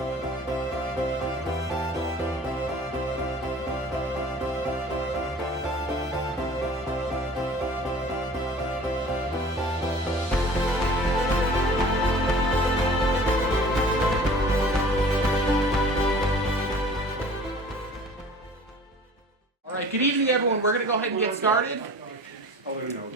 All right, good evening, everyone. We're going to go ahead and get started.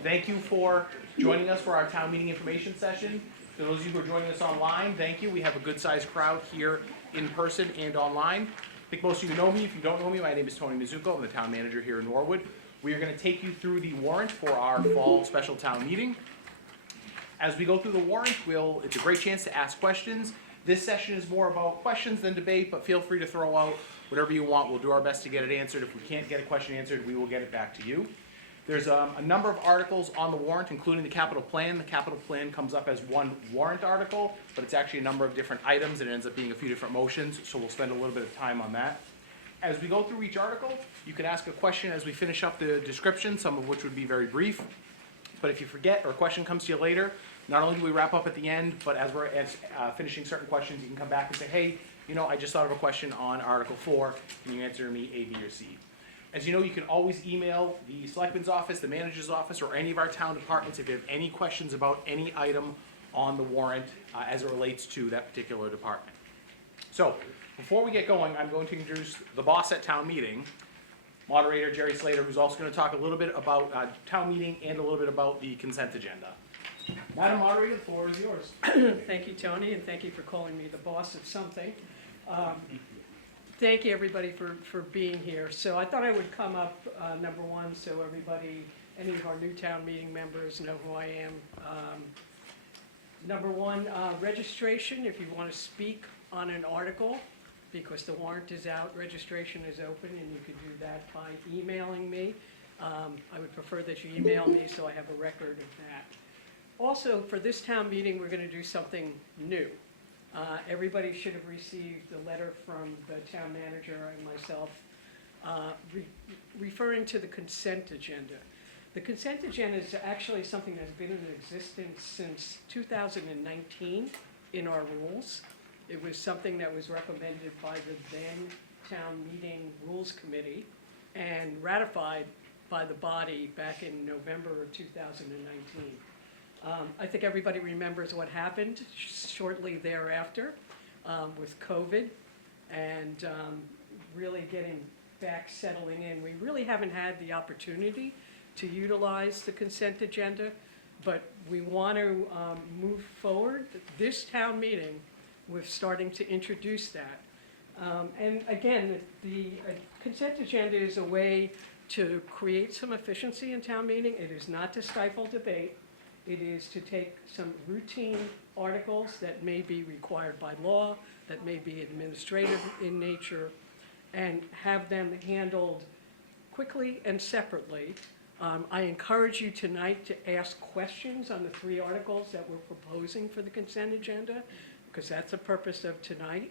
Thank you for joining us for our town meeting information session. For those of you who are joining us online, thank you. We have a good-sized crowd here in person and online. I think most of you know me. If you don't know me, my name is Tony Mizuko. I'm the town manager here in Norwood. We are going to take you through the warrant for our fall special town meeting. As we go through the warrant, it's a great chance to ask questions. This session is more about questions than debate, but feel free to throw out whatever you want. We'll do our best to get it answered. If we can't get a question answered, we will get it back to you. There's a number of articles on the warrant, including the capital plan. The capital plan comes up as one warrant article, but it's actually a number of different items, and it ends up being a few different motions, so we'll spend a little bit of time on that. As we go through each article, you can ask a question as we finish up the description, some of which would be very brief. But if you forget or a question comes to you later, not only do we wrap up at the end, but as we're finishing certain questions, you can come back and say, hey, I just thought of a question on Article 4. Can you answer me A, B, or C? As you know, you can always email the Selectman's office, the Manager's office, or any of our town departments if you have any questions about any item on the warrant as it relates to that particular department. So, before we get going, I'm going to introduce the boss at town meeting, Moderator Jerry Slater, who's also going to talk a little bit about town meeting and a little bit about the consent agenda. Madam Moderator, the floor is yours. Thank you, Tony, and thank you for calling me the boss of something. Thank you, everybody, for being here. So I thought I would come up, number one, so everybody, any of our new town meeting members know who I am. Number one, registration, if you want to speak on an article, because the warrant is out, registration is open, and you can do that by emailing me. I would prefer that you email me so I have a record of that. Also, for this town meeting, we're going to do something new. Everybody should have received a letter from the town manager and myself referring to the consent agenda. The consent agenda is actually something that's been in existence since 2019 in our rules. It was something that was recommended by the then town meeting rules committee and ratified by the body back in November of 2019. I think everybody remembers what happened shortly thereafter with COVID and really getting back settling in. We really haven't had the opportunity to utilize the consent agenda, but we want to move forward this town meeting with starting to introduce that. And again, the consent agenda is a way to create some efficiency in town meeting. It is not to stifle debate. It is to take some routine articles that may be required by law, that may be administrative in nature, and have them handled quickly and separately. I encourage you tonight to ask questions on the three articles that we're proposing for the consent agenda, because that's the purpose of tonight.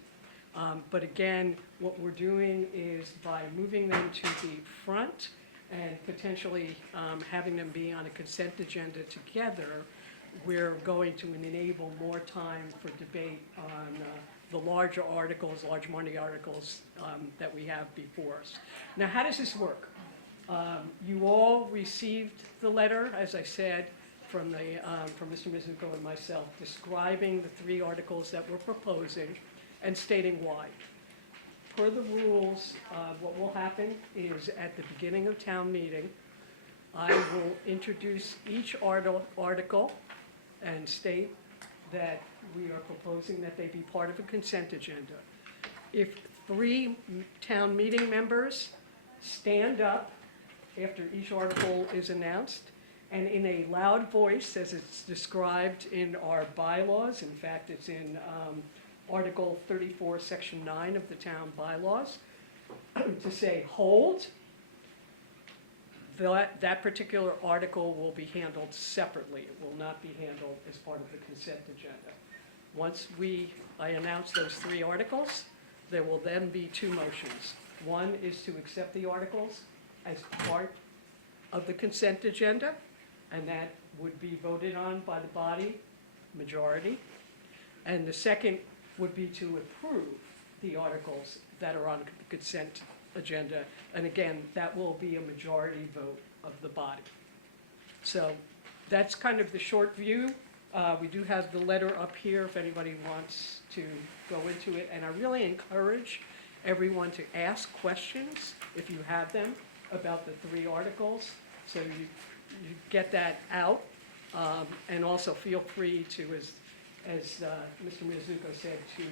But again, what we're doing is by moving them to the front and potentially having them be on a consent agenda together, we're going to enable more time for debate on the larger articles, large money articles that we have before us. Now, how does this work? You all received the letter, as I said, from Mr. Mizuko and myself, describing the three articles that we're proposing and stating why. Per the rules, what will happen is at the beginning of town meeting, I will introduce each article and state that we are proposing that they be part of a consent agenda. If three town meeting members stand up after each article is announced, and in a loud voice, as it's described in our bylaws, in fact, it's in Article 34, Section 9 of the town bylaws, to say hold, that particular article will be handled separately. It will not be handled as part of the consent agenda. Once I announce those three articles, there will then be two motions. One is to accept the articles as part of the consent agenda, and that would be voted on by the body majority. And the second would be to approve the articles that are on the consent agenda. And again, that will be a majority vote of the body. So that's kind of the short view. We do have the letter up here if anybody wants to go into it. And I really encourage everyone to ask questions, if you have them, about the 3 articles. So you get that out. And also feel free to, as Mr. Mizuko said, to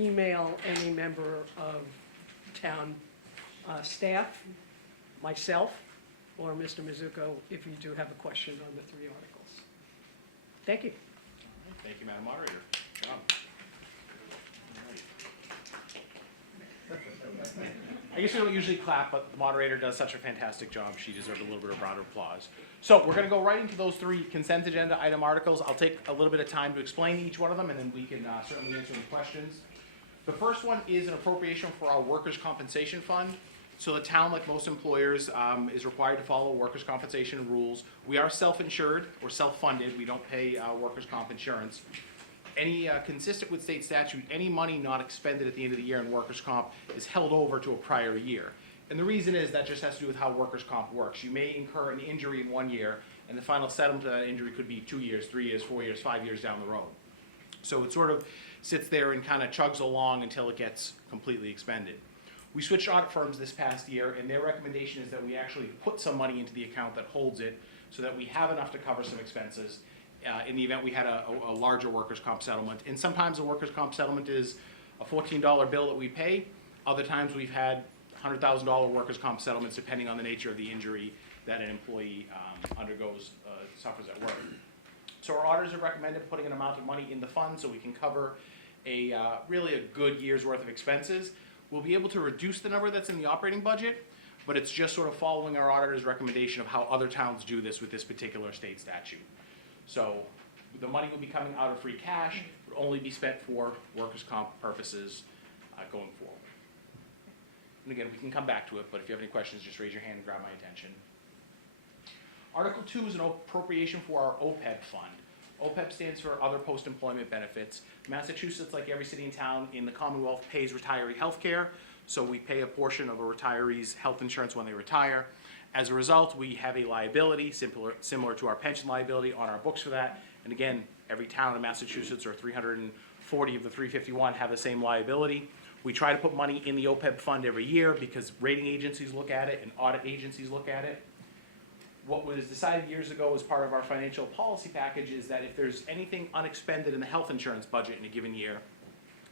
email any member of town staff, myself, or Mr. Mizuko if you do have a question on the 3 articles. Thank you. Thank you, Madam Moderator. John. I guess we don't usually clap, but the moderator does such a fantastic job. She deserved a little bit of round of applause. So we're going to go right into those 3 consent agenda item articles. I'll take a little bit of time to explain each one of them, and then we can certainly answer any questions. The first one is an appropriation for our workers' compensation fund. So the town, like most employers, is required to follow workers' compensation rules. We are self-insured or self-funded. We don't pay workers' comp insurance. Consistent with state statute, any money not expended at the end of the year in workers' comp is held over to a prior year. And the reason is that just has to do with how workers' comp works. You may incur an injury in 1 year, and the final settlement of that injury could be 2 years, 3 years, 4 years, 5 years down the road. So it sort of sits there and kind of chugs along until it gets completely expended. We switched audit firms this past year, and their recommendation is that we actually put some money into the account that holds it so that we have enough to cover some expenses in the event we had a larger workers' comp settlement. And sometimes a workers' comp settlement is a $14 bill that we pay. Other times we've had $100,000 workers' comp settlements depending on the nature of the injury that an employee suffers at work. So our auditors have recommended putting an amount of money in the fund so we can cover really a good year's worth of expenses. We'll be able to reduce the number that's in the operating budget, but it's just sort of following our auditor's recommendation of how other towns do this with this particular state statute. So the money will be coming out of free cash, will only be spent for workers' comp purposes going forward. And again, we can come back to it, but if you have any questions, just raise your hand and grab my attention. Article 2 is an appropriation for our OPEB fund. OPEB stands for Other Post-Employment Benefits. Massachusetts, like every city and town in the Commonwealth, pays retiree health care, so we pay a portion of a retiree's health insurance when they retire. As a result, we have a liability similar to our pension liability on our books for that. And again, every town in Massachusetts, or 340 of the 351, have the same liability. We try to put money in the OPEB fund every year because rating agencies look at it and audit agencies look at it. What was decided years ago as part of our financial policy package is that if there's anything unexpended in the health insurance budget in a given year,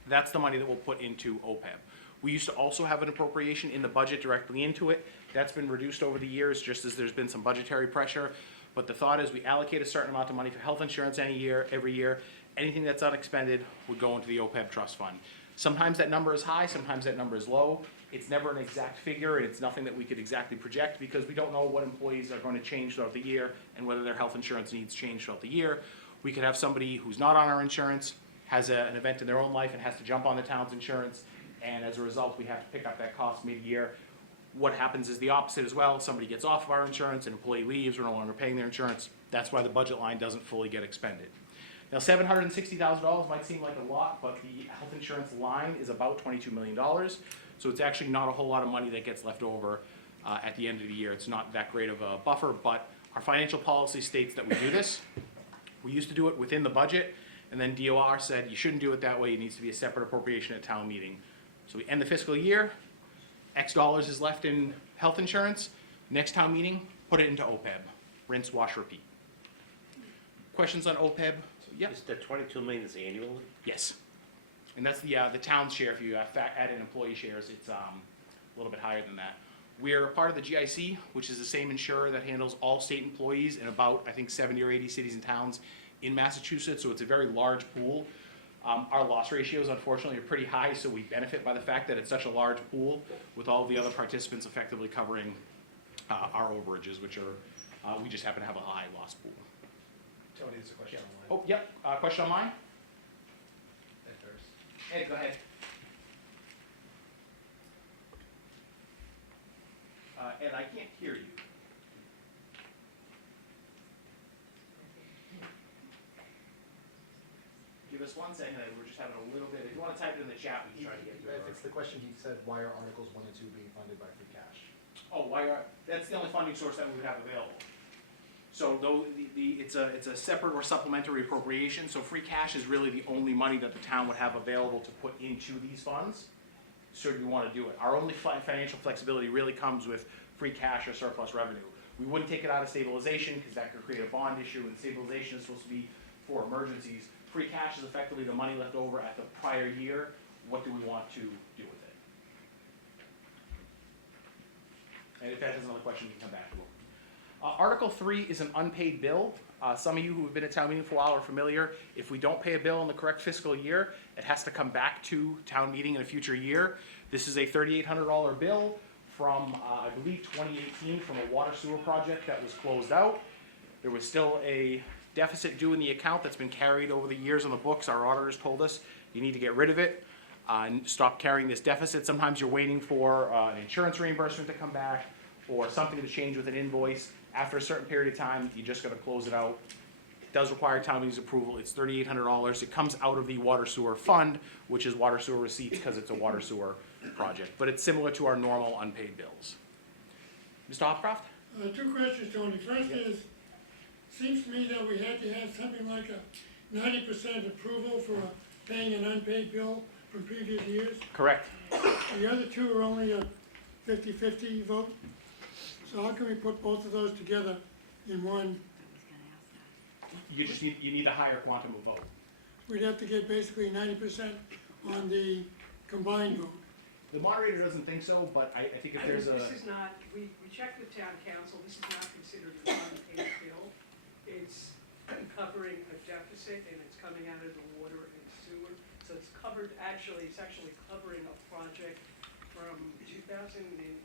that's the money that we'll put into OPEB. We used to also have an appropriation in the budget directly into it. That's been reduced over the years just as there's been some budgetary pressure. But the thought is we allocate a certain amount of money for health insurance every year. Anything that's unexpended would go into the OPEB trust fund. Sometimes that number is high, sometimes that number is low. It's never an exact figure, and it's nothing that we could exactly project because we don't know what employees are going to change throughout the year and whether their health insurance needs change throughout the year. We could have somebody who's not on our insurance, has an event in their own life and has to jump on the town's insurance, and as a result, we have to pick up that cost mid-year. What happens is the opposite as well. Somebody gets off of our insurance, an employee leaves, we're no longer paying their insurance. That's why the budget line doesn't fully get expended. Now, $760,000 might seem like a lot, but the health insurance line is about $22 million. So it's actually not a whole lot of money that gets left over at the end of the year. It's not that great of a buffer, but our financial policy states that we do this. We used to do it within the budget, and then DOR said you shouldn't do it that way. It needs to be a separate appropriation at town meeting. So we end the fiscal year, X dollars is left in health insurance. Next town meeting, put it into OPEB. Rinse, wash, repeat. Questions on OPEB? Yep. Is the 22 million is annual? Yes. And that's the town's share. If you add in employee shares, it's a little bit higher than that. We're a part of the GIC, which is the same insurer that handles all state employees in about, I think, 70 or 80 cities and towns in Massachusetts, so it's a very large pool. Our loss ratios, unfortunately, are pretty high, so we benefit by the fact that it's such a large pool with all of the other participants effectively covering our overages, which are, we just happen to have a high loss pool. Tony, there's a question online. Oh, yep. Question online? Ed first. Ed, go ahead. Ed, I can't hear you. Give just 1 second, we're just having a little bit, if you wanna type it in the chat, we can try to get through If it's it. the question, he said, why are Articles 1 and 2 being funded by free cash? Oh, that's the only funding source that we would have available. So though, it's a separate or supplementary appropriation, so free cash is really the only money that the town would have available to put into these funds, should we wanna do it. Our only financial flexibility really comes with free cash or surplus revenue. We wouldn't take it out of stabilization, because that could create a bond issue, and stabilization is supposed to be for emergencies. Free cash is effectively the money left over at the prior year. What do we want to do with it? And if that is another question, we can come back to it. Article 3 is an unpaid bill. Some of you who have been at town meeting for a while are familiar. If we don't pay a bill in the correct fiscal year, it has to come back to town meeting in a future year. This is a $3,800 bill from, I believe, 2018 from a water sewer project that was closed out. There was still a deficit due in the account that's been carried over the years on the books. Our auditors told us you need to get rid of it and stop carrying this deficit. Sometimes you're waiting for an insurance reimbursement to come back or something to change with an invoice. After a certain period of time, you just gotta close it out. It does require town meeting's approval. It's $3,800. It comes out of the water sewer fund, which is water sewer receipts because it's a water sewer project. But it's similar to our normal unpaid bills. Mr. Hopcroft? Two questions, Tony. First is, seems to me that we had to have something like a 90% approval for paying an unpaid bill from previous years. Correct. The other two are only a 50-50 vote. So how can we put both of those together in one? You just need a higher quantum of vote. We'd have to get basically 90% on the combined vote. The moderator doesn't think so, but I think if there's a, This is not, we checked with town council, this is not considered an unpaid bill. It's covering a deficit and it's coming out of the water and sewer. So it's covered, it's actually covering a project from 2018?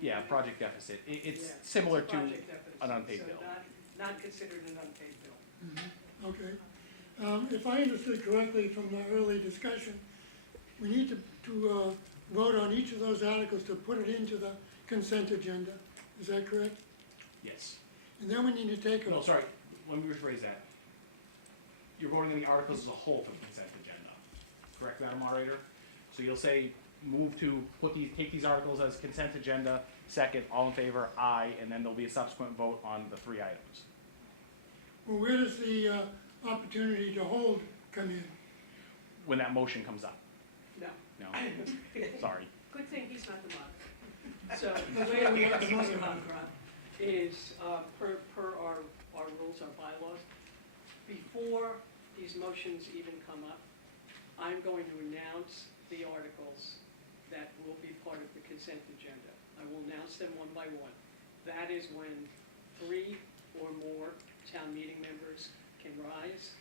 yeah, project deficit. It's Yeah, similar it's a to project deficit, an unpaid so bill. not considered an unpaid bill. Okay. If I understood correctly from the early discussion, we need to vote on each of those articles to put it into the consent agenda. Is that correct? Yes. And then we need to take No, a, sorry, let me rephrase that. You're voting on the articles as a whole for the consent agenda. Correct, Madam Moderator? So you'll say, move to take these articles as consent agenda, second, all in favor, aye, and then there'll be a subsequent vote on the 3 items. well, where does the opportunity to hold come in? When that motion comes up. No. No? Sorry. Good thing he's not the moderator. So the way it works, Mr. Hopcroft, is per our rules, our bylaws, before these motions even come up, I'm going to announce the articles that will be part of the consent agenda. I will announce them one by one. That is when 3 or more town meeting members can rise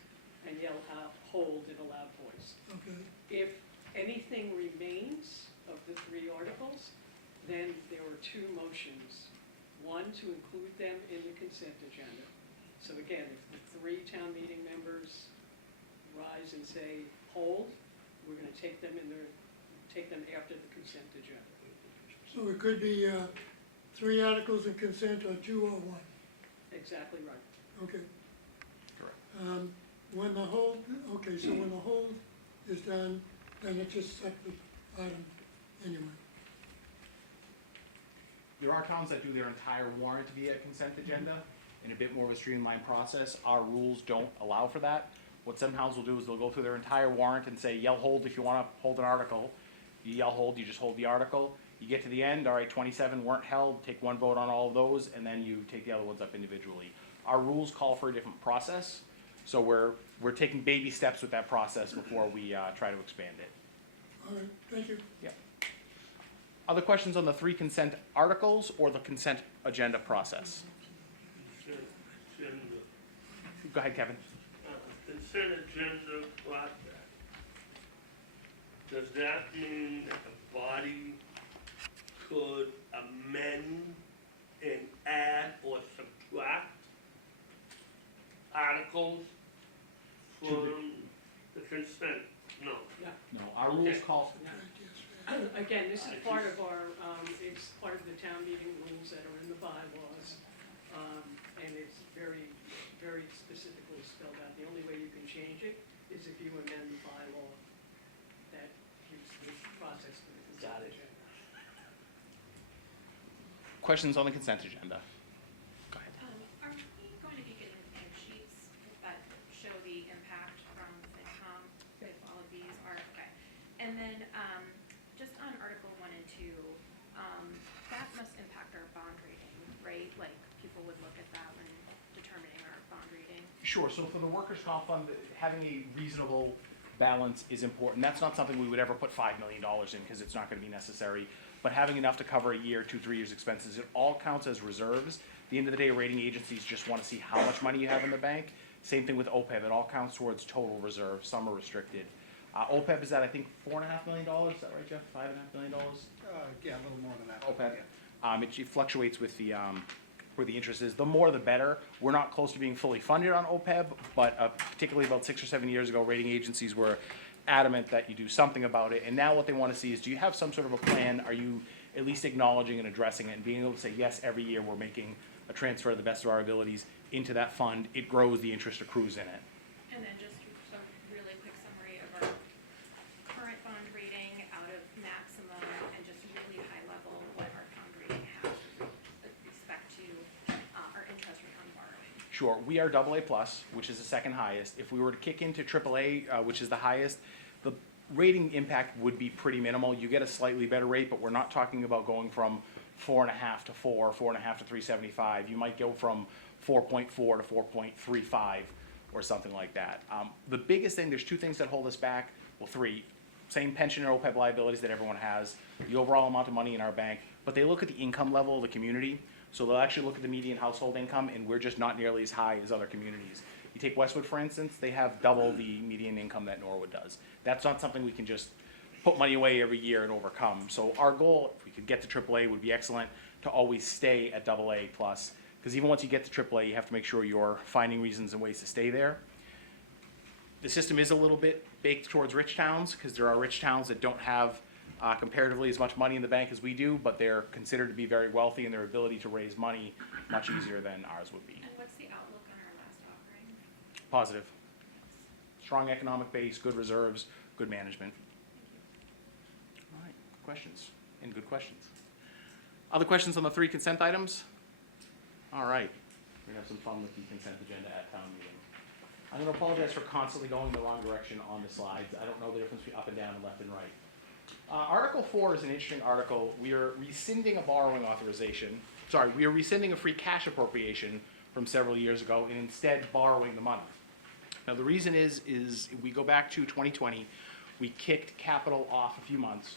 and yell out, hold in a loud voice. Okay. If anything remains of the 3 articles, then there are 2 motions. One, to include them in the consent agenda. So again, if the 3 town meeting members rise and say, hold, we're gonna take them after the consent agenda. So it could be 3 articles in consent or 2 or 1. Exactly right. Okay. Correct. When the hold, okay, so when the hold is done, then it's just separate item anyway. There are towns that do their entire warrant via consent agenda in a bit more of a streamlined process. Our rules don't allow for that. What some towns will do is they'll go through their entire warrant and say, yell hold if you wanna hold an article. You yell hold, you just hold the article. You get to the end, all right, 27 weren't held, take 1 vote on all of those, and then you take the other ones up individually. Our rules call for a different process, so we're taking baby steps with that process before we try to expand it. All right, thank you. Other questions on the 3 consent articles or the consent agenda process? Agenda, Go ahead, Kevin. consent agenda process. Does that mean that the body could amend and add or subtract articles from the consent? No. No, our rules Okay. call, Again, this is part of our, it's part of the town meeting rules that are in the bylaws, and it's very, very specifically spelled out. The only way you can change it is if you amend the bylaw that keeps the process for the consent Got it. agenda. Questions on the consent agenda? Go ahead. Are we going to be getting end sheets that show the impact from FinCom if all of these are, okay? And then, just on Article 1 and 2, that must impact our bond rating, right? Like, people would look at that when determining our bond rating. Sure, so for the workers' comp fund, having a reasonable balance is important. That's not something we would ever put $5 million in, because it's not gonna be necessary. But having enough to cover a year, 2, 3 years' expenses, it all counts as reserves. At the end of the day, rating agencies just wanna see how much money you have in the bank. Same thing with OPEB, it all counts towards total reserve, some are restricted. OPEB is at, I think, $4.5 million, is that right, Jeff? $5.5 million? Yeah, a little more than that. OPEB. Yeah. It fluctuates with the, where the interest is. The more the better. We're not close to being fully funded on OPEB, but particularly about 6 or 7 years ago, rating agencies were adamant that you do something about it. And now what they want to see is, do you have some sort of a plan? Are you at least acknowledging and addressing it and being able to say, yes, every year we're making a transfer to the best of our abilities into that fund. It grows, the interest accrues in it. And then just a really quick summary of our current bond rating out of maximum and just really high level what our bond rating has with respect to our interest rate on borrowing. Sure, we are AA+, which is the second highest. If we were to kick into AAA, which is the highest, the rating impact would be pretty minimal. You get a slightly better rate, but we're not talking about going from 4.5 to 4, 4.5 to 375. You might go from 4.4 to 4.35 or something like that. The biggest thing, there's 2 things that hold us back, well, 3. Same pension and OPEB liabilities that everyone has, the overall amount of money in our bank, but they look at the income level of the community. So they'll actually look at the median household income, and we're just not nearly as high as other communities. You take Westwood, for instance, they have double the median income that Norwood does. That's not something we can just put money away every year and overcome. So our goal, if we could get to AAA, would be excellent, to always stay at AA+. Because even once you get to AAA, you have to make sure you're finding reasons and ways to stay there. The system is a little bit baked towards rich towns, because there are rich towns that don't have comparatively as much money in the bank as we do, but they're considered to be very wealthy, and their ability to raise money much easier than ours would be. And what's the outlook on our last offering? Positive. Strong economic base, good reserves, good management. All right, questions, and good questions. Other questions on the 3 consent items? All right, we're gonna have some fun with the consent agenda at town meeting. I'm gonna apologize for constantly going the wrong direction on the slides. I don't know the difference between up and down and left and right. Article 4 is an interesting article. We are rescinding a borrowing authorization. Sorry, we are rescinding a free cash appropriation from several years ago and instead borrowing the money. Now, the reason is we go back to 2020, we kicked capital off a few months,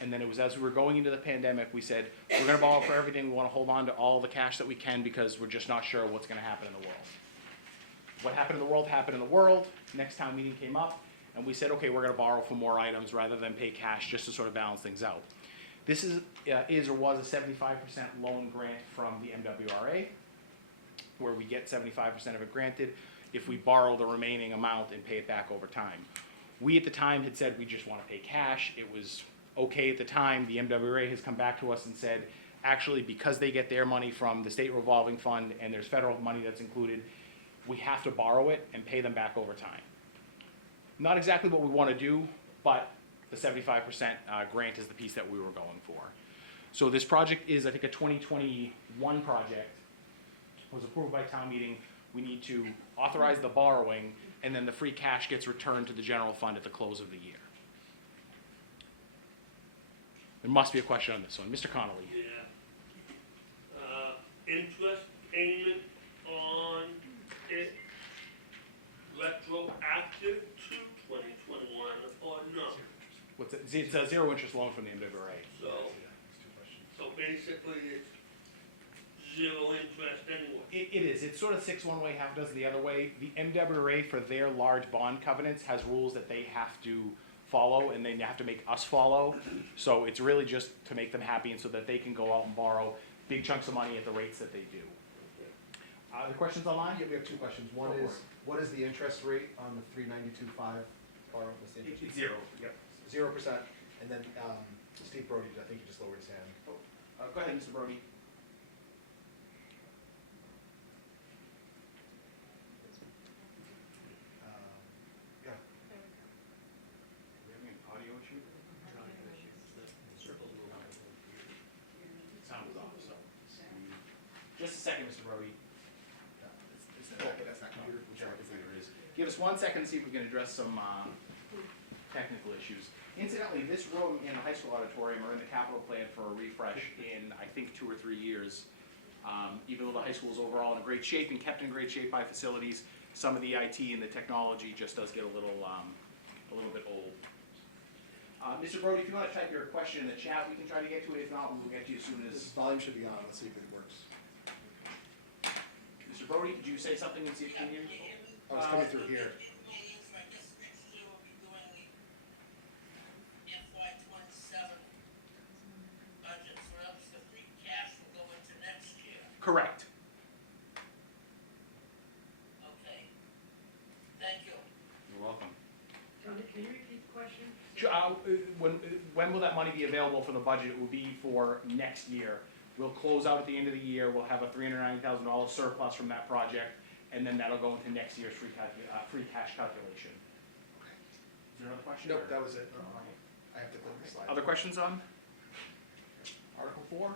and then it was as we were going into the pandemic, we said, we're gonna borrow for everything, we wanna hold on to all the cash that we can because we're just not sure what's gonna happen in the world. What happened in the world happened in the world. Next town meeting came up, and we said, okay, we're gonna borrow for more items rather than pay cash just to sort of balance things out. This is or was a 75% loan grant from the MWRA, where we get 75% of it granted if we borrow the remaining amount and pay it back over time. We at the time had said we just wanna pay cash. It was okay at the time. The MWRA has come back to us and said, actually, because they get their money from the state revolving fund and there's federal money that's included, we have to borrow it and pay them back over time. Not exactly what we want to do, but the 75% grant is the piece that we were going for. So this project is, I think, a 2021 project. It was approved by town meeting. We need to authorize the borrowing, and then the free cash gets returned to the general fund at the close of the year. There must be a question on this one. Mr. Connolly. Yeah. Interest payment on it retroactive to 2021 or no? What's it? It's a zero interest loan from the MWRA. So basically it's 0 interest anyway. It is. It's sort of 6 one way, half dozen the other way. The MWRA, for their large bond covenants, has rules that they have to follow, and they have to make us follow. So it's really just to make them happy and so that they can go out and borrow big chunks of money at the rates that they do. The questions online? Yeah, we have 2 questions. One Go for is, it. what is the interest rate on the 392.5 borrow? What's the interest? It's 0. Yep. 0%. And then Steve Brody, I think he just lowered his hand. Go ahead, Mr. Brody. Yeah. Give us 1 second to see if we can address some technical issues. Incidentally, this room in the high school auditorium are in the capital plan for a refresh in, I think, 2 or 3 years. Even though the high school is overall in great shape and kept in great shape by facilities, some of the IT and the technology just does get a little bit old. Mr. Brody, if you want to type your question in the chat, we can try to get to it. If not, we'll get to you as soon This as. volume should be on, let's see if it works. Mr. Brody, did you say something and see if you can hear? Oh, it's coming through here. Correct. Okay, thank you. You're welcome. Tony, can you repeat the question? Sure, when will that money be available for the budget? It will be for next year. We'll close out at the end of the year, we'll have a $390,000 surplus from that project, and then that'll go into next year's free cash calculation. Is there another question? Nope, or- that was it. I have to click the slide. Other questions on Article 4?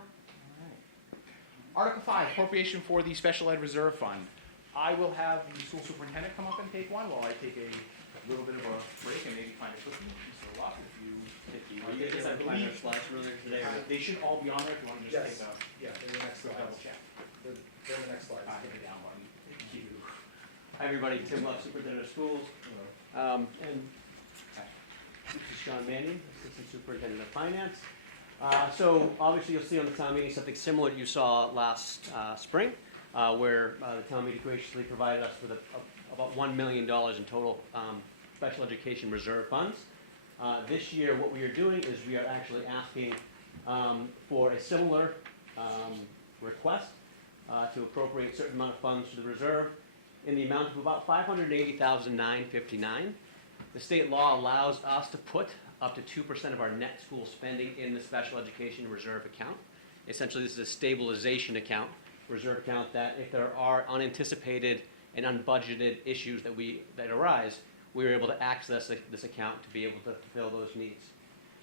Article 5, appropriation for the Special Ed Reserve Fund. I will have the school superintendent come up and take one while I take a little bit of a break and maybe find a cookie. Mr. Locke, if you take the lead, because I believe slides earlier today. they should all be on there if you want to just Yes. take a Yeah, they're the next double slides. check. They're the next slides. Hit the down button. Thank you. Hi, everybody. Tim Love, Superintendent of Schools. And this is Sean Mannion, Assistant Superintendent of Finance. So obviously you'll see on the town meeting something similar to you saw last spring, where the town meeting graciously provided us with about $1 million in total special education reserve funds. This year, what we are doing is we are actually asking for a similar request to appropriate a certain amount of funds to the reserve in the amount of about $580,959. The state law allows us to put up to 2% of our net school spending in the special education reserve account. Essentially, this is a stabilization account, reserve account, that if there are unanticipated and unbudgeted issues that arise, we are able to access this account to be able to fulfill those needs.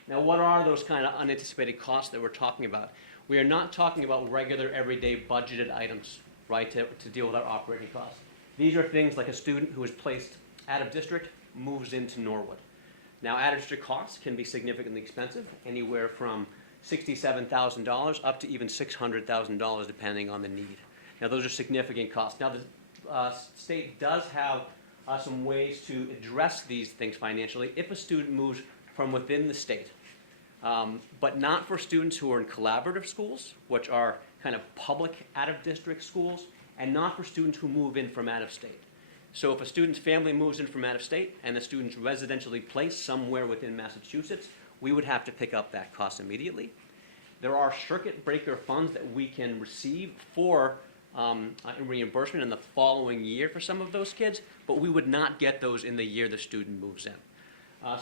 Now, what are those kind of unanticipated costs that we're talking about? We are not talking about regular, everyday budgeted items, right, to deal with our operating costs. These are things like a student who is placed out of district, moves into Norwood. Now, out-of-district costs can be significantly expensive, anywhere from $67,000 up to even $600,000, depending on the need. Now, those are significant costs. Now, the state does have some ways to address these things financially if a student moves from within the state, but not for students who are in collaborative schools, which are kind of public out-of-district schools, and not for students who move in from out of state. So if a student's family moves in from out of state and the student's residentially placed somewhere within Massachusetts, we would have to pick up that cost immediately. There are circuit breaker funds that we can receive for reimbursement in the following year for some of those kids, but we would not get those in the year the student moves in.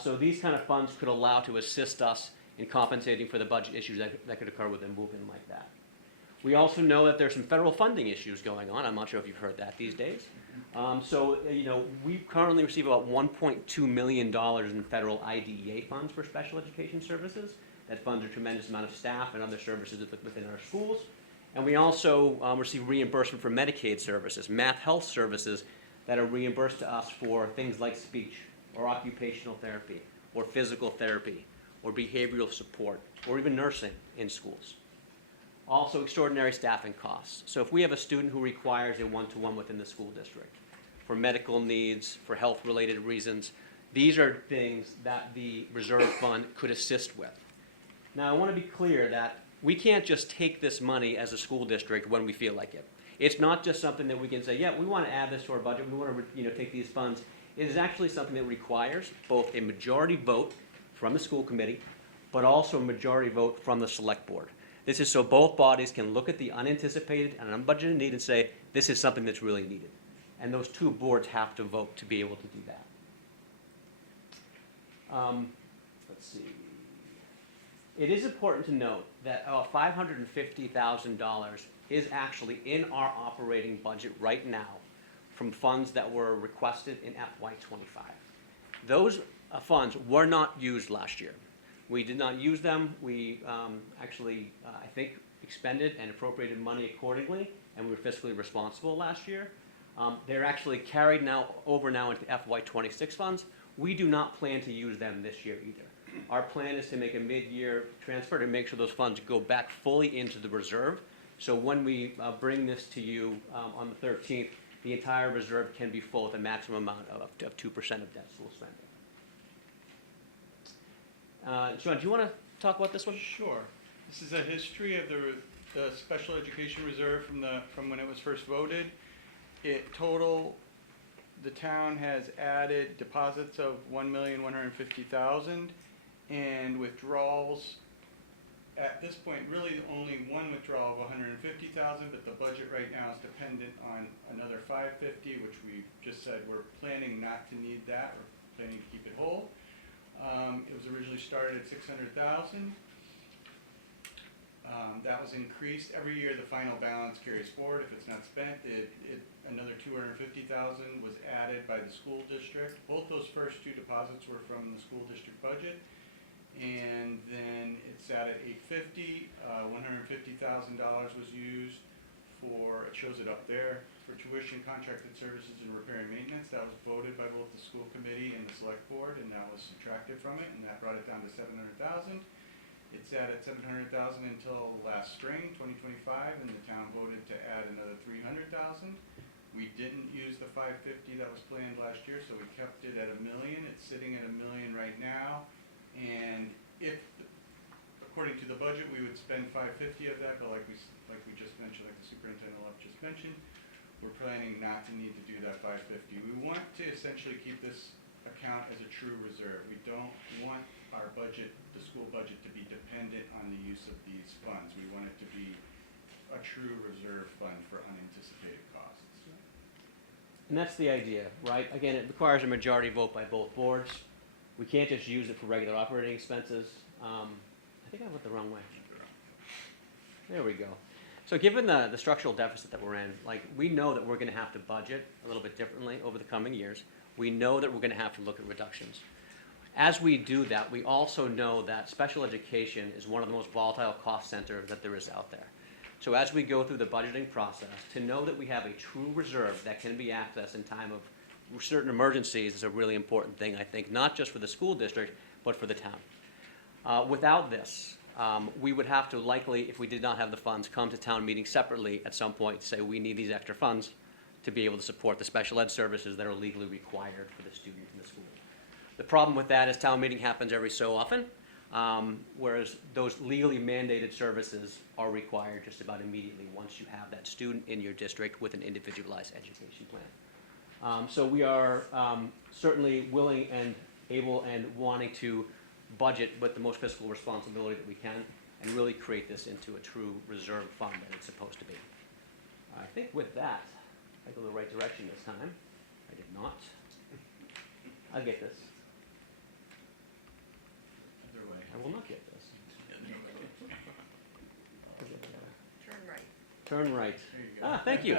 So these kind of funds could allow to assist us in compensating for the budget issues that could occur with a move-in like that. We also know that there's some federal funding issues going on. I'm not sure if you've heard that these days. We currently receive about $1.2 million in federal IDEA funds for special education services. That funds a tremendous amount of staff and other services within our schools. And we also receive reimbursement for Medicaid services, math health services that are reimbursed to us for things like speech or occupational therapy or physical therapy or behavioral support or even nursing in schools. Also, extraordinary staffing costs. So if we have a student who requires a one-to-one within the school district for medical needs, for health-related reasons, these are things that the reserve fund could assist with. Now, I want to be clear that we can't just take this money as a school district when we feel like it. It's not just something that we can say, yeah, we want to add this to our budget, we want to take these funds. It is actually something that requires both a majority vote from the school committee, but also a majority vote from the select board. This is so both bodies can look at the unanticipated and unbudgeted need and say, this is something that's really needed. And those two boards have to vote to be able to do that. Let's see. It is important to note that about $550,000 is actually in our operating budget right now from funds that were requested in FY25. Those funds were not used last year. We did not use them. We I think, expended and appropriated money accordingly, and we were fiscally responsible last year. They're actually carried over now into FY '26 funds. We do not plan to use them this year either. Our plan is to make a mid-year transfer to make sure those funds go back fully into the reserve. So when we bring this to you on the 13th, the entire reserve can be full with a maximum amount of 2% of debt school spending. Sean, do you want to talk about this one? Sure. This is a history of the Special Education Reserve from when it was first voted. The town has added deposits of $1,150,000 and withdrawals. At this point, really only one withdrawal of $150,000, but the budget right now is dependent on another $550,000, which we just said we're planning not to need that. We're planning to keep it whole. It was originally started at $600,000. That was increased every year. The final balance carries forward. If it's not spent, another $250,000 was added by the school district. Both those first two deposits were from the school district budget, and then it's at $850,000. $150,000 was used for, it shows it up there, for tuition, contracted services, and repair and maintenance. That was voted by both the school committee and the select board, and that was subtracted from it, and that brought it down to $700,000. It's at $700,000 until last spring, 2025, and the town voted to add another $300,000. We didn't use the $550,000 that was planned last year, so we kept it at $1 million. It's sitting at $1 million right now, and if, according to the budget, we would spend $550,000 of that, but like we just mentioned, like the superintendent just mentioned, we're planning not to need to do that $550,000. We want to essentially keep this account as a true reserve. We don't want our budget, the school budget, to be dependent on the use of these funds. We want it to be a true reserve fund for unanticipated costs. And that's the idea, right? Again, it requires a majority vote by both boards. We can't just use it for regular operating expenses. I think I went the wrong way. There we go. So given the structural deficit that we're in, we know that we're going to have to budget a little bit differently over the coming years. We know that we're going to have to look at reductions. As we do that, we also know that special education is one of the most volatile cost centers that there is out there. So as we go through the budgeting process, to know that we have a true reserve that can be accessed in time of certain emergencies is a really important thing, I think, not just for the school district, but for the town. Without this, we would have to likely, if we did not have the funds, come to town meeting separately at some point to say we need these extra funds to be able to support the special ed services that are legally required for the student in the school. The problem with that is town meeting happens every so often, whereas those legally mandated services are required just about immediately once you have that student in your district with an individualized education plan. So we are certainly willing and able and wanting to budget with the most fiscal responsibility that we can and really create this into a true reserve fund that it's supposed to be. I think with that, I go the right direction this time. I did not. I'll get this. I will not get this. Turn right. Turn right. Thank you.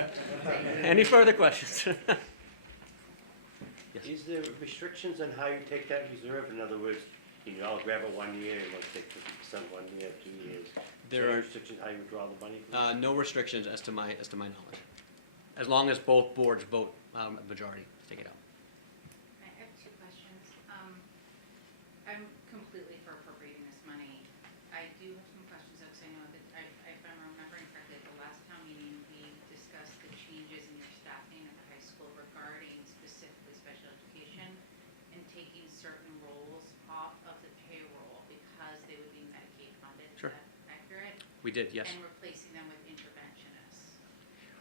Any further questions? Yes. Is there restrictions on how you take that reserve? In other words, I'll grab it 1 year and let's take 50% 1 year, 2 years. There are restrictions how you withdraw the money from it? no restrictions as to my knowledge, as long as both boards vote a majority to take it out. I have two questions. I'm completely for appropriating this money. I do have some questions, though, because I know that if I'm remembering correctly, at the last town meeting, we discussed the changes in your staffing at the high school regarding specifically special education and taking certain roles off of the payroll because they would be Medicaid funded. Sure. Is that accurate? We did, yes. And replacing them with interventionists.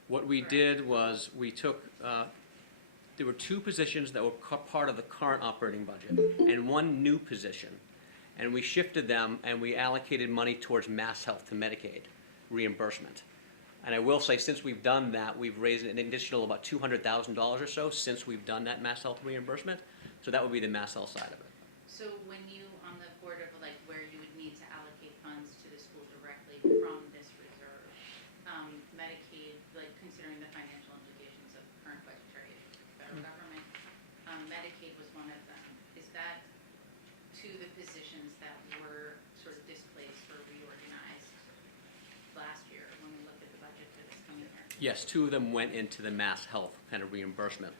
What we did was we took, there were two positions that were part of the current operating budget and one new position. And we shifted them and we allocated money towards Mass Health to Medicaid reimbursement. And I will say, since we've done that, we've raised an additional about $200,000 or so since we've done that Mass Health reimbursement. So that would be the Mass Health side of it. So when you, on the board of where you would need to allocate funds to the school directly from this reserve, Medicaid, considering the financial implications of current budgetary issues with the federal government, Medicaid was one of them. Is that to the positions that were sort of displaced or reorganized last year when we looked at the budget for this coming year? Yes, 2 of them went into the Mass Health kind of reimbursement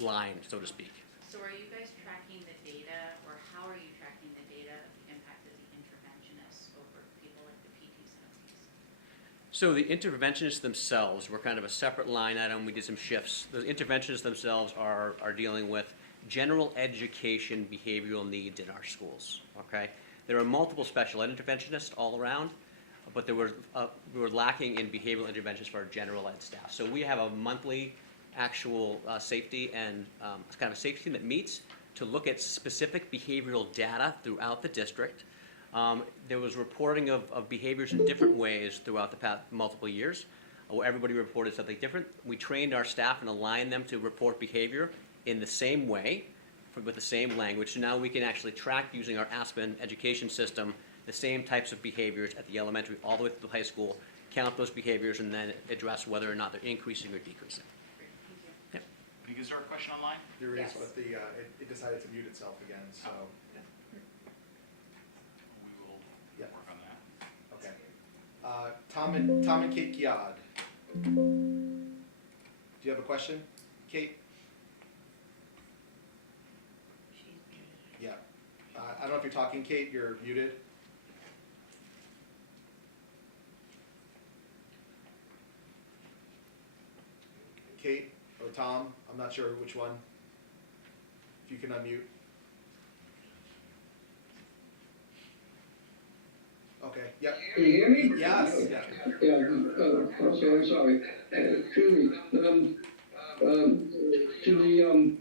line, so to speak. So are you guys tracking the data, or how are you tracking the data of the impact of the interventionists over people like the PTs and OTs? So the interventionists themselves were kind of a separate line item. We did some shifts. The interventionists themselves are dealing with general education behavioral needs in our schools, okay? There are multiple special ed interventionists all around, but we were lacking in behavioral interventions for our general ed staff. So we have a monthly actual safety and it's kind of a safety team that meets to look at specific behavioral data throughout the district. There was reporting of behaviors in different ways throughout the past multiple years, where everybody reported something different. We trained our staff and aligned them to report behavior in the same way, with the same language. So now we can actually track, using our Aspen education system, the same types of behaviors at the elementary all the way through the high school, count those behaviors, and then address whether or not they're increasing or decreasing. Is there a question online? There is, Yes. but it decided to mute itself again, so, We will Yeah. work on that. okay. Tom and Kate Kiad. Do you have a question? Kate? Yeah. I don't know if you're talking, Kate, you're muted. Kate or Tom, I'm not sure which one. If you can unmute. Okay, yep. Can you hear me? Yes, yeah. Yeah, okay, I'm sorry. Excuse me. To the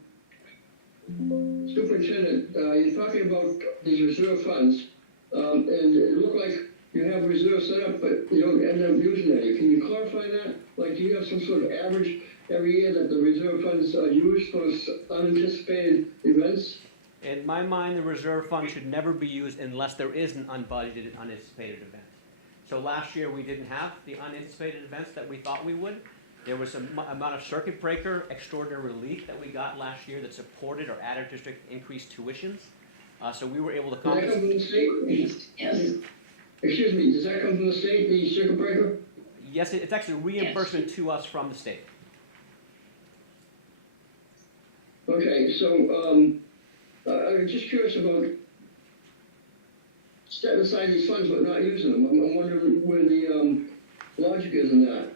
superintendent, you're talking about these reserve funds, and it looked like you have reserves set up, but you don't end up using any. Can you clarify that? Like, do you have some sort of average every year that the reserve funds are used for unanticipated events? In my mind, the reserve fund should never be used unless there is an unbudgeted, unanticipated event. So last year, we didn't have the unanticipated events that we thought we would. There was some amount of circuit breaker extraordinary relief that we got last year that supported our out-of-district increased tuitions. So we were able to Does that come compensate. from the state? Yes. Excuse me, does that come from the state, the circuit breaker? Yes, it's actually reimbursement to us from the state. Okay, so, I'm just curious about setting aside these funds but not using them. I'm wondering where the, logic is in that.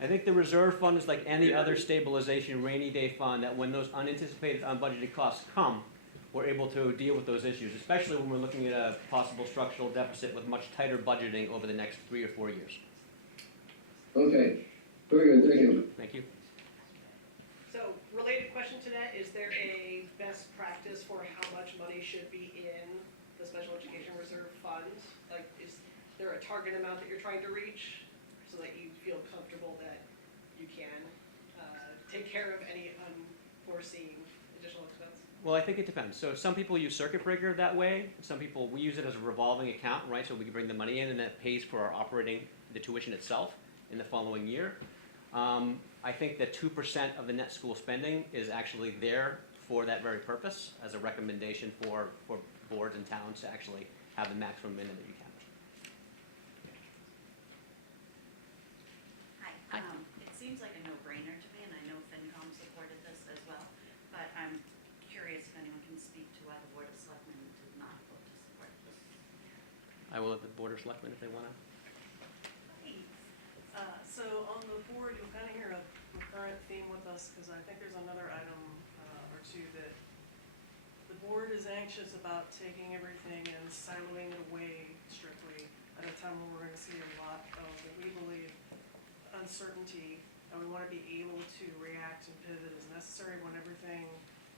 I think the reserve fund is like any other stabilization rainy day fund, that when those unanticipated, unbudgeted costs come, we're able to deal with those issues, especially when we're looking at a possible structural deficit with much tighter budgeting over the next 3 or 4 years. Okay, very good, thank you. Thank you. So, related question to that, is there a best practice for how much money should be in the special education reserve fund? Like, is there a target amount that you're trying to reach, so that you feel comfortable that you can take care of any unforeseen additional expense? Well, I think it depends. So some people use circuit breaker that way. Some people, we use it as a revolving account, right? So we can bring the money in and that pays for our operating, the tuition itself in the following year. I think that 2% of the net school spending is actually there for that very purpose, as a recommendation for boards and towns to actually have the maximum minimum that you can. Hi, it seems like a no-brainer to me, and I know FinCom supported this as well, but I'm curious if anyone can speak to why the Board of Selectmen did not vote to support this. I will let the board of selectmen if they want to. So on the board, you'll kind of hear a recurrent theme with us, because I think there's another item or two that the board is anxious about taking everything and siloing it away strictly at a time when we're going to see a lot of what we believe uncertainty, and we want to be able to react and pivot as necessary when everything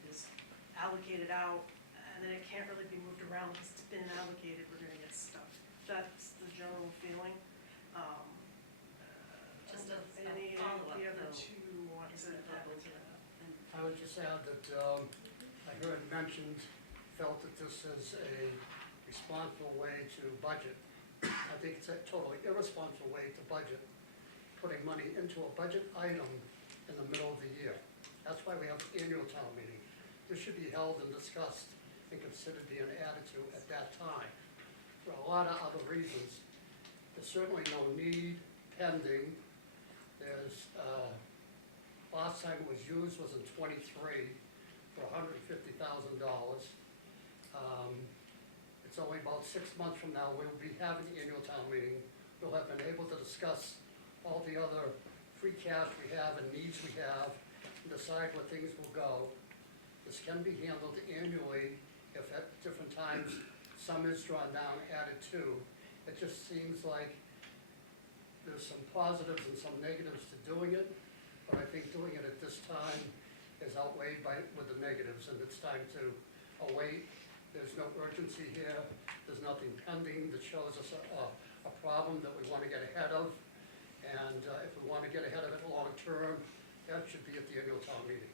is allocated out, and then it can't really be moved around because it's been allocated, we're going to get stuck. That's the general feeling. Just a Any follow-up, of the other though. two want to add to that? I would just add that I heard mentioned, felt that this is a responsible way to budget. I think it's a totally irresponsible way to budget, putting money into a budget item in the middle of the year. That's why we have the annual town meeting. This should be held and discussed and considered being added to at that time. For a lot of other reasons, there's certainly no need pending There's, last time it was used was in '23 for $150,000. It's only about 6 months from now, we'll be having the annual town meeting. We'll have been able to discuss all the other free cash we have and needs we have, and decide where things will go. This can be handled annually if at different times some is drawn down, added to. It just seems like there's some positives and some negatives to doing it, but I think doing it at this time is outweighed with the negatives, and it's time to await. There's no urgency here, there's nothing pending that shows us a problem that we want to get ahead of, and if we want to get ahead of it long term, that should be at the annual town meeting.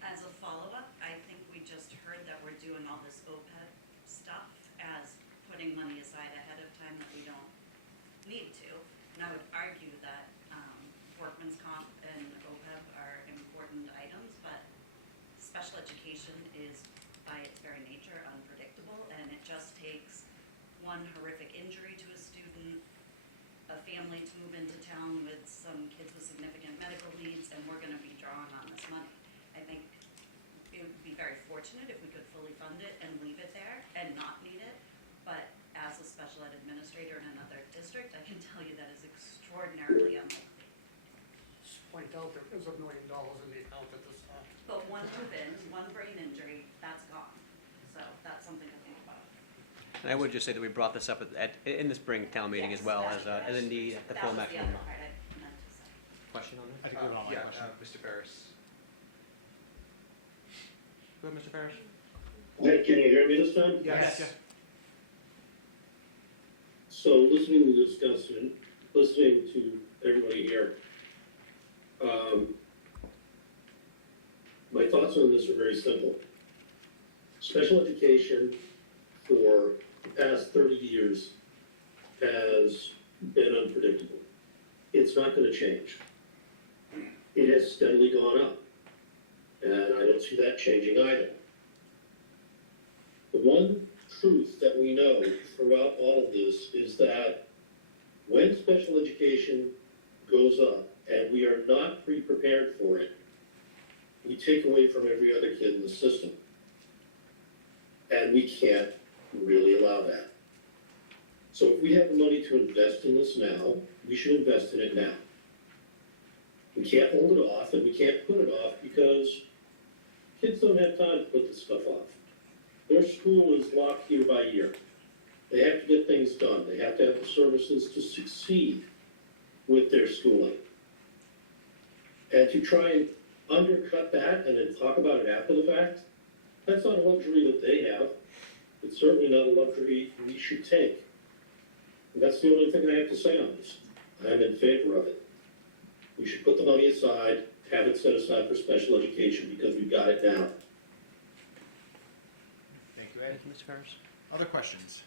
As a follow-up, I think we just heard that we're doing all this OPEB stuff as putting money aside ahead of time that we don't need to. And I would argue that workman's comp and OPEB are important items, but special education is by its very nature unpredictable, and it just takes one horrific injury to a student, a family to move into town with some kids with significant medical needs, and we're gonna be drawing on this money. I think it would be very fortunate if we could fully fund it and leave it there and not need it, but as a special ed administrator in another district, I can tell you that is extraordinarily unlikely. Just point out there is $1 million in the account at this time. But one move in, one brain injury, that's gone. So that's something to think about. And I would just say that we brought this up in the spring town meeting as well as a need at the full maximum. That was the other part I meant to say. Question on I that? think we have an online Yeah, question. Mr. Ferris. Go ahead, Mr. Parrish. Hey, can you hear me this time? Yes. So listening to the discussion, listening to everybody here, my thoughts on this are very simple. Special education for the past 30 years has been unpredictable. It's not going to change. It has steadily gone up, and I don't see that changing either. The one truth that we know throughout all of this is that when special education goes up and we are not pre-prepared for it, we take away from every other kid in the system. And we can't really allow that. So if we have the money to invest in this now, we should invest in it now. We can't hold it off, and we can't put it off because kids don't have time to put this stuff off. Their school is locked year by year. They have to get things done. They have to have the services to succeed with their schooling. And to try and undercut that and then talk about it after the fact, that's not a luxury that they have. It's certainly not a luxury we should take. And that's the only thing I have to say on this. I'm in favor of it. We should put the money aside, have it set aside for special education because we've got it now. Thank you, Ed. Thank you, Mr. Ferris. Other questions?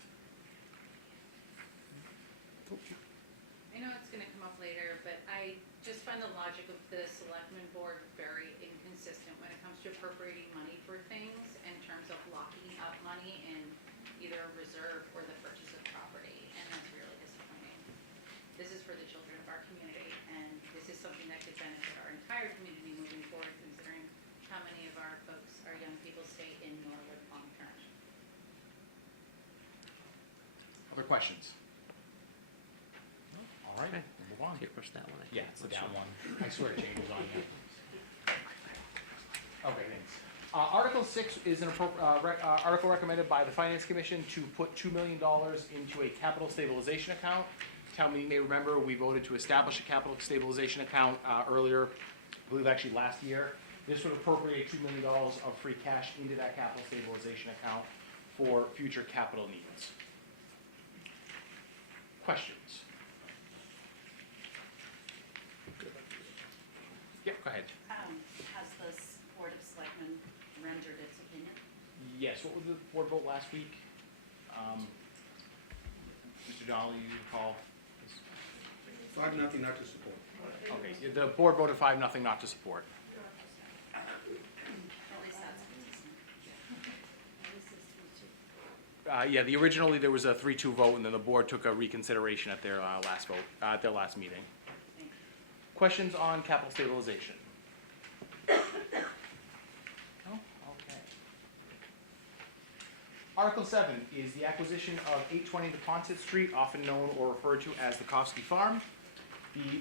I know it's gonna come up later, but I just find the logic of the selectmen board very inconsistent when it comes to appropriating money for things in terms of locking up money in either a reserve or the purchase of property, and that's really disappointing. This is for the children of our community, and this is something that could benefit our entire community moving forward, considering how many of our folks, our young people, stay in Norwood long term. Other questions? All right, Okay. we'll move on. Here, push that one. I Yeah, think. it's the down one. I swear it changes on you. Okay, thanks. Article 6 is an article recommended by the Finance Commission to put $2 million into a capital stabilization account. Town meeting may remember, we voted to establish a capital stabilization account earlier, I believe actually last year. This would appropriate $2 million of free cash into that capital stabilization account for future capital needs. Questions? Yeah, go ahead. Has this Board of Selectmen rendered its opinion? Yes, what was the board vote last week? Mr. Donnelly, you recall? 5-0 not to support. Okay, yeah, the board voted 5-0 not to support. At least that's consistent. Yeah, originally there was a 3-2 vote, and then the board took a reconsideration at their last vote, at their last meeting. Questions on capital stabilization? No? Okay. Article 7 is the acquisition of 820 Deposit Street, often known or referred to as the Kosky Farm.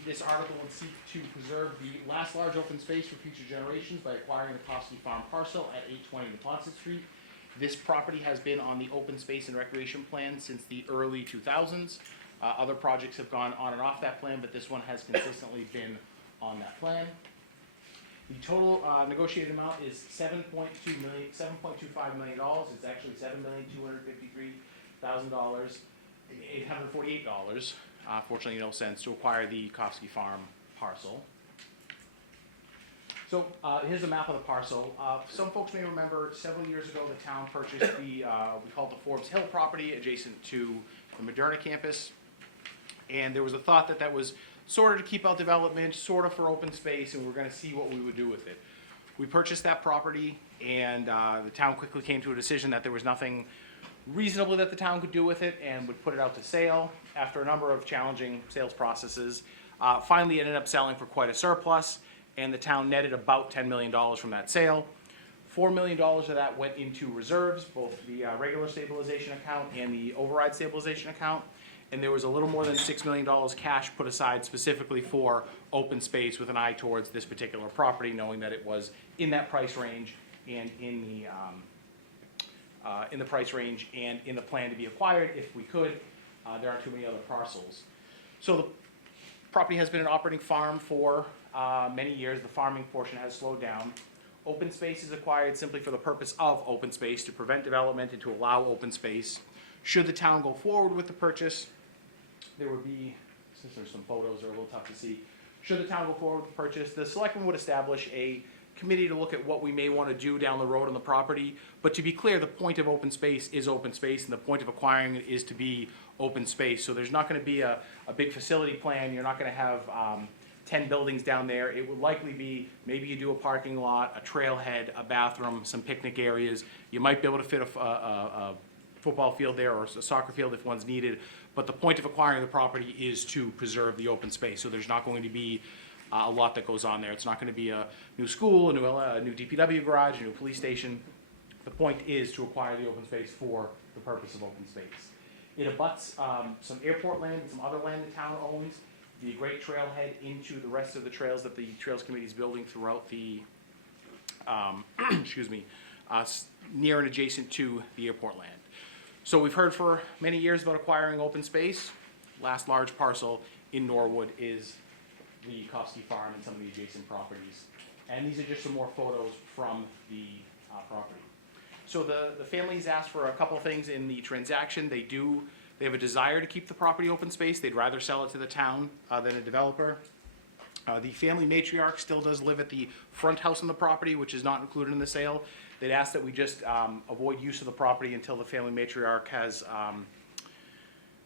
This article would seek to preserve the last large open space for future generations by acquiring the Kosky Farm parcel at 820 Deposit Street. This property has been on the open space and recreation plan since the early 2000s. Other projects have gone on and off that plan, but this one has consistently been on that plan. The total negotiated amount is $7.25 million. It's actually $7,253,000, $848. Fortunately, no cents to acquire the Kosky Farm parcel. So here's a map of the parcel. Some folks may remember several years ago the town purchased we call it the Forbes Hill property adjacent to the Moderna campus. And there was a thought that that was sort of to keep out development, sort of for open space, and we're going to see what we would do with it. We purchased that property, and the town quickly came to a decision that there was nothing reasonable that the town could do with it, and would put it out to sale. After a number of challenging sales processes, finally ended up selling for quite a surplus, and the town netted about $10 million from that sale. $4 million of that went into reserves, both the regular stabilization account and the override stabilization account. And there was a little more than $6 million cash put aside specifically for open space with an eye towards this particular property, knowing that it was in that price range and in the price range and in the plan to be acquired if we could. There aren't too many other parcels. So the property has been an operating farm for many years. The farming portion has slowed down. Open space is acquired simply for the purpose of open space, to prevent development and to allow open space. Should the town go forward with the purchase, there would be, since there's some photos that are a little tough to see, should the town go forward with the purchase, the selectmen would establish a committee to look at what we may want to do down the road on the property. But to be clear, the point of open space is open space, and the point of acquiring it is to be open space. So there's not going to be a big facility plan. You're not going to have 10 buildings down there. It would likely be, maybe you do a parking lot, a trailhead, a bathroom, some picnic areas. You might be able to fit a football field there or a soccer field if one's needed. But the point of acquiring the property is to preserve the open space. So there's not going to be a lot that goes on there. It's not going to be a new school, a new DPW garage, a new police station. The point is to acquire the open space for the purpose of open space. It abuts some airport land and some other land the town owns. The great trailhead into the rest of the trails that the Trails Committee is building throughout the, near and adjacent to the airport land. So we've heard for many years about acquiring open space. Last large parcel in Norwood is the Kosky Farm and some of the adjacent properties. And these are just some more photos from the property. So the family's asked for a couple of things in the transaction. They have a desire to keep the property open space. They'd rather sell it to the town than a developer. The family matriarch still does live at the front house on the property, which is not included in the sale. They'd ask that we just avoid use of the property until the family matriarch has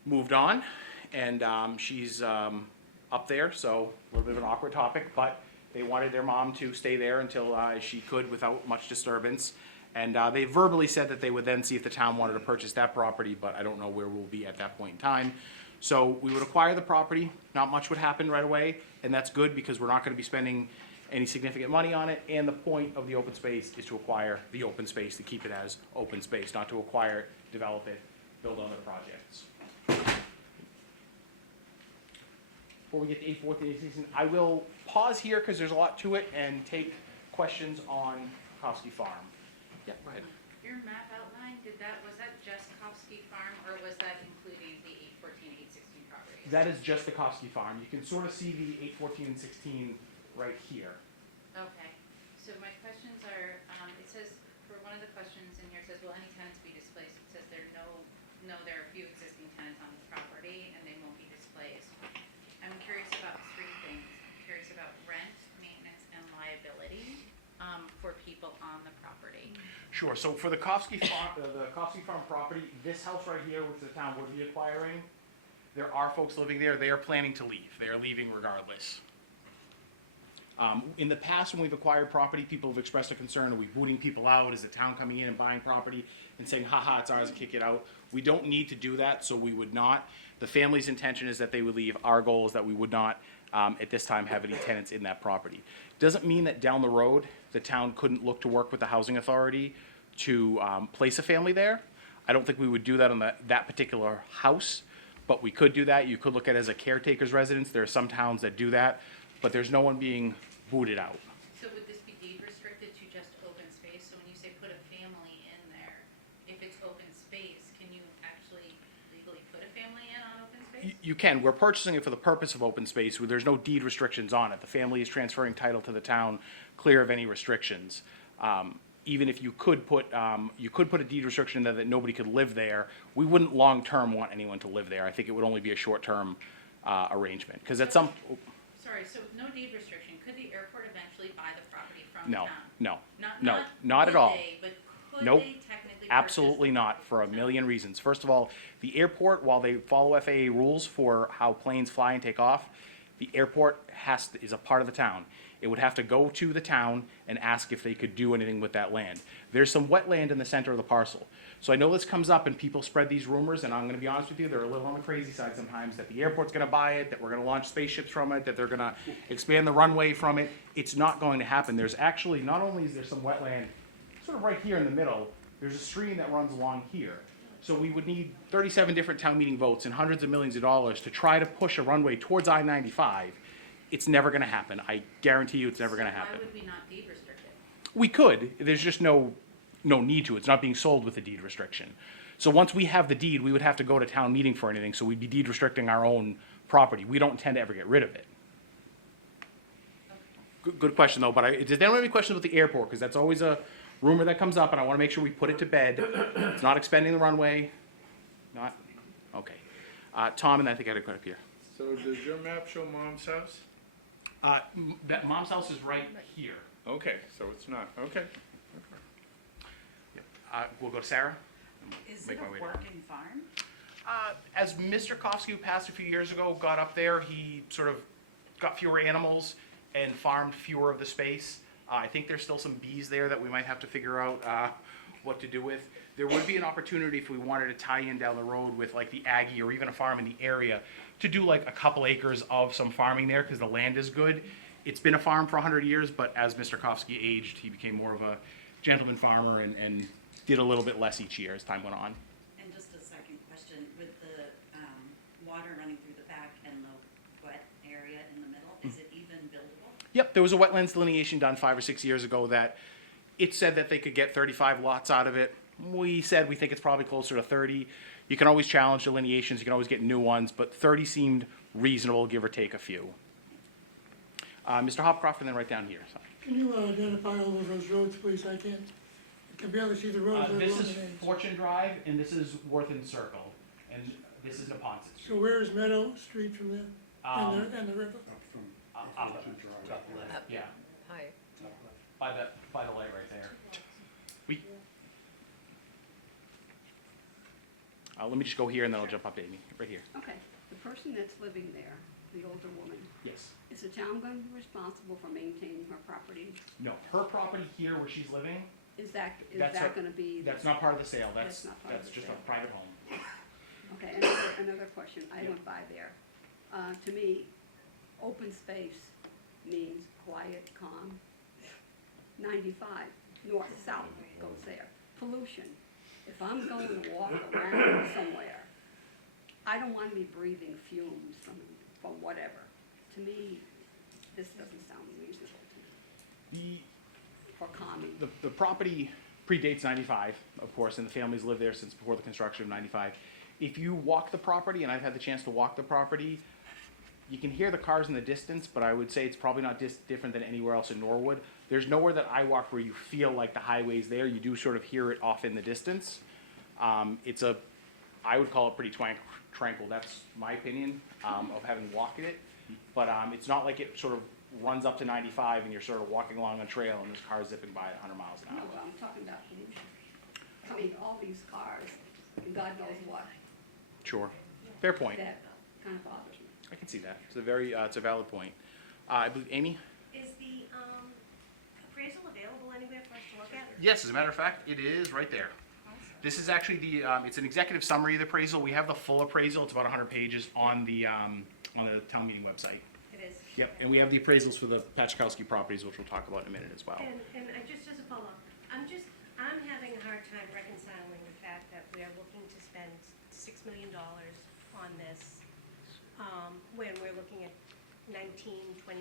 moved on. And she's up there, so a little bit of an awkward topic, but they wanted their mom to stay there until she could without much disturbance. And they verbally said that they would then see if the town wanted to purchase that property, but I don't know where we'll be at that point in time. So we would acquire the property, not much would happen right away, and that's good because we're not going to be spending any significant money on it, and the point of the open space is to acquire the open space, to keep it as open space, not to acquire it, develop it, build other projects. Before we get to 814 season, I will pause here because there's a lot to it and take questions on Kosky Farm. Yeah, go ahead. Your map outline, was that just Kosky Farm, or was that including the 814, 816 properties? That is just the Kosky Farm. You can sort of see the 814 and 16 right here. Okay, so my questions are, it says, for one of the questions in here, it says, will any tenants be displaced? It says there are there are a few existing tenants on the property and they won't be displaced. I'm curious about three things. I'm curious about rent, maintenance, and liability for people on the property. Sure. So for the Kosky Farm property, this house right here, which the town would be acquiring, there are folks living there. They are planning to leave. They are leaving regardless. In the past, when we've acquired property, people have expressed a concern, are we booting people out? Is the town coming in and buying property and saying, haha, it's ours, and kick it out? We don't need to do that, so we would not. The family's intention is that they would leave. Our goal is that we would not, at this time, have any tenants in that property. Doesn't mean that down the road, the town couldn't look to work with the housing authority to place a family there. I don't think we would do that on that particular house, but we could do that. You could look at it as a caretaker's residence. There are some towns that do that, but there's no one being booted out. So would this be deed restricted to just open space? So when you say put a family in there, if it's open space, can you actually legally put a family in on open space? You can. We're purchasing it for the purpose of open space. There's no deed restrictions on it. The family is transferring title to the town, clear of any restrictions. Even if you could put a deed restriction there that nobody could live there, we wouldn't long-term want anyone to live there. I think it would only be a short-term arrangement. Because at some, Sorry, so no deed restriction, could the airport eventually buy the property from the town? no, Not not at would all. they, but could Nope. they technically Absolutely purchase not, for a million reasons. First of all, the airport, while they follow FAA rules for how planes fly and take off, the airport is a part of the town. It would have to go to the town and ask if they could do anything with that land. There's some wetland in the center of the parcel. So I know this comes up and people spread these rumors, and I'm gonna be honest with you, they're a little on the crazy side sometimes, that the airport's gonna buy it, that we're gonna launch spaceships from it, that they're gonna expand the runway from it. It's not going to happen. There's actually, not only is there some wetland, sort of right here in the middle, there's a stream that runs along here. So we would need 37 different town meeting votes and hundreds of millions of dollars to try to push a runway towards I-95. It's never gonna happen. I guarantee you it's never gonna happen. Why would we not deed restrict it? We could, there's just no need to. It's not being sold with a deed restriction. So once we have the deed, we would have to go to town meeting for anything, so we'd be deed restricting our own property. We don't intend to ever get rid of it. Good question though, but does anyone have any questions with the airport? Because that's always a rumor that comes up, and I wanna make sure we put it to bed. It's not expanding the runway, not, okay. Tom, and I think I had a question up here. So does your map show Mom's house? That mom's house is right here. Okay, so it's not, okay. We'll go to Sarah. Is Make it my a way down. working farm? As Mr. Kofsky, who passed a few years ago, got up there, he sort of got fewer animals and farmed fewer of the space. I think there's still some bees there that we might have to figure out what to do with. There would be an opportunity if we wanted to tie in down the road with like the Aggie or even a farm in the area to do like a couple acres of some farming there because the land is good. It's been a farm for 100 years, but as Mr. Kofsky aged, he became more of a gentleman farmer and did a little bit less each year as time went on. And just a second question, with the water running through the back and the wet area in the middle, is it even buildable? Yep, there was a wetlands delineation done 5 or 6 years ago that it said that they could get 35 lots out of it. We said we think it's probably closer to 30. You can always challenge delineations, you can always get new ones, but 30 seemed reasonable, give or take a few. Mr. Hopcroft, and then right down here. So. Can you identify all of those roads, please? I can barely see the roads. This is Fortune Drive, and this is Worthing Circle, and this is Neponset Street. So where is Meadow Street from there? And the river? Yeah, Hi. by the light right there. Let me just go here and then I'll jump up to Amy, right here. Okay, the person that's living there, the older woman, Yes. is the town going to be responsible for maintaining her property? No, her property here where she's living, Is that That's her- going to be? that's not part of the sale, that's not part of the just a sale. private home. Okay, another question, I went by there. To me, open space means quiet, calm. 95, north, south goes there. Pollution, if I'm going to walk around somewhere, I don't want to be breathing fumes from whatever. To me, this doesn't sound reasonable to me. For calming. The property predates 95, of course, and the family's lived there since before the construction of 95. If you walk the property, and I've had the chance to walk the property, you can hear the cars in the distance, but I would say it's probably not different than anywhere else in Norwood. There's nowhere that I walk where you feel like the highway's there. You do sort of hear it off in the distance. I would call it pretty tranquil. That's my opinion of having walked it. But it's not like it sort of runs up to 95 and you're sort of walking along a trail and there's cars zipping by at 100 miles an No, hour. but I'm talking about pollution. I mean, all these cars, and God knows what, Sure. Fair point. that kind of bothers me. I can see that. It's a valid point. I believe, Amy? Is the look at? Yes, as a matter of fact, it is right there. This is actually the, it's an executive summary of the appraisal. We have the full appraisal. It's about 100 pages on the town meeting website. It is. Yep, and we have the appraisals for the Pachkowski properties, which we'll talk about in a minute as well. And I just as a follow-up, I'm having a hard time reconciling the fact that we are looking to spend $6 million on this, when we're looking at $20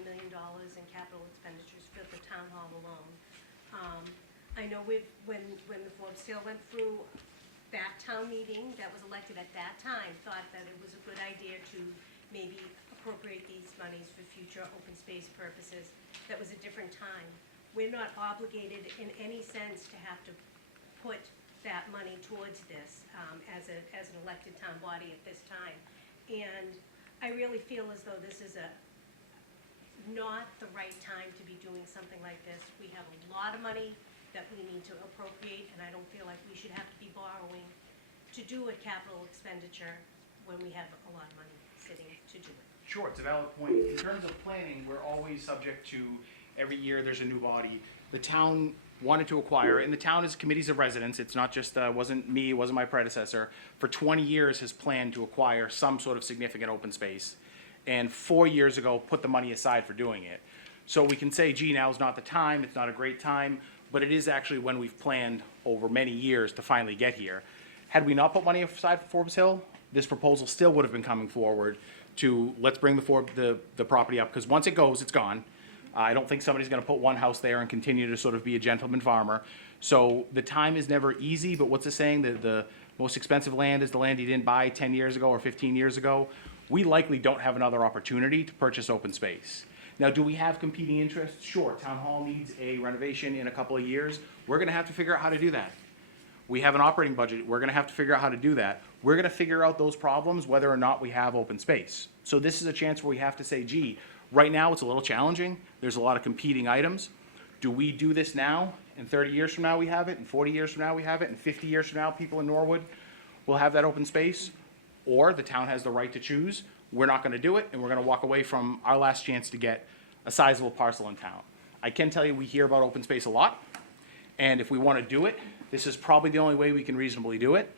million in capital expenditures for the town hall alone. I know when the Forbes sale went through, that town meeting that was elected at that time thought that it was a good idea to maybe appropriate these monies for future open space purposes. That was a different time. We're not obligated in any sense to have to put that money towards this as an elected town body at this time. And I really feel as though this is not the right time to be doing something like this. We have a lot of money that we need to appropriate, and I don't feel like we should have to be borrowing to do a capital expenditure when we have a lot of money sitting to do it. Sure, it's a valid point. In terms of planning, we're always subject to, every year there's a new body. The town wanted to acquire, and the town is committees of residents. It's not just, wasn't me, it wasn't my predecessor. For 20 years has planned to acquire some sort of significant open space. And 4 years ago, put the money aside for doing it. So we can say, gee, now's not the time, it's not a great time, but it is actually when we've planned over many years to finally get here. Had we not put money aside for Forbes Hill, this proposal still would have been coming forward to, let's bring the property up, because once it goes, it's gone. I don't think somebody's gonna put one house there and continue to sort of be a gentleman farmer. So the time is never easy, but what's the saying? The most expensive land is the land you didn't buy 10 years ago or 15 years ago. We likely don't have another opportunity to purchase open space. Now, do we have competing interests? Sure, Town Hall needs a renovation in a couple of years. We're gonna have to figure out how to do that. We have an operating budget, we're gonna have to figure out how to do that. We're gonna figure out those problems whether or not we have open space. So this is a chance where we have to say, gee, right now it's a little challenging, there's a lot of competing items. Do we do this now? In 30 years from now we have it, in 40 years from now we have it, in 50 years from now people in Norwood will have that open space? Or the town has the right to choose, we're not gonna do it, and we're gonna walk away from our last chance to get a sizable parcel in town. I can tell you we hear about open space a lot, and if we wanna do it, this is probably the only way we can reasonably do it,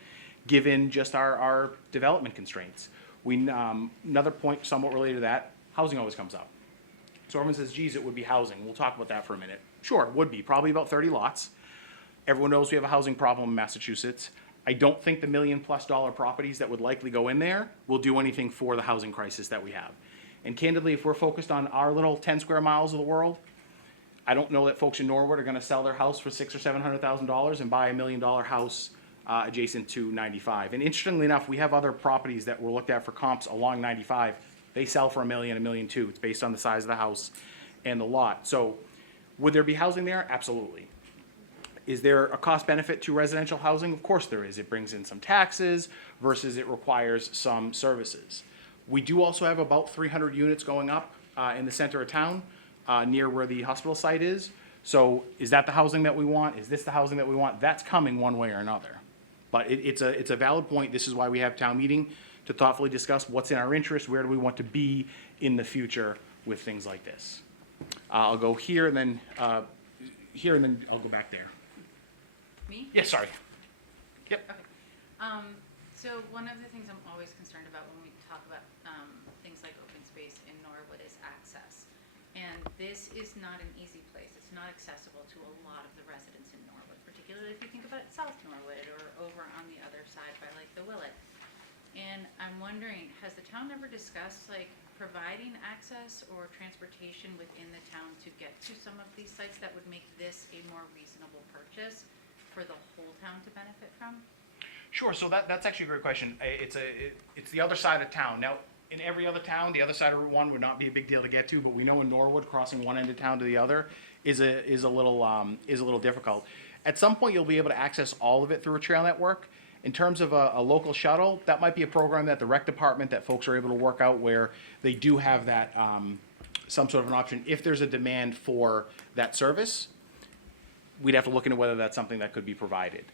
given just our development constraints. Another point somewhat related to that, housing always comes up. So everyone says, geez, it would be housing. We'll talk about that for a minute. Sure, it would be, probably about 30 lots. Everyone knows we have a housing problem in Massachusetts. I don't think the $1 million+ properties that would likely go in there will do anything for the housing crisis that we have. And candidly, if we're focused on our little 10 square miles of the world, I don't know that folks in Norwood are gonna sell their house for $600,000 or $700,000 and buy a $1 million house adjacent to 95. And interestingly enough, we have other properties that were looked at for comps along 95. They sell for $1 million, $1.2 million. It's based on the size of the house and the lot. So would there be housing there? Absolutely. Is there a cost benefit to residential housing? Of course there is. It brings in some taxes versus it requires some services. We do also have about 300 units going up in the center of town, near where the hospital site is. So is that the housing that we want? Is this the housing that we want? That's coming one way or another. But it's a valid point. This is why we have town meeting, to thoughtfully discuss what's in our interest, where do we want to be in the future with things like this. I'll go here and then I'll go back there. Me? Yes, sorry. Yep. Okay. So one of the things I'm always concerned about when we talk about things like open space in Norwood is access. And this is not an easy place. It's not accessible to a lot of the residents in Norwood, particularly if you think about South Norwood or over on the other side by like the Willett. And I'm wondering, has the town ever discussed like providing access or transportation within the town to get to some of these sites that would make this a more reasonable purchase for the whole town to benefit from? Sure, so that's actually a great question. It's the other side of town. Now, in every other town, the other side of Route 1 would not be a big deal to get to, but we know in Norwood, crossing one end of town to the other is a little difficult. At some point, you'll be able to access all of it through a trail network. In terms of a local shuttle, that might be a program that the rec department, that folks are able to work out where they do have that, some sort of an option. If there's a demand for that service, we'd have to look into whether that's something that could be provided.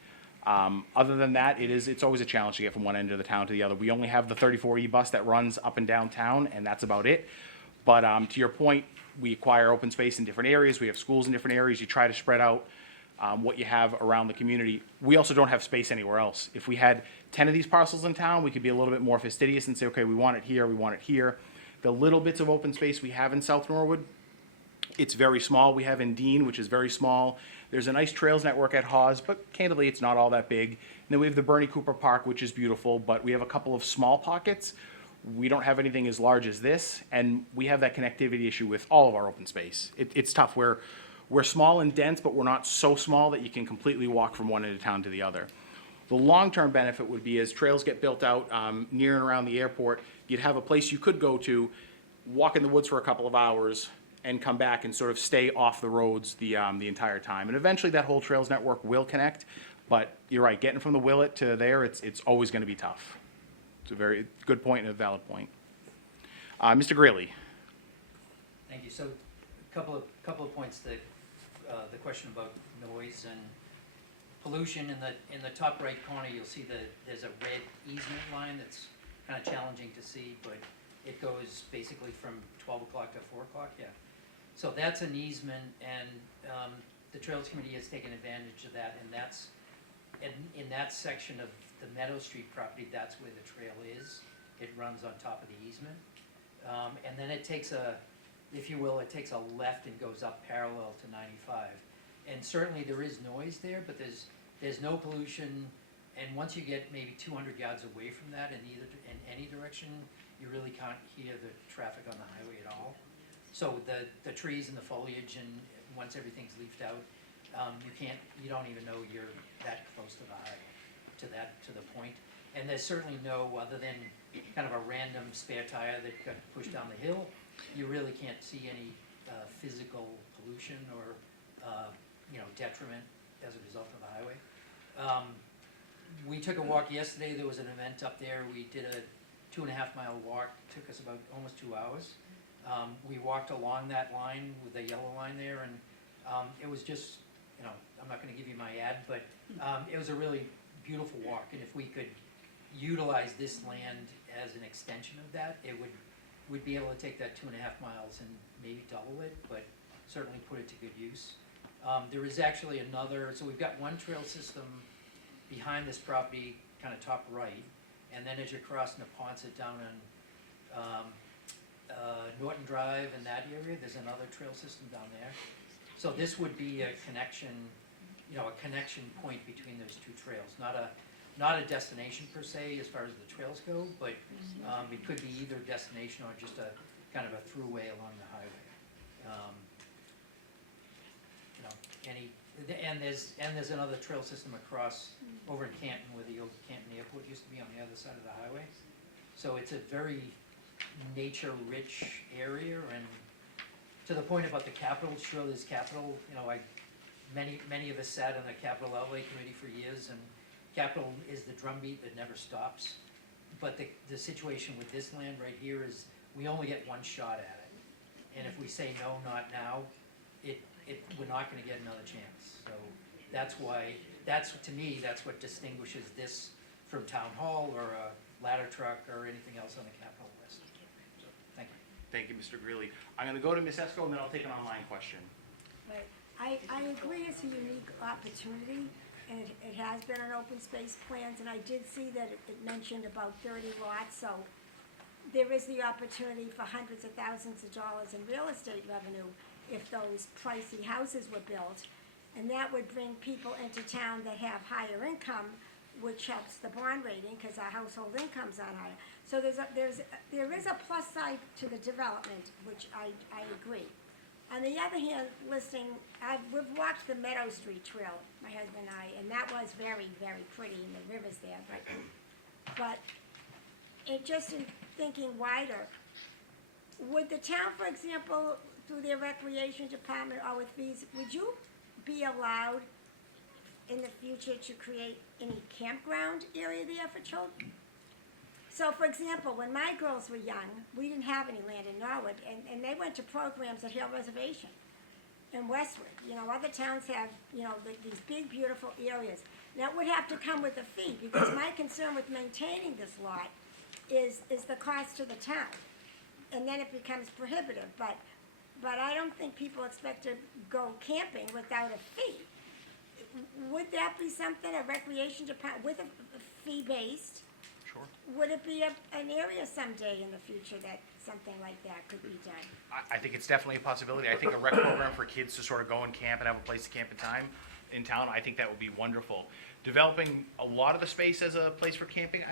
Other than that, it's always a challenge to get from one end of the town to the other. We only have the 34E bus that runs up and down town, and that's about it. But to your point, we acquire open space in different areas. We have schools in different areas. You try to spread out what you have around the community. We also don't have space anywhere else. If we had 10 of these parcels in town, we could be a little bit more fastidious and say, okay, we want it here, we want it here. The little bits of open space we have in South Norwood, it's very small. We have in Dean, which is very small. There's a nice trails network at Hawes, but candidly, it's not all that big. And then we have the Bernie Cooper Park, which is beautiful, but we have a couple of small pockets. We don't have anything as large as this, and we have that connectivity issue with all of our open space. It's tough. We're small and dense, but we're not so small that you can completely walk from one end of town to the other. The long-term benefit would be as trails get built out near and around the airport, you'd have a place you could go to, walk in the woods for a couple of hours, and come back and sort of stay off the roads the entire time. And eventually that whole trails network will connect, but you're right, getting from the Willet to there, it's always gonna be tough. It's a very good point and a valid point. Mr. Greeley. Thank you. So, a couple of points that, the question about noise and pollution. In the top right corner, you'll see that there's a red easement line that's kind of challenging to see, but it goes basically from 12 o'clock to 4 o'clock, yeah. So that's an easement, and the Trails Committee has taken advantage of that, and that's, in that section of the Meadow Street property, that's where the trail is. It runs on top of the easement. And then it takes if you will, it takes a left and goes up parallel to 95. And certainly there is noise there, but there's no pollution. And once you get maybe 200 yards away from that in any direction, you really can't hear the traffic on the highway at all. So the trees and the foliage, and once everything's leafed out, you don't even know you're that close to the highway, to the point. And there's certainly no, other than kind of a random spare tire that got pushed down the hill, you really can't see any physical pollution or detriment as a result of the highway. We took a walk yesterday. There was an event up there. We did a 2.5-mile walk. Took us about almost 2 hours. We walked along that line with the yellow line there, and it was just, I'm not going to give you my ad, but it was a really beautiful walk. And if we could utilize this land as an extension of that, we'd be able to take that 2.5 miles and maybe double it, but certainly put it to good use. There is actually another, so we've got one trail system behind this property, kind of top right, and then as you cross Neponset down on Norton Drive and that area, there's another trail system down there. So this would be a connection, a connection point between those two trails, not a destination per se as far as the trails go, but it could be either destination or just a kind of a throughway along the highway. And there's another trail system across over in Canton where the old Canton Airport used to be on the other side of the highway. So it's a very nature-rich area, and to the point about the capital, sure there's capital. Many of us sat on the Capital Outlay Committee for years, and capital is the drumbeat that never stops. But the situation with this land right here is we only get one shot at it. And if we say no, not now, we're not gonna get another chance. So that's why, to me, that's what distinguishes this from Town Hall or a ladder truck or anything else on the capital list. So, thank you. Thank you, Mr. Greeley. I'm gonna go to Ms. Esco, and then I'll take an online question. Right. I agree it's a unique opportunity, and it has been on open space plans, and I did see that it mentioned about 30 lots, so there is the opportunity for hundreds of thousands of dollars in real estate revenue if those pricey houses were built. And that would bring people into town that have higher income, which helps the bond rating, because our household incomes are higher. So there is a plus side to the development, which I agree. On the other hand, we've walked the Meadow Street Trail, my husband and I, and that was very, very pretty, and the river's there. But just in thinking wider, would the town, for example, through their recreation department or with these, would you be allowed in the future to create any campground area there for children? So, for example, when my girls were young, we didn't have any land in Norwood, and they went to programs at Hill Reservation in Westwood. Other towns have, these big, beautiful areas. Now, it would have to come with a fee, because my concern with maintaining this lot is the cost to the town. And then it becomes prohibitive, but I don't think people expect to go camping without a fee. would that be something, a recreation department, with a fee-based? Sure. Would it be an area someday in the future that something like that could be done? I think it's definitely a possibility. I think a rec program for kids to sort of go and camp and have a place to camp in town, I think that would be wonderful. Developing a lot of the space as a place for camping,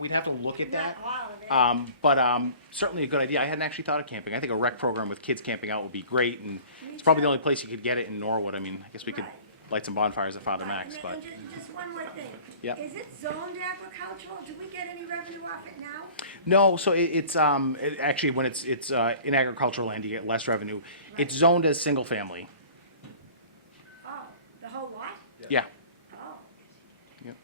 we'd have to look at that. Not all of it. But certainly a good idea. I hadn't actually thought of camping. I think a rec program with kids camping out would be great, and it's probably the only place you could get it in Norwood. I mean, I guess we could light some bonfires at Father Max, but. Just one more thing. Yep. Is it zoned agricultural? Do we get any revenue off it now? No, so actually, when it's in agricultural land, you get less revenue. It's zoned as single family. Oh, the whole lot? Yeah. Oh. Yep.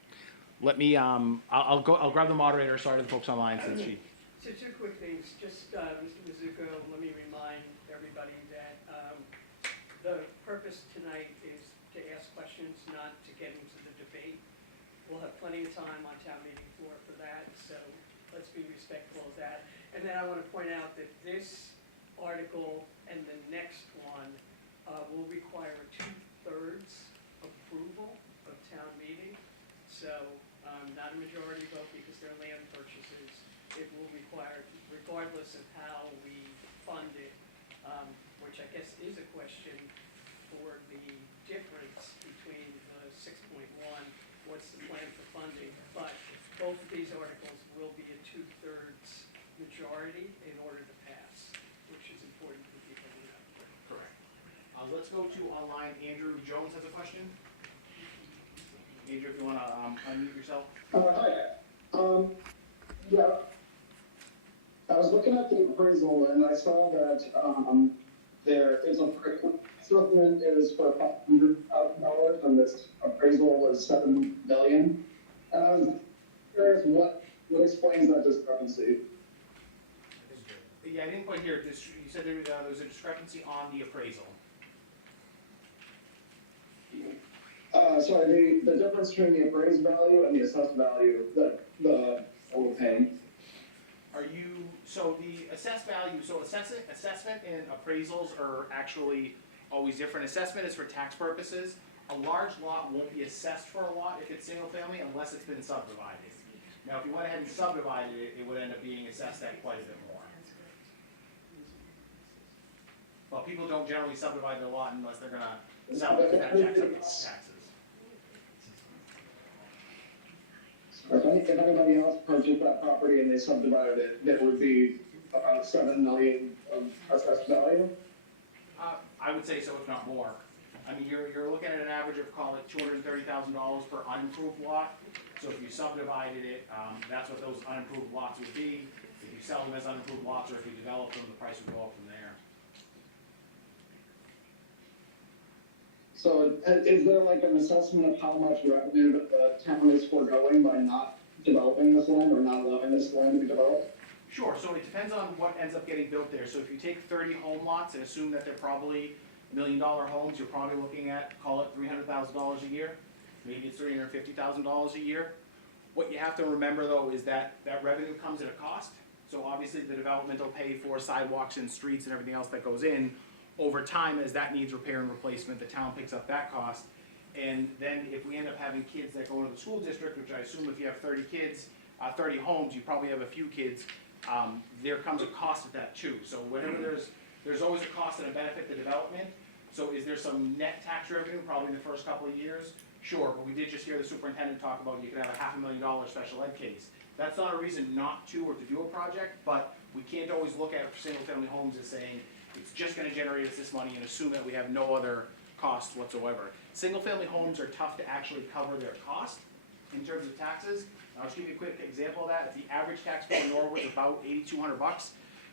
Let me, I'll grab the moderator, sorry to the folks online since she. So two quick things, just, Mr. Mizuko, let me remind everybody that, the purpose tonight is to ask questions, not to get into the debate. We'll have plenty of time on town meeting floor for that, so let's be respectful of that. And then I want to point out that this article and the next one, will require a 2/3 approval of town meeting. So, not a majority vote because they're land purchases. It will require, regardless of how we fund it, which I guess is a question for the difference between the 6.1, what's the plan for funding? But both of these articles will be a 2/3 majority in order to pass, which is important for people to know. Correct. Let's go to online. Andrew Jones has a question. Andrew, if you want to unmute yourself. Hi. Yeah. I was looking at the appraisal and I saw that there is a supplement is for $500,000 and this appraisal is $7 million. And I was curious what explains that discrepancy. Yeah, I didn't quite hear it. You said there was a discrepancy on the appraisal. Sorry, the difference between the appraised value and the assessed value that we're paying. So the assessed value, so assessment and appraisals are actually always different. Assessment is for tax purposes. A large lot won't be assessed for a lot if it's single family unless it's been subdivided. Now, if you went ahead and subdivided it, it would end up being assessed at quite a bit more. Well, people don't generally subdivide their lot unless they're gonna sell it, because that jacks up taxes. If anybody else purchased that property and they subdivided it, that would be about $7 million of assessed value? I would say so, if not more. I mean, you're looking at an average of, call it $230,000 per unimproved lot. So if you subdivided it, that's what those unimproved lots would be. If you sell them as unimproved lots, or if you develop them, the price would go up from there. So is there like an assessment of how much revenue that the town is foregoing by not developing this land or not allowing this land to be developed? Sure, so it depends on what ends up getting built there. So if you take 30 home lots and assume that they're probably $1 million homes, you're probably looking at, call it $300,000 a year. Maybe it's $350,000 a year. What you have to remember though is that that revenue comes at a cost. So obviously the development will pay for sidewalks and streets and everything else that goes in. Over time, as that needs repair and replacement, the town picks up that cost. And then if we end up having kids that go into the school district, which I assume if you have 30 kids, 30 homes, you probably have a few kids, there comes a cost with that too. So whenever there's always a cost and a benefit to development. So is there some net tax revenue probably in the first couple of years? Sure, but we did just hear the superintendent talk about you could have a $500,000 special ed case. That's not a reason not to or to do a project, but we can't always look at single family homes as saying, it's just gonna generate us this money and assume that we have no other costs whatsoever. Single-family homes are tough to actually cover their cost in terms of taxes. I'll just give you a quick example of that. If the average tax bill in Norwood is about $8,200,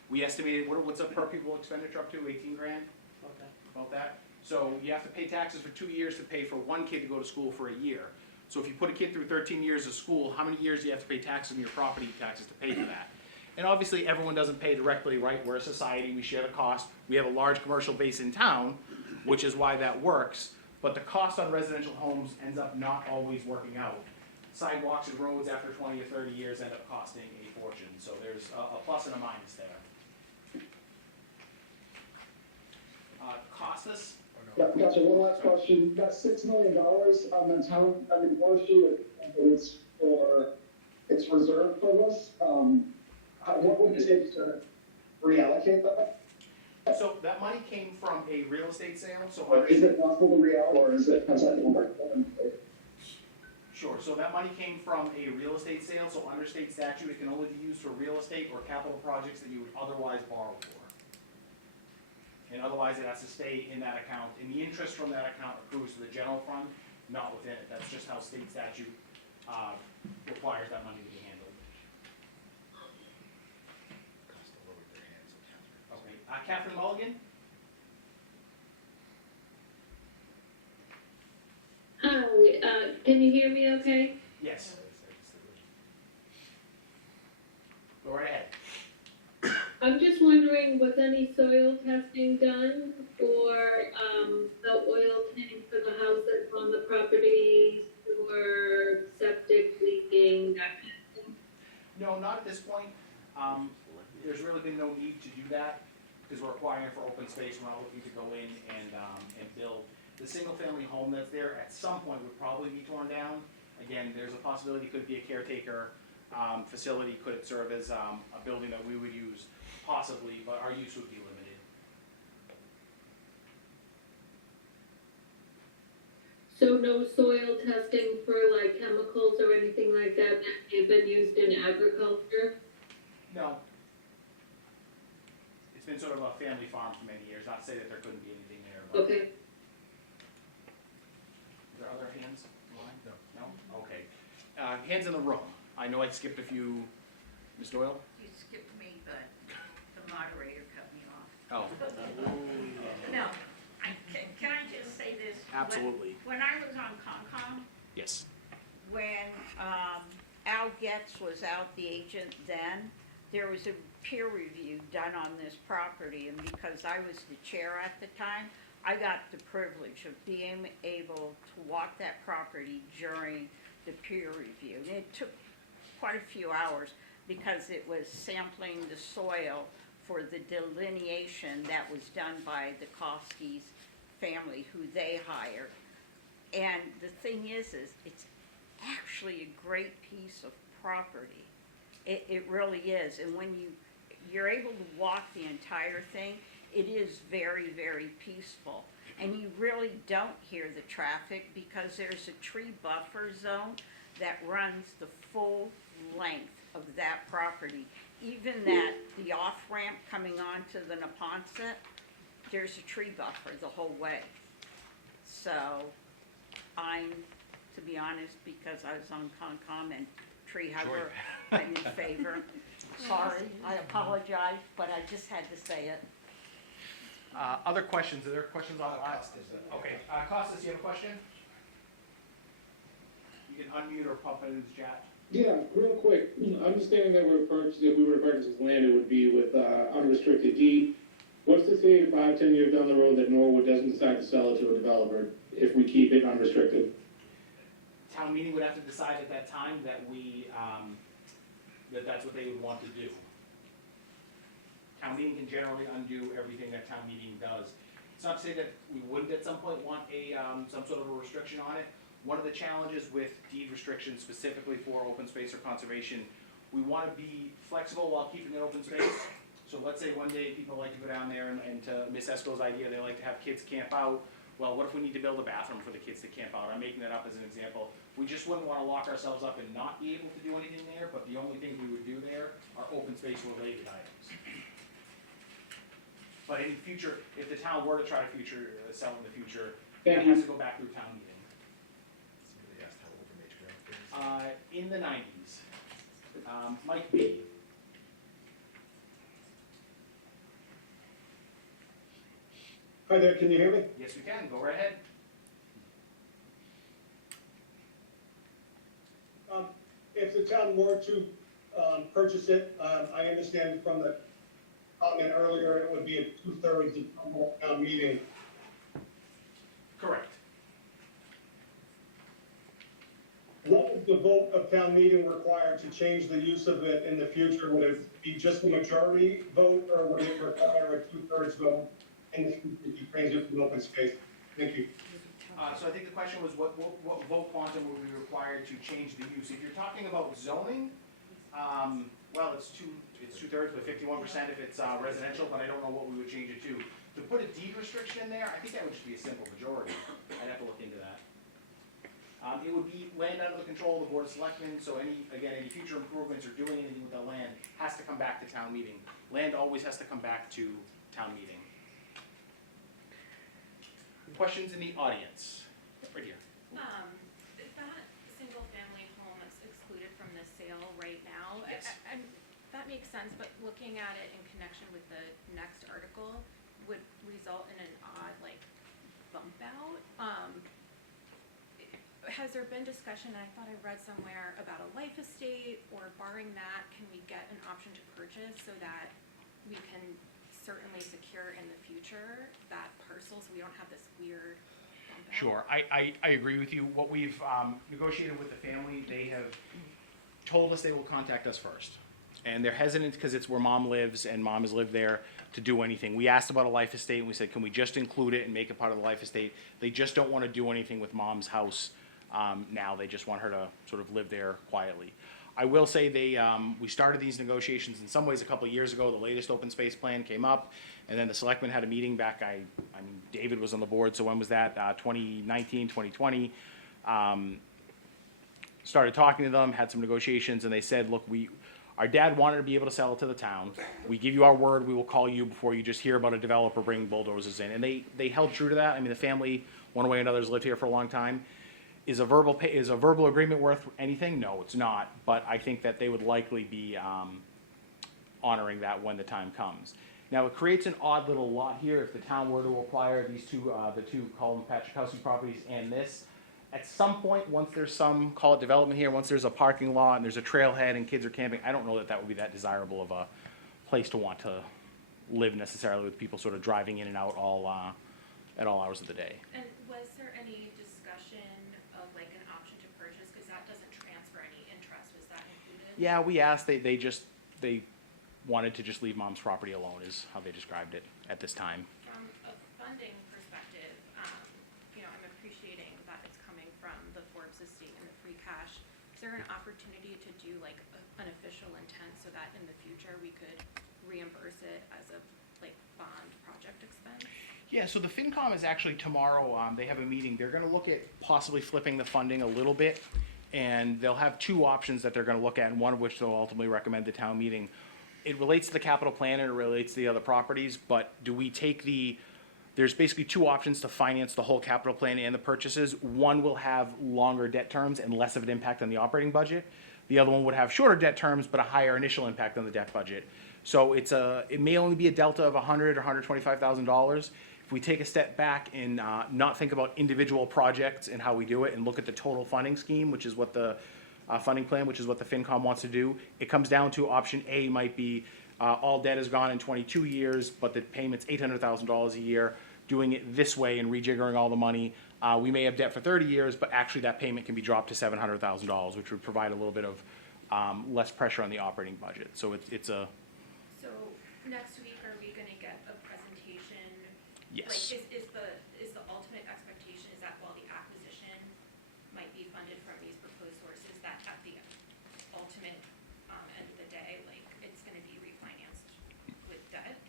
we estimated, what's a per pupil expenditure up to, 18 grand? About that. So you have to pay taxes for 2 years to pay for one kid to go to school for a year. So if you put a kid through 13 years of school, how many years do you have to pay taxes on your property taxes to pay for that? And obviously, everyone doesn't pay directly, right? We're a society, we share the cost. We have a large commercial base in town, which is why that works. But the cost on residential homes ends up not always working out. Sidewalks and roads after 20 or 30 years end up costing a fortune. So there's a plus and a minus there. Costas? Or no? Yeah, gotcha. One last question. That $6 million on the town, I mean, war sheet, it's reserved for this. What would it take to reallocate that? So that money came from a real estate sale, so. Or is it possible to reallocate, or is it? Sure, so that money came from a real estate sale, so under state statute, it can only be used for real estate or capital projects that you would otherwise borrow for. And otherwise, it has to stay in that account, and the interest from that account accrues to the general fund, not within it. That's just how state statute, requires that money to be handled. Okay, Catherine Mulligan? Hi, can you hear me okay? Yes. Go right ahead. I'm just wondering, was any soil testing done for, the oil tank for the house that's on the property, or septic leaking, that kind of thing? No, not at this point. There's really been no need to do that, because we're acquiring for open space, we're not looking to go in and build. The single-family home that's there, at some point, would probably be torn down. Again, there's a possibility it could be a caretaker facility, could it serve as a building that we would use, possibly, but our use would be limited. So no soil testing for like chemicals or anything like that that may have been used in agriculture? No. It's been sort of a family farm for many years, not to say that there couldn't be anything there, but. Okay. Are there other hands in line? No? Okay. Hands in the room. I know I skipped a few. Ms. Doyle? You skipped me, but the moderator cut me off. Oh. No, can I just say this? Absolutely. When I was on Concom, Yes. when Al Getz was out, the agent then, there was a peer review done on this property, and because I was the chair at the time, I got the privilege of being able to walk that property during the peer review. And it took quite a few hours because it was sampling the soil for the delineation that was done by the Kofsky's family, who they hired. And the thing is it's actually a great piece of property. It really is. And when you're able to walk the entire thing, it is very, very peaceful. And you really don't hear the traffic because there's a tree buffer zone that runs the full length of that property. Even the off-ramp coming onto the Neponset, there's a tree buffer the whole way. So I'm, to be honest, because I was on Concom and tree hugger, I'm in favor. Sorry, I apologize, but I just had to say it. Other questions? Are there questions on Okay, Costas, you have a question? You can unmute or pop it into the chat. Yeah, real quick, understanding that if we were to purchase land, it would be with unrestricted deed. What's to say 5, 10 years down the road that Norwood doesn't decide to sell it to a developer if we keep it unrestricted? Town meeting would have to decide at that time that that's what they would want to do. Town meeting can generally undo everything that town meeting does. It's not to say that we wouldn't at some point want some sort of a restriction on it. One of the challenges with deed restrictions specifically for open space or conservation, we want to be flexible while keeping it open space. So let's say one day people like to go down there and to Miss Esco's idea, they like to have kids camp out. Well, what if we need to build a bathroom for the kids to camp out? I'm making that up as an example. We just wouldn't want to lock ourselves up and not be able to do anything there, but the only things we would do there are open space related items. But in the future, if the town were to try to sell in the future, that has to go back through town meeting. Somebody asked how old the major ground is. In the 90s. Mike B. Hi there, can you hear me? Yes, we can. Go right ahead. If the town were to purchase it, I understand from the comment earlier, it would be a 2/3 of town meeting. Correct. What would the vote of town meeting require to change the use of it in the future? Would it be just a majority vote, or would it require a 2/3 vote in the future to transition to open space? Thank you. So I think the question was what vote quantum would be required to change the use? If you're talking about zoning, well, it's two-thirds, but 51% if it's residential, but I don't know what we would change it to. To put a deed restriction in there, I think that would just be a simple majority. I'd have to look into that. It would be land under the control of the Board of Selectmen, so any future improvements or doing anything with the land has to come back to town meeting. Land always has to come back to town meeting. Questions in the audience? Right here. Is that single-family home that's excluded from the sale right now? Yes. That makes sense, but looking at it in connection with the next article would result in an odd, like, bump out. Has there been discussion, I thought I read somewhere, about a life estate, or barring that, can we get an option to purchase so that we can certainly secure in the future that parcel, so we don't have this weird bump out? Sure, I agree with you. What we've negotiated with the family, they have told us they will contact us first. And they're hesitant because it's where mom lives and mom has lived there to do anything. We asked about a life estate and we said, can we just include it and make it part of the life estate? They just don't want to do anything with mom's house now. They just want her to sort of live there quietly. I will say we started these negotiations in some ways a couple of years ago. The latest open space plan came up, and then the selectmen had a meeting back, I mean, David was on the board, so when was that? 2019, 2020. Started talking to them, had some negotiations, and they said, look, our dad wanted to be able to sell it to the town. We give you our word, we will call you before you just hear about a developer bringing bulldozers in. And they held true to that. I mean, the family, one way or another, has lived here for a long time. Is a verbal agreement worth anything? No, it's not. But I think that they would likely be honoring that when the time comes. Now, it creates an odd little lot here if the town were to acquire these two, the two Colin Patrickowski properties and this. At some point, once there's some, call it development here, once there's a parking lot and there's a trailhead and kids are camping, I don't know that would be that desirable of a place to want to live necessarily, with people sort of driving in and out at all hours of the day. And was there any discussion of like an option to purchase, because that doesn't transfer any interest, was that included? Yeah, we asked, they wanted to just leave mom's property alone, is how they described it at this time. From a funding perspective, I'm appreciating that it's coming from the Forbes estate and the free cash. Is there an opportunity to do like an official intent so that in the future we could reimburse it as a like bond project expense? Yeah, so the FinCom is actually tomorrow, they have a meeting. They're gonna look at possibly flipping the funding a little bit, and they'll have two options that they're gonna look at, and one of which they'll ultimately recommend to town meeting. It relates to the capital plan and it relates to the other properties, but do we take there's basically two options to finance the whole capital plan and the purchases. One will have longer debt terms and less of an impact on the operating budget. The other one would have shorter debt terms, but a higher initial impact on the debt budget. So it may only be a delta of $100,000 or $125,000. If we take a step back and not think about individual projects and how we do it, and look at the total funding scheme, which is what the funding plan, which is what the FinCom wants to do, it comes down to option A might be all debt is gone in 22 years, but the payment's $800,000 a year. Doing it this way and rejiggering all the money, we may have debt for 30 years, but actually that payment can be dropped to $700,000, which would provide a little bit of less pressure on the operating budget. So it's a... So next week, are we gonna get a presentation? Yes. Like, is the ultimate expectation is that while the acquisition might be funded from these proposed sources, that at the ultimate end of the day, like, it's gonna be refinanced with debt?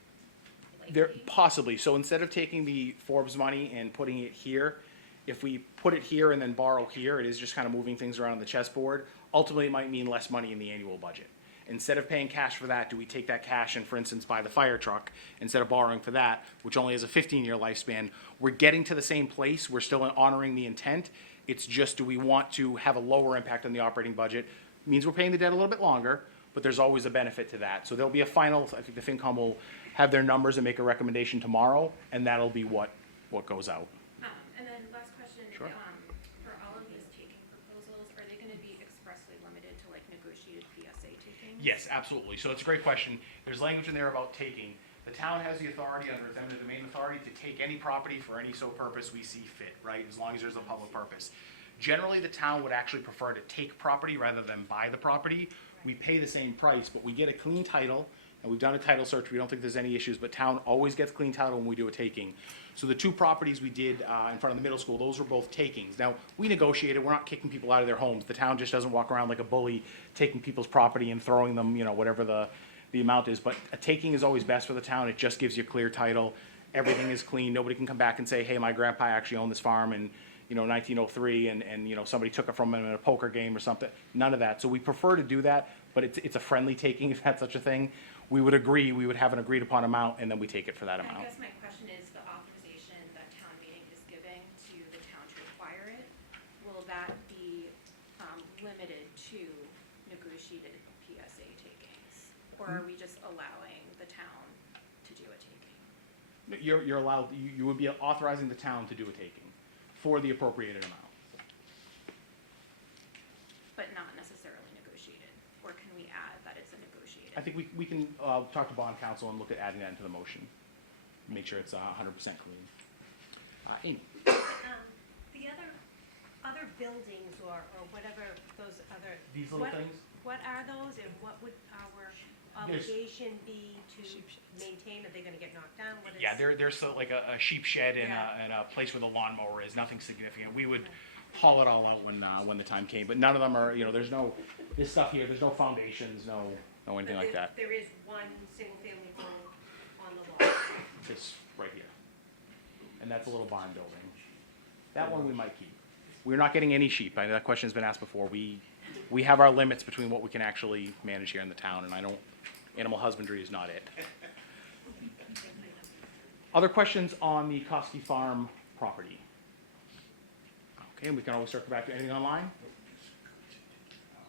There, possibly. So instead of taking the Forbes money and putting it here, if we put it here and then borrow here, it is just kind of moving things around on the chessboard. Ultimately, it might mean less money in the annual budget. Instead of paying cash for that, do we take that cash and, for instance, buy the fire truck instead of borrowing for that, which only has a 15-year lifespan? We're getting to the same place. Think honoring the intent. It's just, do we want to have a lower impact on the operating budget? It means we're paying the debt a little bit longer, but there's always a benefit to that. So there'll be a final, I think the FinCom will have their numbers and make a recommendation tomorrow, and that'll be what goes out. And then last question. Sure. For all of these taking proposals, are they gonna be expressly limited to like negotiated PSA taking? Yes, absolutely. So it's a great question. There's language in there about taking. The town has the authority under its eminent domain authority to take any property for any so purpose we see fit, right? As long as there's a public purpose. Generally, the town would actually prefer to take property rather than buy the property. We pay the same price, but we get a clean title and we've done a title search, we don't think there's any issues, but town always gets clean title when we do a taking. So the two properties we did in front of the middle school, those were both takings. Now, we negotiated, we're not kicking people out of their homes. The town just doesn't walk around like a bully, taking people's property and throwing them, you know, whatever the amount is. But a taking is always best for the town, it just gives you clear title. Everything is clean, nobody can come back and say, hey, my grandpa actually owned this farm in, you know, 1903, and you know, somebody took it from him in a poker game or something. None of that. So we prefer to do that, but it's a friendly taking, if that's such a thing. We would agree, we would have an agreed upon amount, and then we take it for that I amount. guess my question is, the authorization that town meeting is giving to the town to acquire it, will that be limited to negotiated PSA takings? Or are we just allowing the town to do a taking? You're allowed, you would be authorizing the town to do a taking for the appropriated amount. But not necessarily negotiated? Or can we add that it's a negotiated? I think we can talk to bond counsel and look at adding that into the motion. Make sure it's 100% clean. Amy? The other buildings or whatever those other. These little things? What are those and what would our obligation be to maintain? Are they gonna get knocked down? What is? Yeah, there's like a sheep shed and Yeah. and a place where the lawnmower is, nothing significant. We would haul it all out when the time came, but none of them are, you know, there's no, this stuff here, there's no foundations, no anything like that. There is one single-family home on the lot. It's right here. And that's a little barn building. That one we might keep. We're not getting any sheep. That question's been asked before. We have our limits between what we can actually manage here in the town, and animal husbandry is not it. Other questions on the Kosky Farm property? Okay, and we can always circle back to anything online.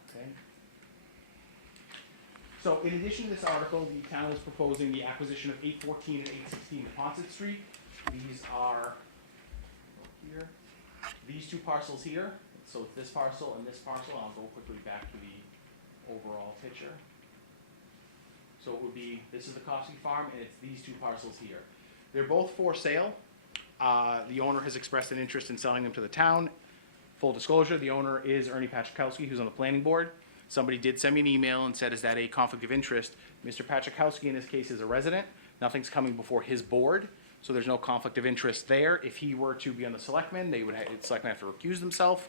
Okay. So in addition to this article, the town is proposing the acquisition of 814 and 816 Deposit Street. These are here. These two parcels here. So it's this parcel and this parcel. I'll go quickly back to the overall picture. So it would be, this is the Kosky Farm, and it's these two parcels here. They're both for sale. The owner has expressed an interest in selling them to the town. Full disclosure, the owner is Ernie Pachakowski, who's on the planning board. Somebody did send me an email and said, is that a conflict of interest? Mr. Pachakowski in this case is a resident. Nothing's coming before his board, so there's no conflict of interest there. If he were to be on the selectmen, the selectmen have to recuse themselves.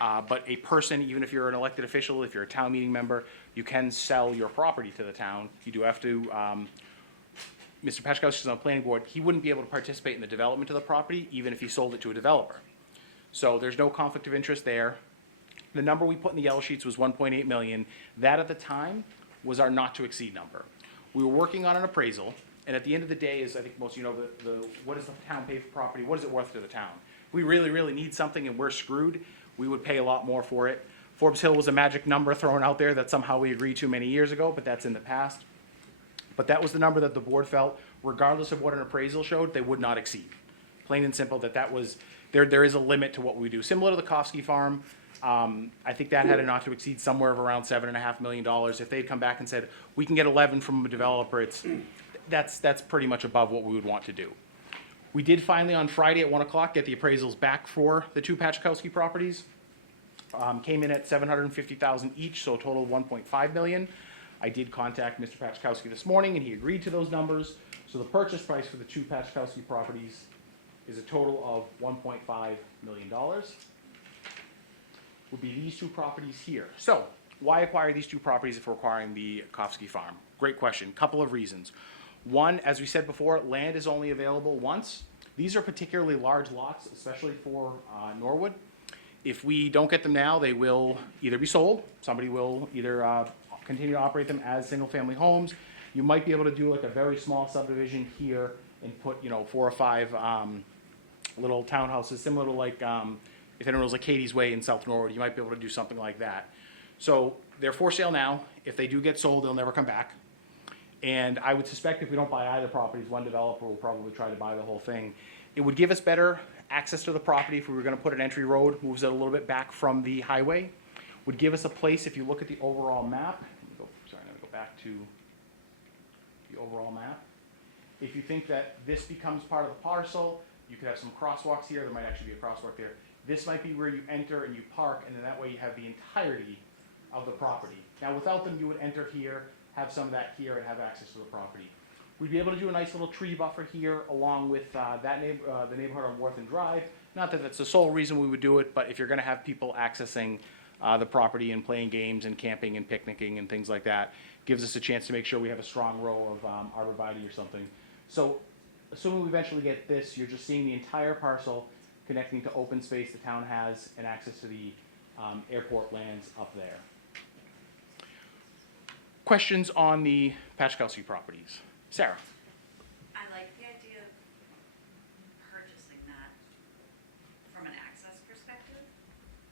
But a person, even if you're an elected official, if you're a town meeting member, you can sell your property to the town. You do have to, Mr. Pachakowski is on the planning board, he wouldn't be able to participate in the development of the property, even if he sold it to a developer. So there's no conflict of interest there. The number we put in the yellow sheets was 1.8 million. That at the time was our not to exceed number. We were working on an appraisal, and at the end of the day, as I think most of you know, what does the town pay for property? What is it worth to the town? We really, really need something and we're screwed. We would pay a lot more for it. Forbes Hill was a magic number thrown out there that somehow we agreed to many years ago, but that's in the past. But that was the number that the board felt, regardless of what an appraisal showed, they would not exceed. Plain and simple, that was, there is a limit to what we do. Similar to the Kosky Farm, I think that had a not to exceed somewhere of around $7.5 million. If they'd come back and said, we can get 11 from a developer, that's pretty much above what we would want to do. We did finally on Friday at 1 o'clock get the appraisals back for the two Pachakowski properties. Came in at $750,000 each, so a total of $1.5 million. I did contact Mr. Pachakowski this morning and he agreed to those numbers. So the purchase price for the two Pachakowski properties is a total of $1.5 million. Would be these two properties here. So why acquire these two properties if we're acquiring the Kosky Farm? Great question. Couple of reasons. One, as we said before, land is only available once. These are particularly large lots, especially for Norwood. If we don't get them now, they will either be sold. Somebody will either continue to operate them as single-family homes. You might be able to do like a very small subdivision here and put, 4 or 5 little townhouses, similar to like, if anyone knows like Katie's Way in South Norwood, you might be able to do something like that. So they're for sale now. If they do get sold, they'll never come back. And I would suspect if we don't buy either properties, one developer will probably try to buy the whole thing. It would give us better access to the property if we were gonna put an entry road, moves it a little bit back from the highway. Would give us a place, if you look at the overall map, I'm gonna go back to the overall map. If you think that this becomes part of the parcel, you could have some crosswalks here, there might actually be a crosswalk there. This might be where you enter and you park, and then that way you have the entirety of the property. Now without them, you would enter here, have some of that here and have access to the property. We'd be able to do a nice little tree buffer here along with the neighborhood on Worthing Drive. Not that that's the sole reason we would do it, but if you're gonna have people accessing the property and playing games and camping and picnicking and things like that, gives us a chance to make sure we have a strong row of arborvitae or something. So assuming we eventually get this, you're just seeing the entire parcel connecting to open space the town has and access to the airport lands up there. Questions on the Pachkowski properties? Sarah? I like the idea of purchasing that from an access perspective,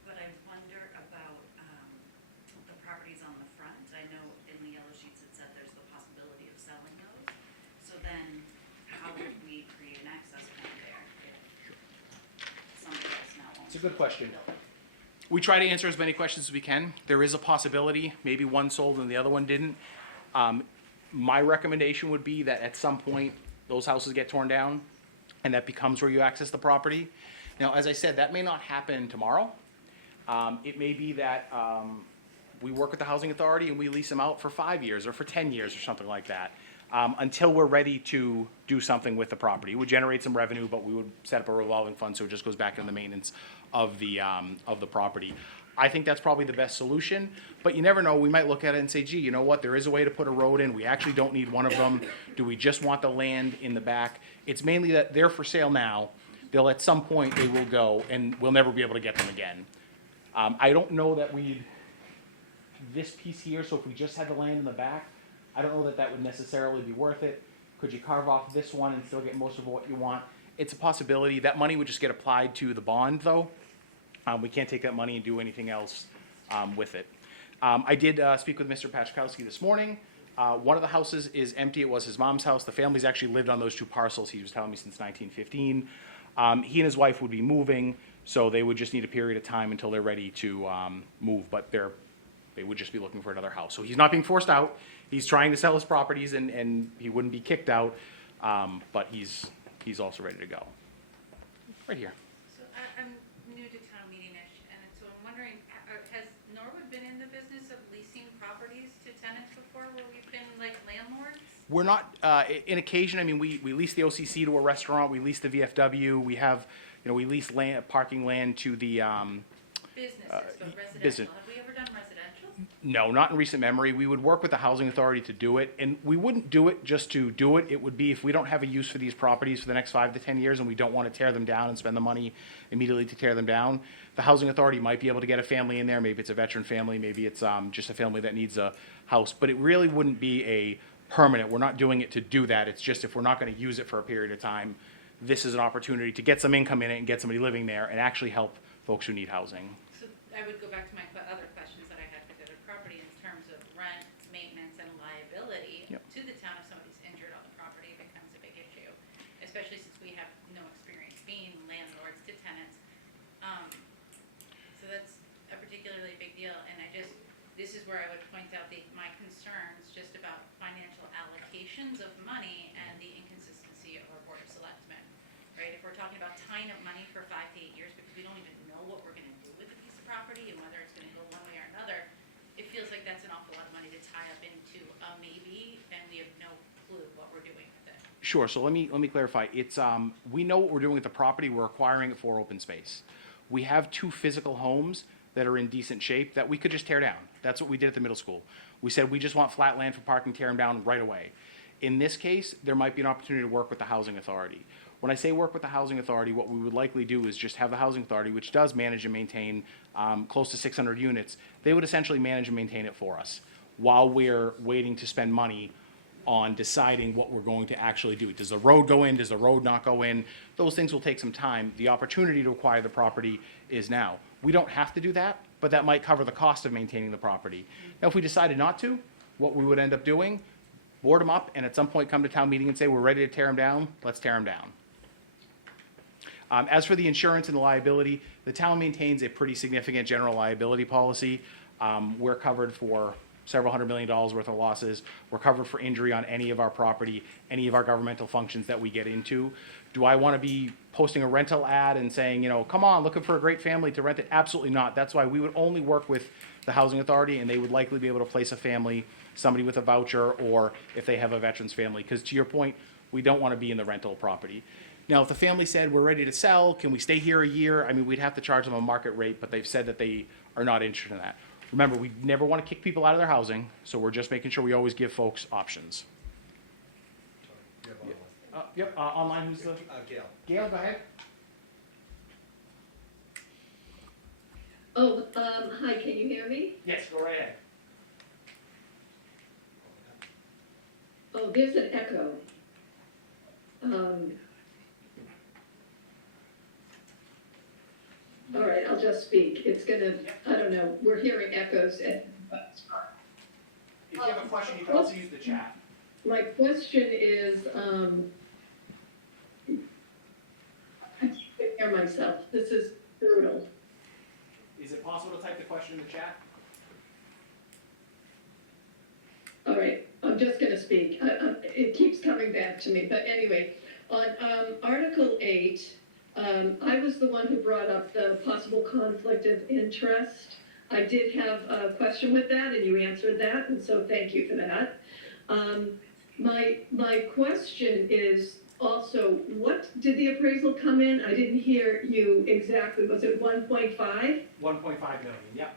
but I wonder about the properties on the front. I know in the yellow sheets it said there's the possibility of selling those. So then how would we create an access point there if somebody else now wants? It's a good question. We try to answer as many questions as we can. There is a possibility, maybe one sold and the other one didn't. My recommendation would be that at some point, those houses get torn down, and that becomes where you access the property. Now, as I said, that may not happen tomorrow. It may be that we work with the housing authority and we lease them out for 5 years or for 10 years or something like that, until we're ready to do something with the property. It would generate some revenue, but we would set up a revolving fund so it just goes back into the maintenance of the property. I think that's probably the best solution, but you never know. We might look at it and say, gee, you know what? There is a way to put a road in. We actually don't need one of them. Do we just want the land in the back? It's mainly that they're for sale now. They'll at some point, they will go, and we'll never be able to get them again. I don't know that this piece here, so if we just had the land in the back, I don't know that that would necessarily be worth it. Could you carve off this one and still get most of what you want? It's a possibility. That money would just get applied to the bond, though. We can't take that money and do anything else with it. I did speak with Mr. Pachkowski this morning. One of the houses is empty. It was his mom's house. The family's actually lived on those two parcels, he was telling me, since 1915. He and his wife would be moving, so they would just need a period of time until they're ready to move, but they would just be looking for another house. So he's not being forced out. He's trying to sell his properties, and he wouldn't be kicked out, but he's also ready to go. Right here. So I'm new to town meeting-ish, and so I'm wondering, has Norwood been in the business of leasing properties to tenants before, where we've been like landlords? We're not, in occasion, I mean, we lease the OCC to a restaurant, we lease the VFW, we have, we lease land, parking land to the, Businesses, but residential. business. Have we ever done residential? No, not in recent memory. We would work with the housing authority to do it, and we wouldn't do it just to do it. It would be if we don't have a use for these properties for the next 5 to 10 years and we don't want to tear them down and spend the money immediately to tear them down. The housing authority might be able to get a family in there. Maybe it's a veteran family. Maybe it's just a family that needs a house. But it really wouldn't be a permanent. We're not doing it to do that. It's just if we're not going to use it for a period of time, this is an opportunity to get some income in it and get somebody living there and actually help folks who need housing. So I would go back to my other questions that I had for the other property in terms of rent, maintenance, and liability Yep. to the town if somebody's injured on the property becomes a big issue, especially since we have no experience being landlords to tenants. So that's a particularly big deal, and this is where I would point out my concerns just about financial allocations of money and the inconsistency of our Board of Selectmen, right? If we're talking about tying up money for 5 to 8 years because we don't even know what we're gonna do with a piece of property and whether it's gonna go one way or another, it feels like that's an awful lot of money to tie up into a maybe, and we have no clue what we're doing with it. Sure. So let me clarify. It's we know what we're doing with the property. We're acquiring it for open space. We have 2 physical homes that are in decent shape that we could just tear down. That's what we did at the middle school. We said we just want flat land for parking, tear them down right away. In this case, there might be an opportunity to work with the housing authority. When I say work with the housing authority, what we would likely do is just have the housing authority, which does manage and maintain close to 600 units, they would essentially manage and maintain it for us while we're waiting to spend money on deciding what we're going to actually do. Does the road go in? Does the road not go in? Those things will take some time. The opportunity to acquire the property is now. We don't have to do that, but that might cover the cost of maintaining the property. Now, if we decided not to, what we would end up doing, board them up, and at some point come to town meeting and say, we're ready to tear them down, let's tear them down. As for the insurance and the liability, the town maintains a pretty significant general liability policy. We're covered for several $100 million worth of losses. We're covered for injury on any of our property, any of our governmental functions that we get into. Do I want to be posting a rental ad and saying, come on, looking for a great family to rent it? Absolutely not. That's why we would only work with the housing authority, and they would likely be able to place a family, somebody with a voucher, or if they have a veteran's family. Because to your point, we don't want to be in the rental property. Now, if the family said, we're ready to sell, can we stay here a year? I mean, we'd have to charge them a market rate, but they've said that they are not interested in that. Remember, we never want to kick people out of their housing, so we're just making sure we always give folks options. Yep, online, who's the? Gail. Gail, go ahead. Oh, hi, can you hear me? Yes, go right ahead. Oh, there's an echo. All right, I'll just speak. It's gonna, I don't know, we're hearing echoes and. If you have a question, you can also use the chat. My question is, I can't hear myself. This is brutal. Is it possible to type the question in the chat? All right, I'm just gonna speak. It keeps coming back to me, but anyway, on Article 8, I was the one who brought up the possible conflict of interest. I did have a question with that, and you answered that, and so thank you for that. My question is also, what did the appraisal come in? I didn't hear you exactly. Was it 1.5? 1.5 million, yep.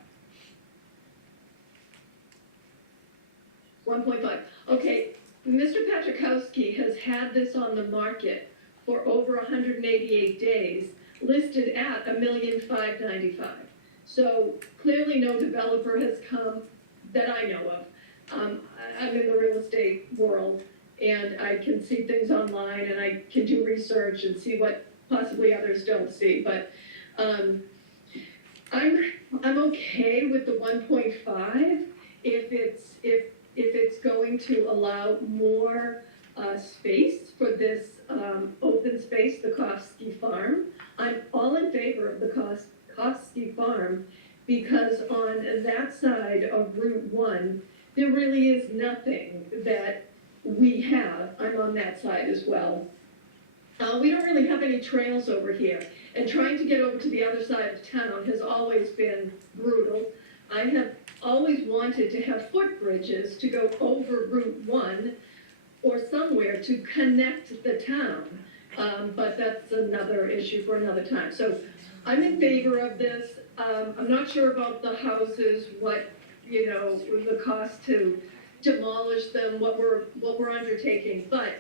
1.5. Okay, Mr. Patrickowski has had this on the market for over 188 days, listed at $1,595,000. So clearly no developer has come that I know of. I'm in the real estate world, and I can see things online, and I can do research and see what possibly others don't see. But I'm okay with the 1.5 if it's going to allow more space for this open space, the Kofsky Farm. I'm all in favor of the Kofsky Farm because on that side of Route 1, there really is nothing that we have. I'm on that side as well. We don't really have any trails over here, and trying to get over to the other side of town has always been brutal. I have always wanted to have footbridges to go over Route 1 or somewhere to connect the town, but that's another issue for another time. So I'm in favor of this. I'm not sure about the houses, what, the cost to demolish them, what we're undertaking, but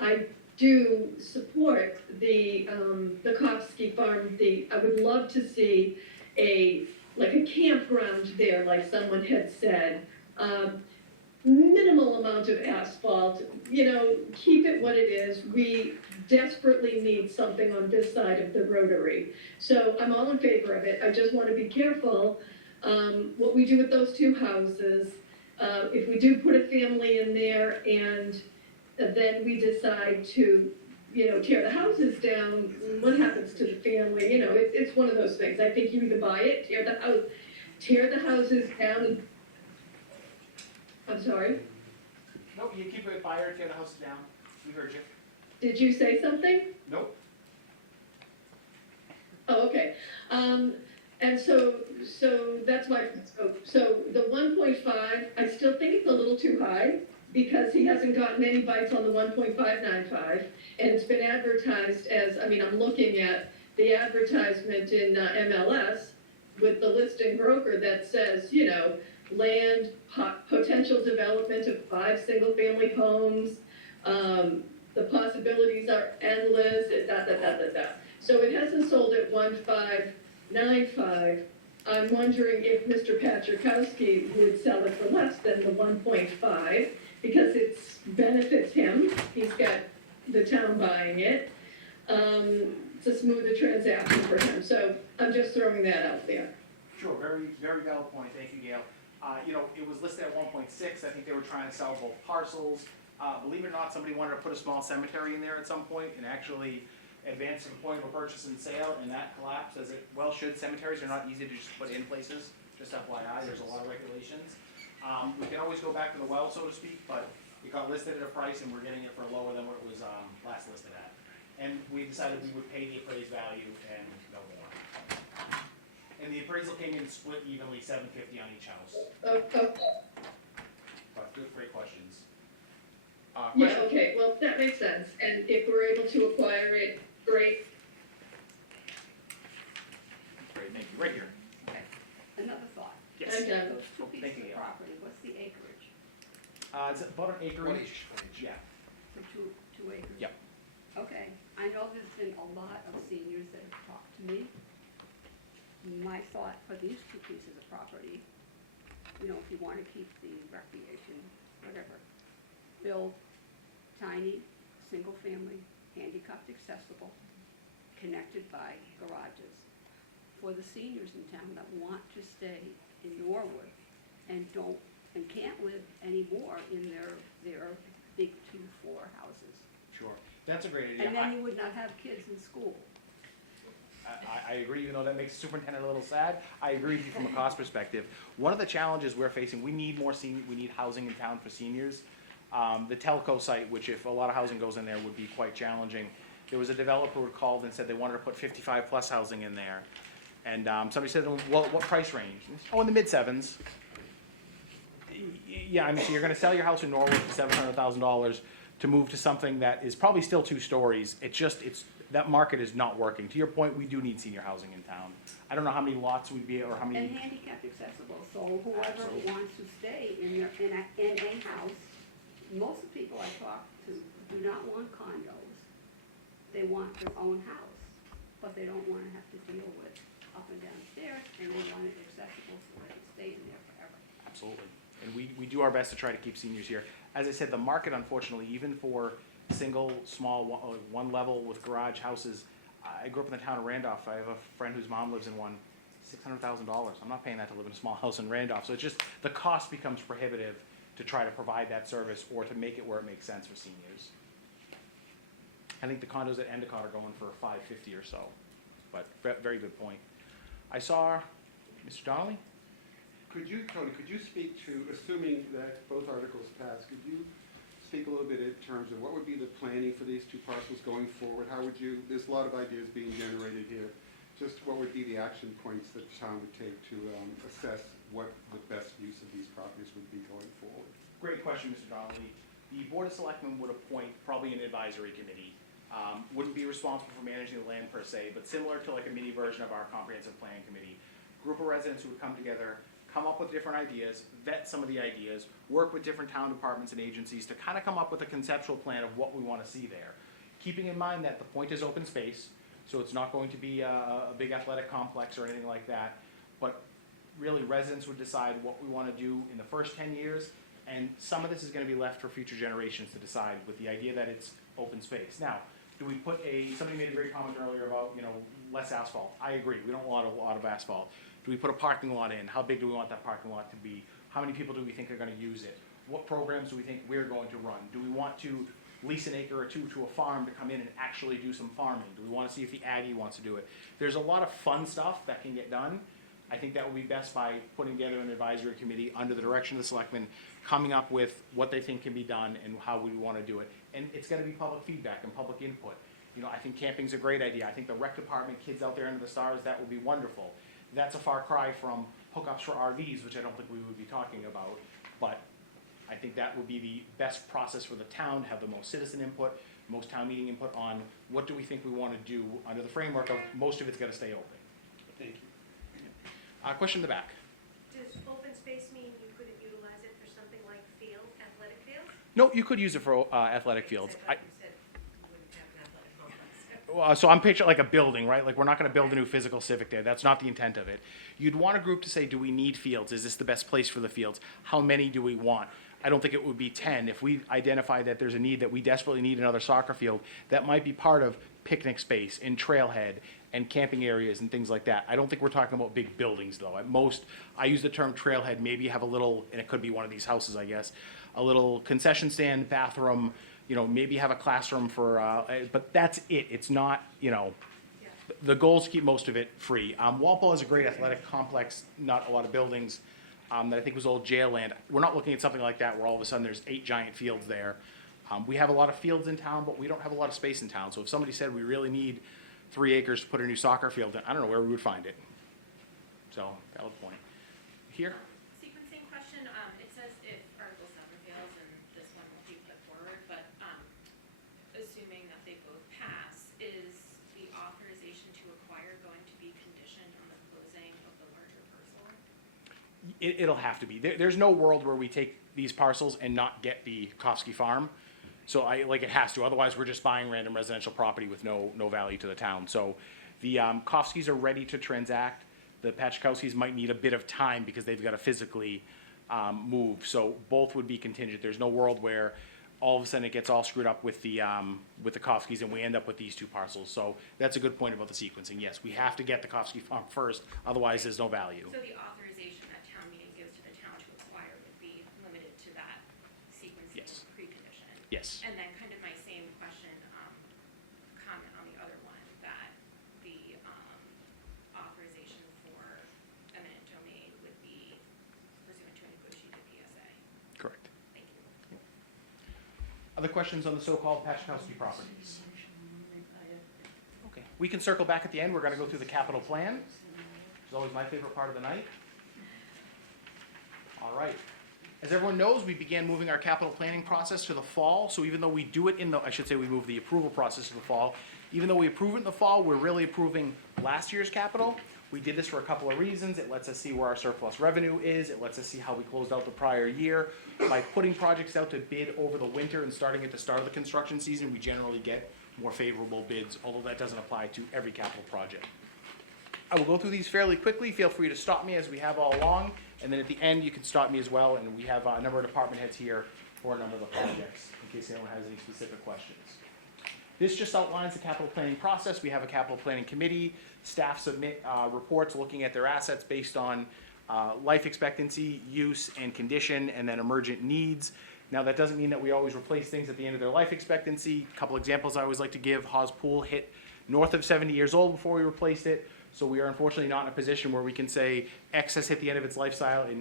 I do support the Kofsky Farm. I would love to see a campground there, like someone had said. Minimal amount of asphalt, keep it what it is. We desperately need something on this side of the Rotary. So I'm all in favor of it. I just want to be careful what we do with those two houses. If we do put a family in there and then we decide to, tear the houses down, what happens to the family? It's one of those things. I think you either buy it, tear the houses down. I'm sorry? Nope, you keep it fire, tear the house down. We heard you. Did you say something? Nope. Oh, okay. And so that's why, so the 1.5, I still think it's a little too high because he hasn't gotten any bites on the 1.595, and it's been advertised as, I'm looking at the advertisement in MLS with the listing broker that says, land, potential development of 5 single-family homes, the possibilities are endless, So it hasn't sold at 1.595. I'm wondering if Mr. Patrickowski would sell it for less than the 1.5 because it benefits him. He's got the town buying it. It's a smoother transaction for him. So I'm just throwing that out there. Sure, very, very valid point. Thank you, Gail. It was listed at 1.6. I think they were trying to sell both parcels. Believe it or not, somebody wanted to put a small cemetery in there at some point and actually advance to the point of a purchase and sale, and that collapsed as it well should. Cemeteries are not easy to just put in places, just FYI, there's a lot of regulations. We can always go back to the well, so to speak, but it got listed at a price and we're getting it for lower than what it was, last listed at. And we decided we would pay the appraised value and no more. And the appraisal came in split evenly, $750 on each house. Okay. But good, great questions. Yeah, okay, well, that makes sense, and if we're able to acquire it, great. Great, thank you, right here. Okay, another thought. Yes. I'm done. Those two Thank pieces you, of Gail. property, what's the acreage? It's about an acre One each. each. Yeah. So two acres? Yep. Okay, I know there's been a lot of seniors that have talked to me. My thought for these two pieces of property, you know, if you wanna keep the recreation, whatever, build tiny, single-family, handicapped accessible, connected by garages for the seniors in town that want to stay in Norwood and can't live anymore in their big 2-4 houses. Sure, that's a great idea. And then you would not have kids in school. I agree, even though that makes the superintendent a little sad. I agree with you from a cost perspective. One of the challenges we're facing, we need we need housing in town for seniors. The Telco site, which if a lot of housing goes in there, would be quite challenging. There was a developer who called and said they wanted to put 55+ housing in there. And somebody said, well, what price range? Oh, in the mid-7s. Yeah, I mean, so you're gonna sell your house in Norwood for $700,000 to move to something that is probably still 2 stories. That market is not working. To your point, we do need senior housing in town. I don't know how many lots we'd be, or how many. And handicapped accessible, so whoever wants to stay in a house, most of the people I talk to do not want condos. They want their own house, but they don't wanna have to deal with up and down stairs, and they want it accessible so they can stay in there forever. Absolutely. And we do our best to try to keep seniors here. As I said, the market, unfortunately, even for single, small, one level with garage houses, I grew up in the town of Randolph. I have a friend whose mom lives in one, $600,000. I'm not paying that to live in a small house in Randolph. So it's just, the cost becomes prohibitive to try to provide that service or to make it where it makes sense for seniors. I think the condos at Endicott are going for $550 or so, but very good point. I saw Mr. Donnelly. Tony, could you speak to, assuming that both articles pass, could you speak a little bit in terms of what would be the planning for these 2 parcels going forward? How would you, there's a lot of ideas being generated here. Just what would be the action points that the town would take to assess what the best use of these properties would be going forward? Great question, Mr. Donnelly. The Board of Selectmen would appoint probably an advisory committee. Wouldn't be responsible for managing the land per se, but similar to like a mini version of our comprehensive plan committee. Group of residents who would come together, come up with different ideas, vet some of the ideas, work with different town departments and agencies to kind of come up with a conceptual plan of what we want to see there. Keeping in mind that the point is open space, so it's not going to be a big athletic complex or anything like that, but really residents would decide what we want to do in the first 10 years, and some of this is going to be left for future generations to decide with the idea that it's open space. Now, do we put somebody made a great comment earlier about, less asphalt. I agree, we don't want a lot of asphalt. Do we put a parking lot in? How big do we want that parking lot to be? How many people do we think are gonna use it? What programs do we think we're going to run? Do we want to lease an acre or 2 to a farm to come in and actually do some farming? Do we wanna see if the Aggie wants to do it? There's a lot of fun stuff that can get done. I think that would be best by putting together an advisory committee under the direction of the selectmen, coming up with what they think can be done and how we wanna do it. And it's gotta be public feedback and public input. I think camping's a great idea. I think the rec department, kids out there under the stars, that would be wonderful. That's a far cry from hookups for RVs, which I don't think we would be talking about, but I think that would be the best process for the town to have the most citizen input, most town meeting input on what do we think we want to do under the framework of most of it's got to stay open. Thank you. Question in the back. Does open space mean you couldn't utilize it for something like field, athletic fields? No, you could use it for athletic fields. I thought you said you wouldn't have an athletic complex. So I'm picturing like a building, right? Like we're not going to build a new physical civic there. That's not the intent of it. You'd want a group to say, do we need fields? Is this the best place for the fields? How many do we want? I don't think it would be 10. If we identify that there's a need, that we desperately need another soccer field, that might be part of picnic space and trailhead and camping areas and things like that. I don't think we're talking about big buildings though. At most, I use the term trailhead, maybe you have a little, and it could be one of these houses, I guess, a little concession stand, bathroom, maybe have a classroom for, but that's it. It's not, the goal is to keep most of it free. Walpole is a great athletic complex, not a lot of buildings. that I think was old jail land. We're not looking at something like that where all of a sudden there's 8 giant fields there. We have a lot of fields in town, but we don't have a lot of space in town. So if somebody said we really need 3 acres to put a new soccer field in, I don't know where we would find it. So, valid point. Here? Sequencing question, it says if Article 7 fails and this one won't be put forward, but assuming that they both pass, is the authorization to acquire going to be conditioned on the closing of the larger parcel? It'll have to be. There's no world where we take these parcels and not get the Kofsky Farm. So it has to, otherwise we're just buying random residential property with no value to the town. So the Kofskys are ready to transact. The Pachkowskis might need a bit of time because they've got to physically move. So both would be contingent. There's no world where all of a sudden it gets all screwed up with the Kofskys and we end up with these 2 parcels. So that's a good point about the sequencing. Yes, we have to get the Kofsky Farm first, otherwise there's no value. So the authorization that town meeting gives to the town to acquire would be limited to that sequencing Yes. precondition? Yes. And then kind of my same question, comment on the other one, that the authorization for eminent domain would be pursuant to a negotiated PSA. Correct. Thank you. Other questions on the so-called Pachkowski properties? Okay, we can circle back at the end. We're going to go through the capital plan, which is always my favorite part of the night. All right. As everyone knows, we began moving our capital planning process to the fall. So even though we do it we move the approval process to the fall. Even though we approve it in the fall, we're really approving last year's capital. We did this for a couple of reasons. It lets us see where our surplus revenue is. It lets us see how we closed out the prior year. By putting projects out to bid over the winter and starting at the start of the construction season, we generally get more favorable bids, although that doesn't apply to every capital project. I will go through these fairly quickly. Feel free to stop me as we have all along. And then at the end, you can stop me as well. And we have a number of department heads here for a number of the projects, in case anyone has any specific questions. This just outlines the capital planning process. We have a capital planning committee. Staff submit reports looking at their assets based on life expectancy, use, and condition, and then emergent needs. Now, that doesn't mean that we always replace things at the end of their life expectancy. A couple examples I always like to give. Hawes Pool hit north of 70 years old before we replaced it. So we are unfortunately not in a position where we can say X has hit the end of its life cycle and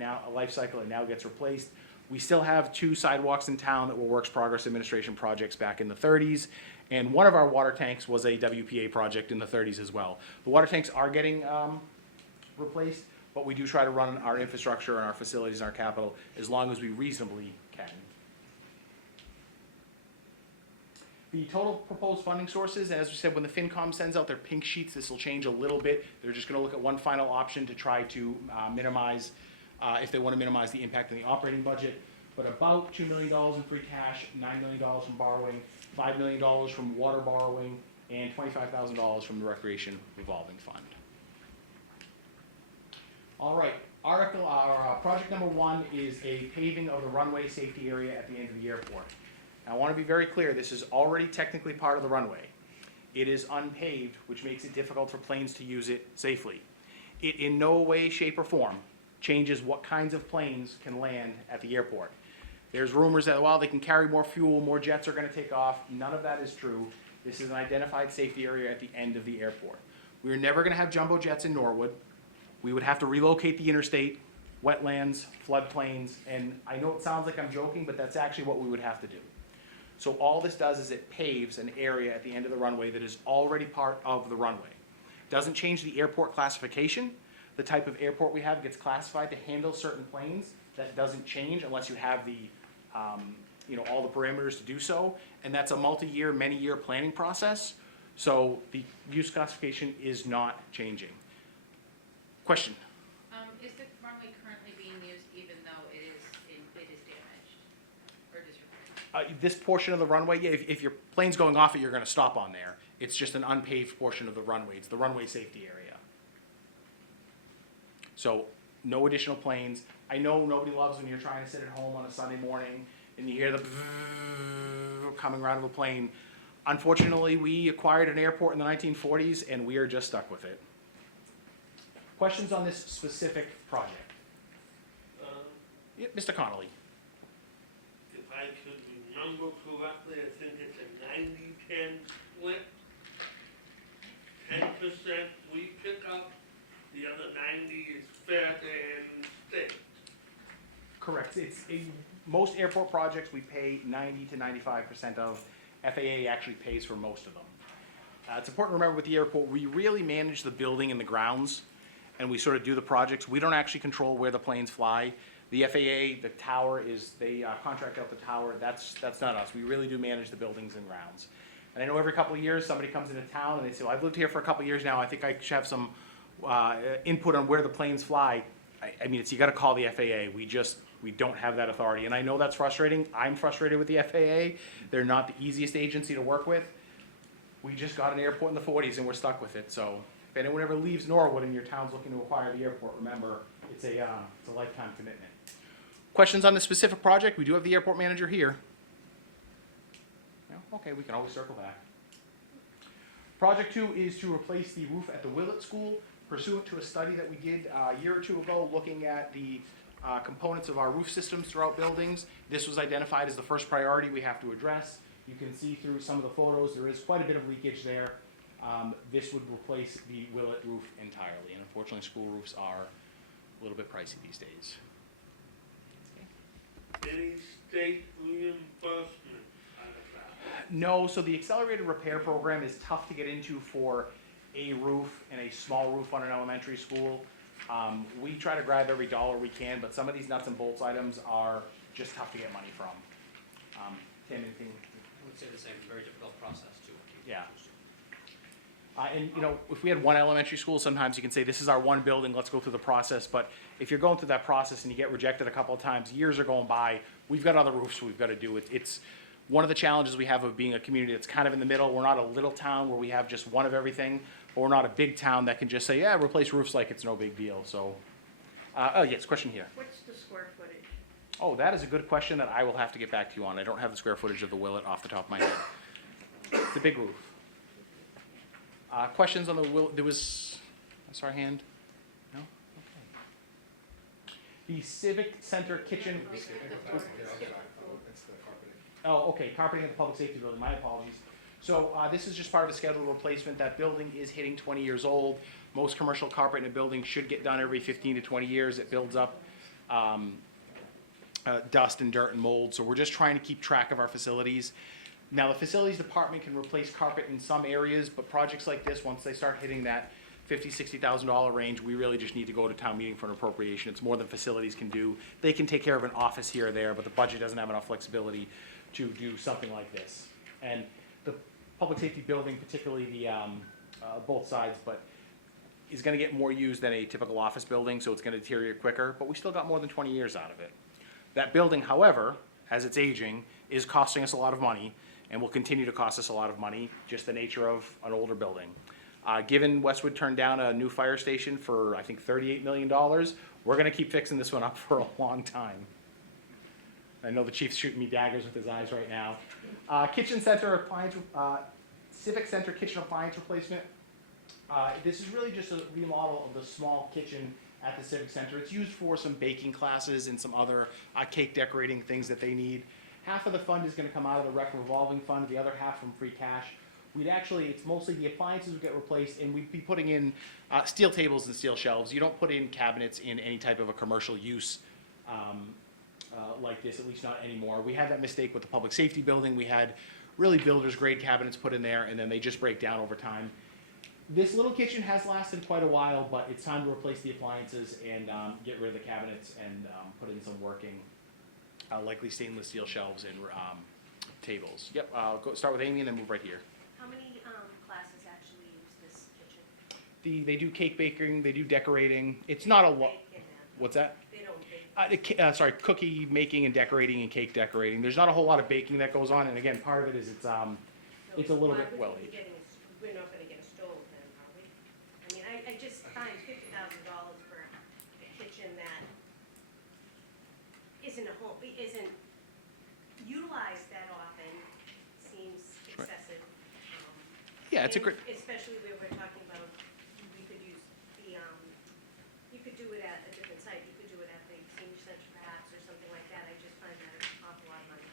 now gets replaced. We still have 2 sidewalks in town that were Works Progress Administration projects back in the 30s. And one of our water tanks was a WPA project in the 30s as well. The water tanks are getting replaced, but we do try to run our infrastructure and our facilities and our capital as long as we reasonably can. The total proposed funding sources, as we said, when the FinCom sends out their pink sheets, this will change a little bit. They're just going to look at one final option to try to minimize, if they want to minimize the impact on the operating budget. But about $2 million in free cash, $9 million from borrowing, $5 million from water borrowing, and $25,000 from the Recreation Revolving Fund. All right, project number 1 is a paving of the runway safety area at the end of the airport. Now, I want to be very clear, this is already technically part of the runway. It is unpaved, which makes it difficult for planes to use it safely. It in no way, shape, or form changes what kinds of planes can land at the airport. There's rumors that while they can carry more fuel, more jets are going to take off. None of that is true. This is an identified safety area at the end of the airport. We are never going to have jumbo jets in Norwood. We would have to relocate the interstate, wetlands, floodplains, and I know it sounds like I'm joking, but that's actually what we would have to do. So all this does is it paves an area at the end of the runway that is already part of the runway. Doesn't change the airport classification. The type of airport we have gets classified to handle certain planes. That doesn't change unless you have the, all the parameters to do so. And that's a multi-year, many-year planning process. So the use classification is not changing. Question? Is the runway currently being used even though it is damaged or disrepaired? This portion of the runway, yeah, if your plane's going off it, you're going to stop on there. It's just an unpaved portion of the runway. It's the runway safety area. So no additional planes. I know nobody loves when you're trying to sit at home on a Sunday morning and you hear the coming around of a plane. Unfortunately, we acquired an airport in the 1940s and we are just stuck with it. Questions on this specific project? Yeah, Mr. Connolly. If I could remember correctly, I think it's a 90-10 split. 10% we pick up, the other 90 is fed and state. Correct. Most airport projects we pay 90 to 95% of. FAA actually pays for most of them. It's important to remember with the airport, we really manage the building and the grounds, and we sort of do the projects. We don't actually control where the planes fly. The FAA, the tower they contract out the tower. That's not us. We really do manage the buildings and grounds. And I know every couple of years somebody comes into town and they say, well, I've lived here for a couple of years now. I think I should have some input on where the planes fly. I mean, you got to call the FAA. We don't have that authority. And I know that's frustrating. I'm frustrated with the FAA. They're not the easiest agency to work with. We just got an airport in the 40s and we're stuck with it. So if anyone ever leaves Norwood and your town's looking to acquire the airport, remember, it's a lifetime commitment. Questions on the specific project? We do have the airport manager here. No? Okay, we can always circle back. Project 2 is to replace the roof at the Willett School pursuant to a study that we did a year or two ago looking at the components of our roof systems throughout buildings. This was identified as the first priority we have to address. You can see through some of the photos there is quite a bit of leakage there. This would replace the Willett roof entirely, and unfortunately school roofs are a little bit pricey these days. Any state reimbursement out of that? No, so the accelerated repair program is tough to get into for a roof and a small roof on an elementary school. We try to grab every dollar we can, but some of these nuts and bolts items are just tough to get money from. Tim, anything? I would say the same, very difficult process too. Yeah. And you know, if we had one elementary school, sometimes you can say, this is our one building, let's go through the process. But if you're going through that process and you get rejected a couple of times, years are going by, we've got other roofs we've got to do. It's one of the challenges we have of being a community that's kind of in the middle. We're not a little town where we have just one of everything, but we're not a big town that can just say, yeah, replace roofs like it's no big deal. So, oh yes, question here. What's the square footage? Oh, that is a good question that I will have to get back to you on. I don't have the square footage of the Willett off the top of my head. It's a big roof. Questions on the Willett? There was, I saw a hand. No? Okay. The Civic Center kitchen. Oh, okay, carpeting at the public safety building, my apologies. So this is just part of a scheduled replacement. That building is hitting 20 years old. Most commercial carpet in a building should get done every 15 to 20 years. It builds up dust and dirt and mold, so we're just trying to keep track of our facilities. Now, the facilities department can replace carpet in some areas, but projects like this, once they start hitting that $50,000, $60,000 range, we really just need to go to town meeting for an appropriation. It's more than facilities can do. They can take care of an office here or there, but the budget doesn't have enough flexibility to do something like this. And the public safety building, particularly the both sides, but is going to get more used than a typical office building, so it's going to deteriorate quicker, but we still got more than 20 years out of it. That building, however, as it's aging, is costing us a lot of money and will continue to cost us a lot of money, just the nature of an older building. Given Westwood turned down a new fire station for, I think, $38 million, we're going to keep fixing this one up for a long time. I know the chief's shooting me daggers with his eyes right now. Kitchen center appliance, Civic Center kitchen appliance replacement. This is really just a remodel of the small kitchen at the Civic Center. It's used for some baking classes and some other cake decorating things that they need. Half of the fund is going to come out of the rec revolving fund, the other half from free cash. It's mostly the appliances would get replaced, and we'd be putting in steel tables and steel shelves. You don't put in cabinets in any type of a commercial use like this, at least not anymore. We had that mistake with the public safety building. We had really builder's grade cabinets put in there, and then they just break down over time. This little kitchen has lasted quite a while, but it's time to replace the appliances and get rid of the cabinets and put in some working, likely stainless steel shelves and tables. Yep, I'll start with Amy and then move right here. How many classes actually use this kitchen? They do cake baking, they do decorating. It's not a lot. What's that? They don't bake. Sorry, cookie making and decorating and cake decorating. There's not a whole lot of baking that goes on, and again, part of it is it's a little bit well aged. We're not gonna get a stove then, are we? I mean, I just find $50,000 for a kitchen that isn't utilized that often seems excessive. Yeah, it's a and great. Especially where we're talking about, we could use the, you could do it at a different site, you could do it at the senior center perhaps, or something like that. I just find that an awful lot of money.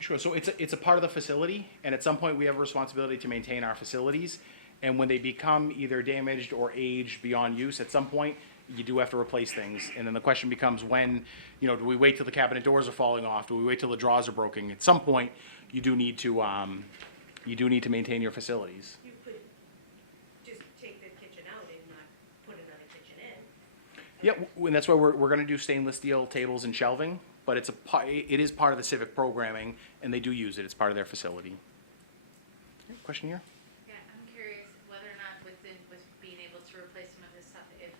Sure. So it's a part of the facility, and at some point we have a responsibility to maintain our facilities. And when they become either damaged or aged beyond use, at some point you do have to replace things. And then the question becomes when, you know, do we wait till the cabinet doors are falling off? Do we wait till the drawers are broken? At some point, you do need to maintain your facilities. You could just take the kitchen out and not put another kitchen in. Yeah, and that's why we're gonna do stainless steel tables and shelving, but it is part of the civic programming, and they do use it, it's part of their facility. Okay, question here? Yeah, I'm curious whether or not with being able to replace some of this stuff, if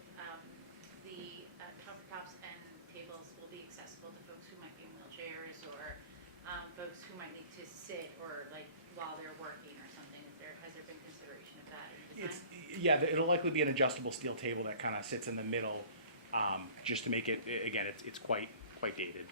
the countertops and tables will be accessible to folks who might be in wheelchairs or folks who might need to sit or like while they're working or something. Has there been consideration of that in design? Yeah, it'll likely be an adjustable steel table that kind of sits in the middle, just to make it, again, it's quite dated.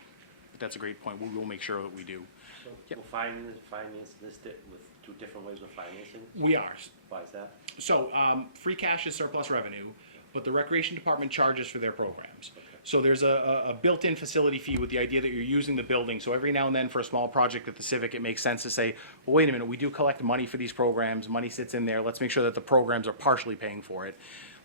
But that's a great point, we'll make sure that we do. So we'll finance this with two different ways of financing? We are. Why is that? So, free cash is surplus revenue, but the recreation department charges for their programs. So there's a built-in facility fee with the idea that you're using the building, so every now and then for a small project at the Civic, it makes sense to say, well, wait a minute, we do collect money for these programs, money sits in there, let's make sure that the programs are partially paying for it.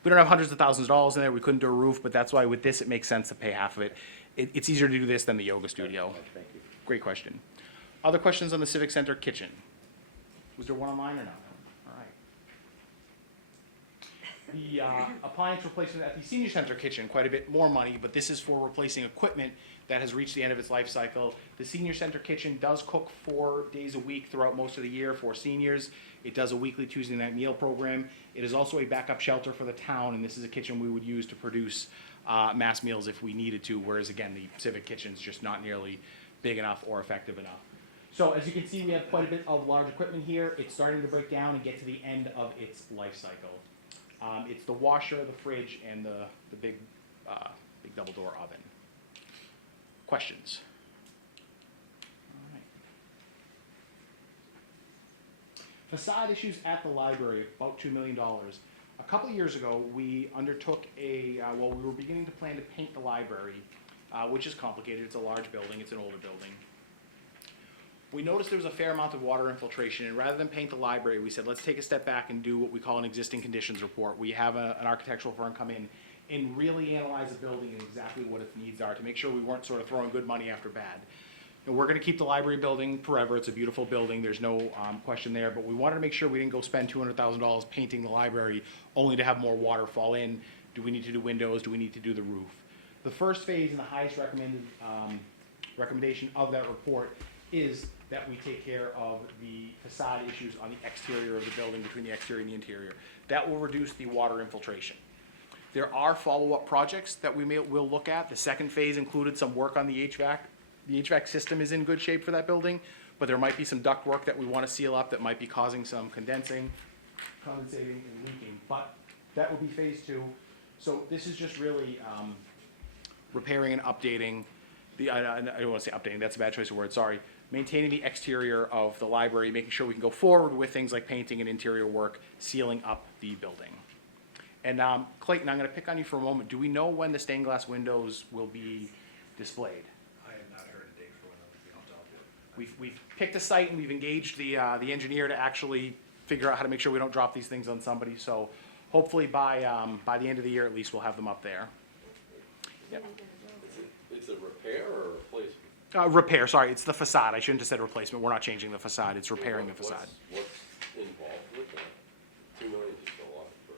We don't have hundreds of thousands of dollars in there, we couldn't do a roof, but that's why with this, it makes sense to pay half of it. It's easier to do this than the yoga studio. Thank you. Great question. Other questions on the Civic Center kitchen? Was there one online or no? All right. The appliance replacement at the senior center kitchen, quite a bit more money, but this is for replacing equipment that has reached the end of its life cycle. The senior center kitchen does cook 4 days a week throughout most of the year for seniors. It does a weekly Tuesday night meal program. It is also a backup shelter for the town, and this is a kitchen we would use to produce mass meals if we needed to, whereas again, the Civic kitchen's just not nearly big enough or effective enough. So as you can see, we have quite a bit of large equipment here. It's starting to break down and get to the end of its life cycle. It's the washer, the fridge, and the big double door oven. Questions? All right. Facade issues at the library, about $2 million. A couple of years ago, we undertook we were beginning to plan to paint the library, which is complicated. It's a large building, it's an older building. We noticed there was a fair amount of water infiltration, and rather than paint the library, we said, let's take a step back and do what we call an existing conditions report. We have an architectural firm come in and really analyze the building and exactly what its needs are to make sure we weren't sort of throwing good money after bad. And we're gonna keep the library building forever. It's a beautiful building, there's no question there, but we wanted to make sure we didn't go spend $200,000 painting the library only to have more water fall in. Do we need to do windows? Do we need to do the roof? The first phase and the highest recommendation of that report is that we take care of the facade issues on the exterior of the building, between the exterior and the interior. That will reduce the water infiltration. There are follow-up projects that we'll look at. The second phase included some work on the HVAC. The HVAC system is in good shape for that building, but there might be some duct work that we want to seal up that might be causing some condensating and leaking. But that will be phase 2. So this is just really repairing and updating I don't want to say updating, that's a bad choice of words, sorry. Maintaining the exterior of the library, making sure we can go forward with things like painting and interior work, sealing up the building. And Clayton, I'm going to pick on you for a moment. Do we know when the stained glass windows will be displayed? I have not heard a date for when they'll be. We've picked a site and we've engaged the engineer to actually figure out how to make sure we don't drop these things on somebody. So hopefully by the end of the year at least we'll have them up there. Yep. It's a repair or a replacement? Repair, sorry, it's the facade. I shouldn't have said replacement. We're not changing the facade, it's repairing the facade. What's involved with that? $2 million is just a lot for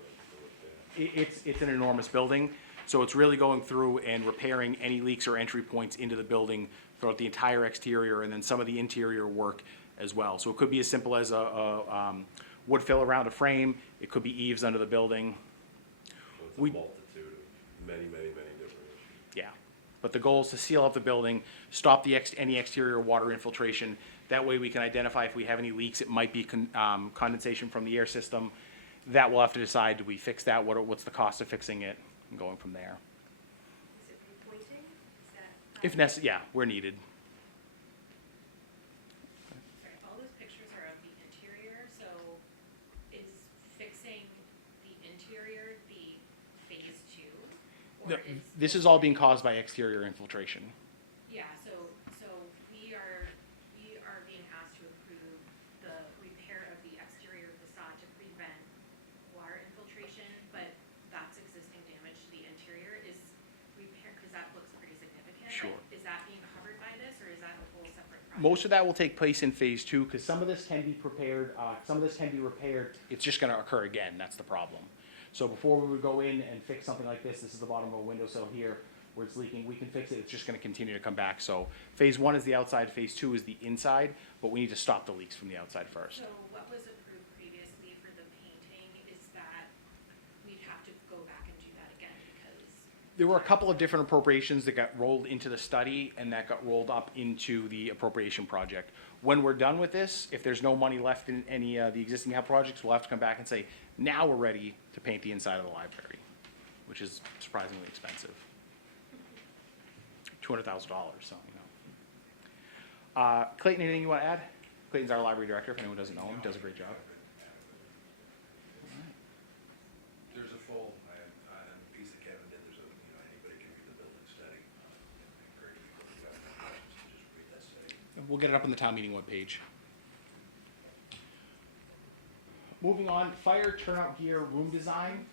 repair. It's an enormous building, so it's really going through and repairing any leaks or entry points into the building throughout the entire exterior and then some of the interior work as well. So it could be as simple as a wood fill around a frame. It could be eaves under the building. So it's a multitude of many different issues. Yeah, but the goal is to seal up the building, stop any exterior water infiltration. That way we can identify if we have any leaks. It might be condensation from the air system. That we'll have to decide, do we fix that? What's the cost of fixing it? And going from there. Is it repointing? Is that? If necessary, yeah, where needed. Sorry, all those pictures are of the interior, so is fixing the interior the phase 2? Or is This is all being caused by exterior infiltration. Yeah, so we are being asked to approve the repair of the exterior facade to prevent water infiltration, but that's existing damage to the interior. Most of that will take place in phase two, because some of this can be prepared, some of this can be repaired, it's just gonna occur again, that's the problem. So before we would go in and fix something like this is the bottom of a windowsill here, where it's leaking, we can fix it, it's just gonna continue to come back. So phase one is the outside, phase two is the inside, but we need to stop the leaks from the outside first. So what was approved previously for the painting is that we'd have to go back and do that again because There were a couple of different appropriations that got rolled into the study and that got rolled up into the appropriation project. When we're done with this, if there's no money left in any of the existing capital projects, we'll have to come back and say, now we're ready to paint the inside of the library, which is surprisingly expensive. $200,000, so, you know. Clayton, anything you want to add? Clayton's our library director, if anyone doesn't know him, does a great job. There's a full, piece that Kevin did, there's a, anybody can read the building study. Encourage people who have questions to just read that study. We'll get it up on the town meeting webpage. Moving on, fire turnout gear room design.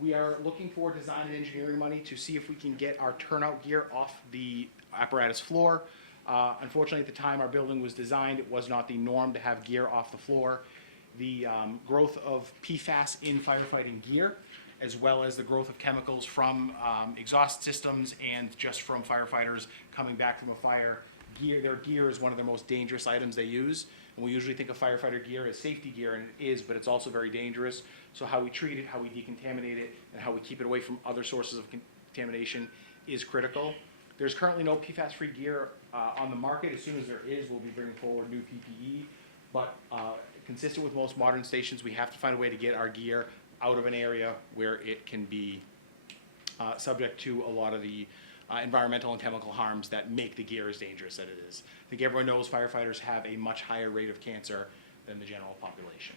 We are looking for design and engineering money to see if we can get our turnout gear off the apparatus floor. Unfortunately, at the time our building was designed, it was not the norm to have gear off the floor. The growth of PFAS in firefighting gear, as well as the growth of chemicals from exhaust systems and just from firefighters coming back from a fire. Their gear is one of the most dangerous items they use. And we usually think of firefighter gear as safety gear, and it is, but it's also very dangerous. So how we treat it, how we decontaminate it, and how we keep it away from other sources of contamination is critical. There's currently no PFAS-free gear on the market. As soon as there is, we'll be bringing forward new PPE. But consistent with most modern stations, we have to find a way to get our gear out of an area where it can be subject to a lot of the environmental and chemical harms that make the gear as dangerous as it is. I think everyone knows firefighters have a much higher rate of cancer than the general population.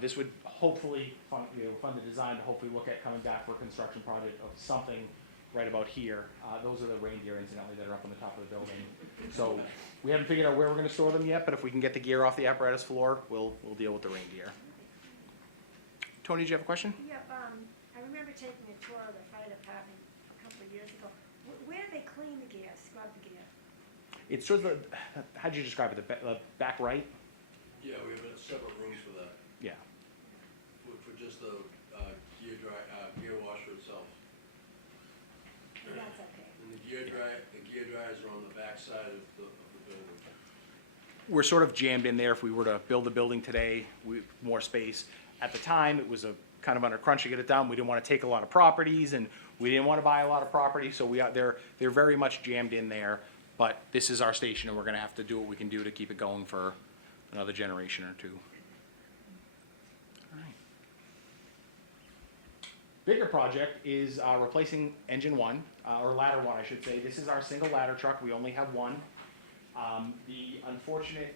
This would hopefully fund the design to hopefully look at coming back for a construction project of something right about here. Those are the reindeer, incidentally, that are up on the top of the building. So we haven't figured out where we're going to store them yet, but if we can get the gear off the apparatus floor, we'll deal with the reindeer. Tony, did you have a question? Yeah, I remember taking a tour of the fire department a couple of years ago. Where do they clean the gear, scrub the gear? It's sort of how'd you describe it, the back right? Yeah, we have a separate rooms for that, Yeah. for just the, gear washer itself. That's okay. And the gear dryers are on the back side of the building. We're sort of jammed in there. If we were to build the building today, more space. At the time, it was a kind of under crunch to get it done. We didn't want to take a lot of properties, and we didn't want to buy a lot of property, so they're very much jammed in there. But this is our station, and we're going to have to do what we can do to keep it going for another generation or two. All right. Bigger project is replacing engine one, or ladder one, I should say. This is our single ladder truck. We only have one. The unfortunate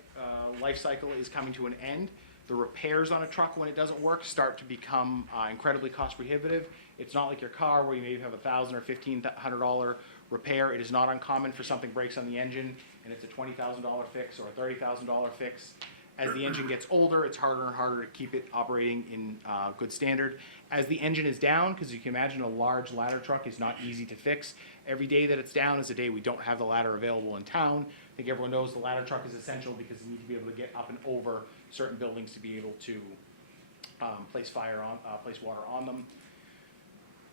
life cycle is coming to an end. The repairs on a truck, when it doesn't work, start to become incredibly cost prohibitive. It's not like your car where you maybe have $1,000 or $1,500 repair. It is not uncommon for something breaks on the engine and it's a $20,000 fix or a $30,000 fix. As the engine gets older, it's harder and harder to keep it operating in good standard. As the engine is down, because you can imagine a large ladder truck is not easy to fix, every day that it's down is a day we don't have the ladder available in town. I think everyone knows the ladder truck is essential because you need to be able to get up and over certain buildings to be able to place water on them.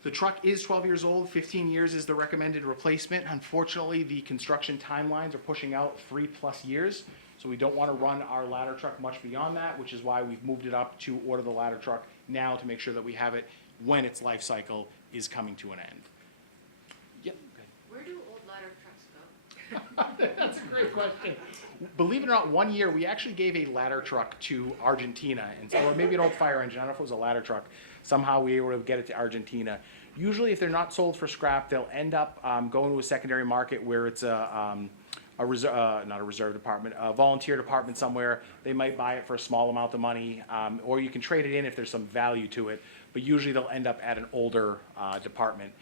The truck is 12 years old. 15 years is the recommended replacement. Unfortunately, the construction timelines are pushing out 3+ years. So we don't want to run our ladder truck much beyond that, which is why we've moved it up to order the ladder truck now to make sure that we have it when its life cycle is coming to an end. Yep. Where do old ladder trucks go? That's a great question. Believe it or not, one year we actually gave a ladder truck to Argentina, and so, or maybe an old fire engine. I don't know if it was a ladder truck. Somehow we were able to get it to Argentina. Usually, if they're not sold for scrap, they'll end up going to a secondary market where it's not a reserve department, a volunteer department somewhere. They might buy it for a small amount of money, or you can trade it in if there's some value to it. But usually, they'll end up at an older department.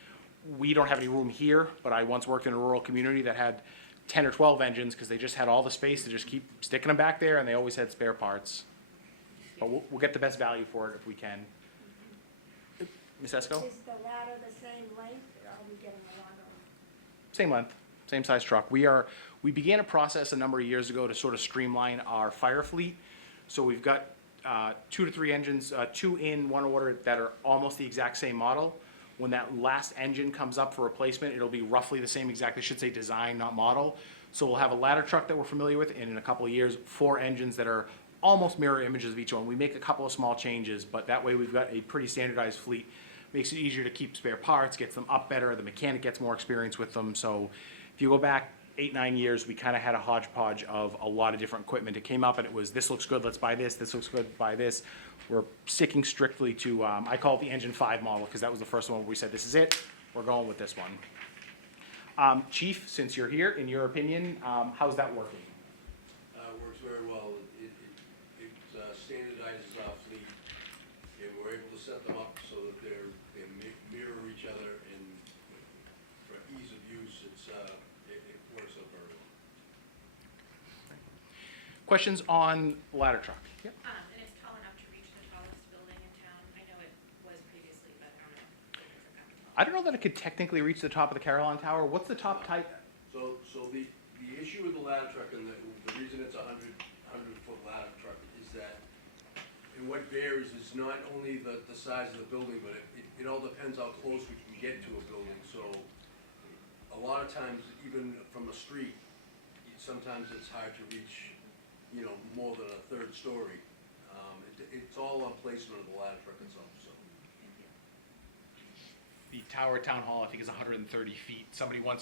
We don't have any room here, but I once worked in a rural community that had 10 or 12 engines because they just had all the space to just keep sticking them back there, and they always had spare parts. But we'll get the best value for it if we can. Ms. Esco? Is the ladder the same length, or are we getting a longer one? Same length. same size truck. We began a process a number of years ago to sort of streamline our fire fleet. So we've got 2 to 3 engines, 2 in one order that are almost the exact same model. When that last engine comes up for replacement, it'll be roughly the same exact, I should say design, not model. So we'll have a ladder truck that we're familiar with, and in a couple of years, 4 engines that are almost mirror images of each one. We make a couple of small changes, but that way we've got a pretty standardized fleet. Makes it easier to keep spare parts, gets them up better, the mechanic gets more experience with them. So if you go back 8-9 years, we kind of had a hodgepodge of a lot of different equipment. It came up and it was, this looks good, let's buy this looks good, buy this. We're sticking strictly to, I call it the Engine 5 model, because that was the first one where we said, this is it, we're going with this one. Chief, since you're here, in your opinion, how's that working? Works very well. It standardizes our fleet, and we're able to set them up so that they mirror each other, and for ease of use, it works out very well. Questions on ladder truck? Yep. And it's tall enough to reach the tallest building in town. I know it was previously, but I don't know if it's gotten tall. I don't know that it could technically reach the top of the Caroline Tower. What's the top height? So the issue with the ladder truck, and the reason it's a 100-foot ladder truck is that, and what varies is not only the size of the building, but it all depends how close we can get to a building. So a lot of times, even from a street, sometimes it's hard to reach, more than a third story. It's all on placement of the ladder truck itself, so. The tower at Town Hall, I think, is 130 feet. Somebody one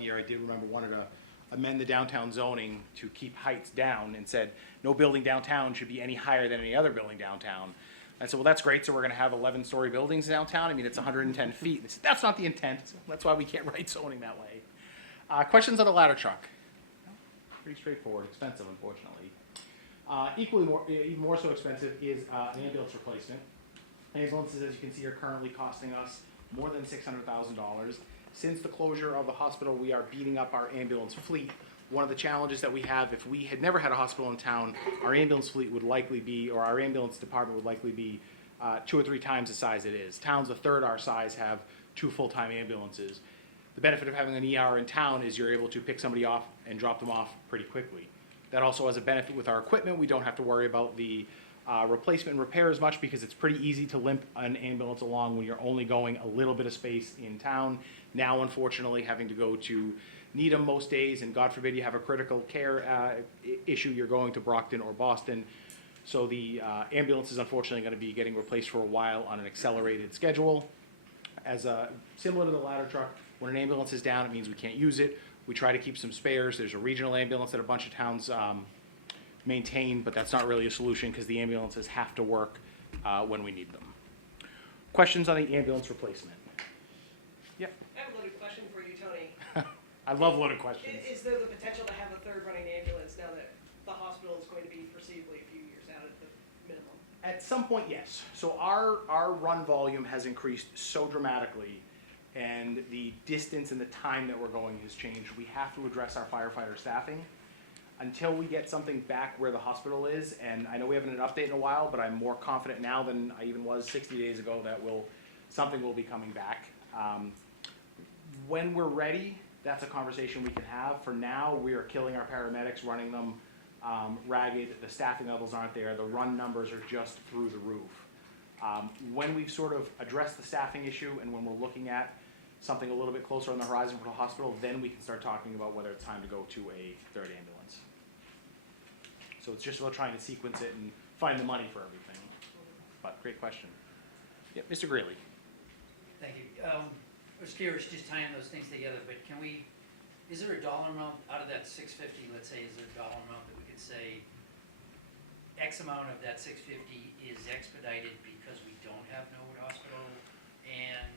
year I did remember, wanted to amend the downtown zoning to keep heights down and said, no building downtown should be any higher than any other building downtown. I said, well, that's great, so we're gonna have 11-story buildings downtown? I mean, it's 110 feet. They said, that's not the intent. That's why we can't write zoning that way. Questions on the ladder truck? Pretty straightforward, expensive, unfortunately. Even more so expensive is an ambulance replacement. Ambulances, as you can see, are currently costing us more than $600,000. Since the closure of the hospital, we are beating up our ambulance fleet. One of the challenges that we have, if we had never had a hospital in town, our ambulance fleet would likely be, or our ambulance department would likely be 2 or 3 times the size it is. Towns a third our size have 2 full-time ambulances. The benefit of having an ER in town is you're able to pick somebody off and drop them off pretty quickly. That also has a benefit with our equipment. We don't have to worry about the replacement and repair as much, because it's pretty easy to limp an ambulance along when you're only going a little bit of space in town. Now, unfortunately, having to go to Needham most days, and God forbid you have a critical care issue, you're going to Brockton or Boston. So the ambulance is unfortunately going to be getting replaced for a while on an accelerated schedule. Similar to the ladder truck, when an ambulance is down, it means we can't use it. We try to keep some spares. There's a regional ambulance that a bunch of towns maintain, but that's not really a solution because the ambulances have to work when we need them. Questions on the ambulance replacement? Yep. I have a loaded question for you, Tony. I love loaded questions. Is there the potential to have a third running ambulance now that the hospital is going to be foreseeably a few years out at the minimum? At some point, yes. So our run volume has increased so dramatically, and the distance and the time that we're going has changed. We have to address our firefighter staffing. Until we get something back where the hospital is, and I know we haven't had an update in a while, but I'm more confident now than I even was 60 days ago that something will be coming back. When we're ready, that's a conversation we can have. For now, we are killing our paramedics, running them ragged. The staffing levels aren't there. The run numbers are just through the roof. When we've sort of addressed the staffing issue, and when we're looking at something a little bit closer on the horizon for the hospital, then we can start talking about whether it's time to go to a third ambulance. So it's just about trying to sequence it and find the money for everything. But great question. Yep, Mr. Greeley. Thank you. I was curious, just tying those things together, but is there a dollar amount out of that 650, let's say, is there a dollar amount that we could say X amount of that 650 is expedited because we don't have Norwood Hospital? And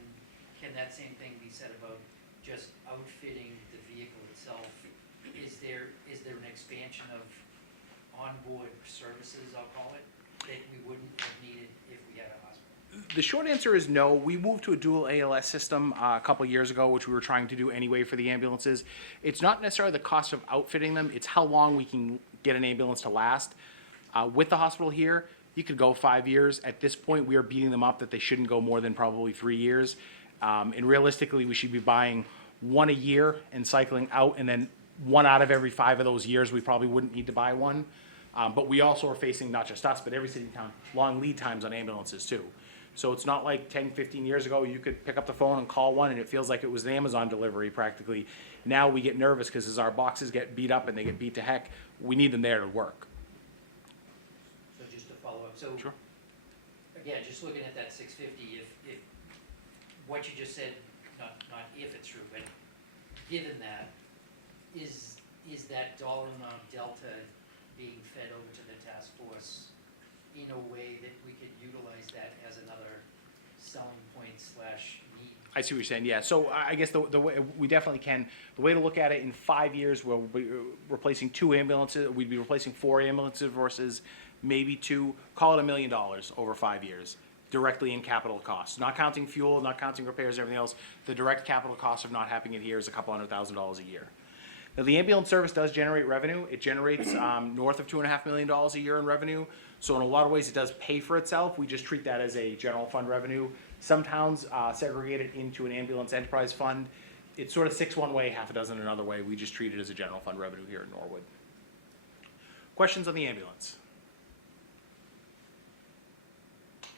can that same thing be said about just outfitting the vehicle itself? Is there an expansion of onboard services, I'll call it, that we wouldn't have needed if we had a hospital? The short answer is no. We moved to a dual ALS system a couple years ago, which we were trying to do anyway for the ambulances. It's not necessarily the cost of outfitting them, it's how long we can get an ambulance to last. With the hospital here, you could go 5 years. At this point, we are beating them up that they shouldn't go more than probably 3 years. And realistically, we should be buying one a year and cycling out, and then one out of every 5 of those years, we probably wouldn't need to buy one. But we also are facing, not just us, but every city and town, long lead times on ambulances too. So it's not like 10, 15 years ago, you could pick up the phone and call one and it feels like it was an Amazon delivery practically. Now we get nervous because as our boxes get beat up and they get beat to heck, we need them there to work. So just to follow up, so. Sure. Again, just looking at that 650, if what you just said, not if it's true, but given that, is that dollar amount delta being fed over to the task force in a way that we could utilize that as another selling point / need? I see what you're saying, yeah. So I guess the way, we definitely can, the way to look at it, in 5 years, we'll be replacing 2 ambulances, we'd be replacing 4 ambulances versus maybe 2, call it $1 million over 5 years, directly in capital costs. Not counting fuel, not counting repairs, everything else. The direct capital cost of not having it here is a couple $100,000 a year. Now, the ambulance service does generate revenue. It generates north of $2.5 million a year in revenue. So in a lot of ways, it does pay for itself. We just treat that as a general fund revenue. Some towns segregate it into an ambulance enterprise fund. It's sort of 6 one way, half a dozen another way. We just treat it as a general fund revenue here in Norwood. Questions on the ambulance?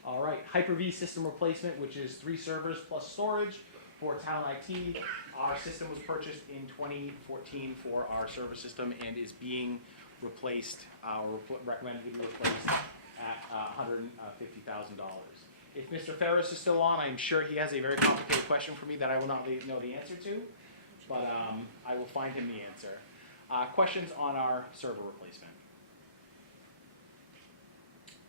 All right, Hyper-V system replacement, which is 3 servers plus storage for town IT. Our system was purchased in 2014 for our server system and is being replaced, recommended to be replaced at $150,000. If Mr. Ferris is still on, I'm sure he has a very complicated question for me that I will not know the answer to, but I will find him the answer. Questions on our server replacement?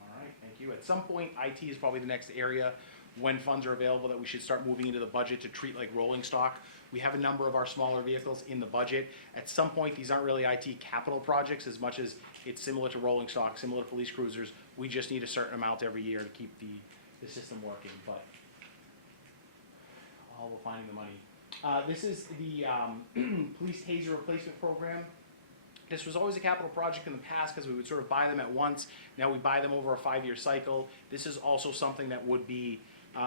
All right, thank you. At some point, IT is probably the next area when funds are available that we should start moving into the budget to treat like rolling stock. We have a number of our smaller vehicles in the budget. At some point, these aren't really IT capital projects as much as it's similar to rolling stock, similar to police cruisers. We just need a certain amount every year to keep the system working, but all we're finding the money. This is the police taser replacement program. This was always a capital project in the past because we would sort of buy them at once. Now we buy them over a 5-year cycle. This is also something that would be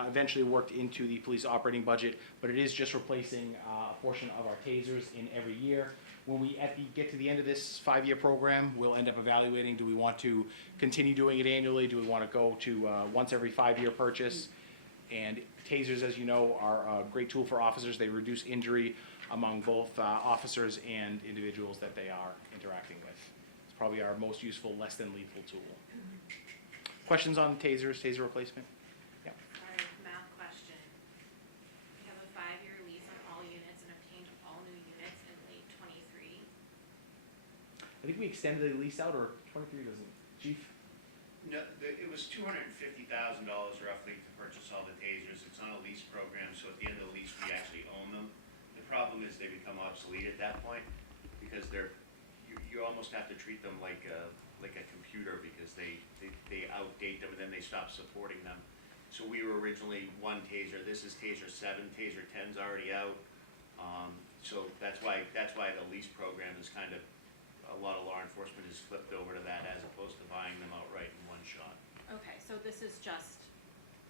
eventually worked into the police operating budget, but it is just replacing a portion of our tasers in every year. When we get to the end of this 5-year program, we'll end up evaluating, do we want to continue doing it annually? Do we want to go to once every 5-year purchase? And tasers, as you know, are a great tool for officers. They reduce injury among both officers and individuals that they are interacting with. It's probably our most useful, less than lethal tool. Questions on tasers, taser replacement? Yeah. Sorry, math question. We have a 5-year lease on all units and obtained all new units in late '23. I think we extended the lease out, or 23 doesn't. Chief? No, it was $250,000 roughly to purchase all the tasers. It's on a lease program, so at the end of the lease, we actually own them. The problem is they become obsolete at that point because you almost have to treat them like a computer because they outdate them and then they stop supporting them. So we were originally 1 taser. This is taser 7. Taser 10's already out. So that's why the lease program is kind of, a lot of law enforcement is flipped over to that as opposed to buying them outright in one shot. Okay, so this is just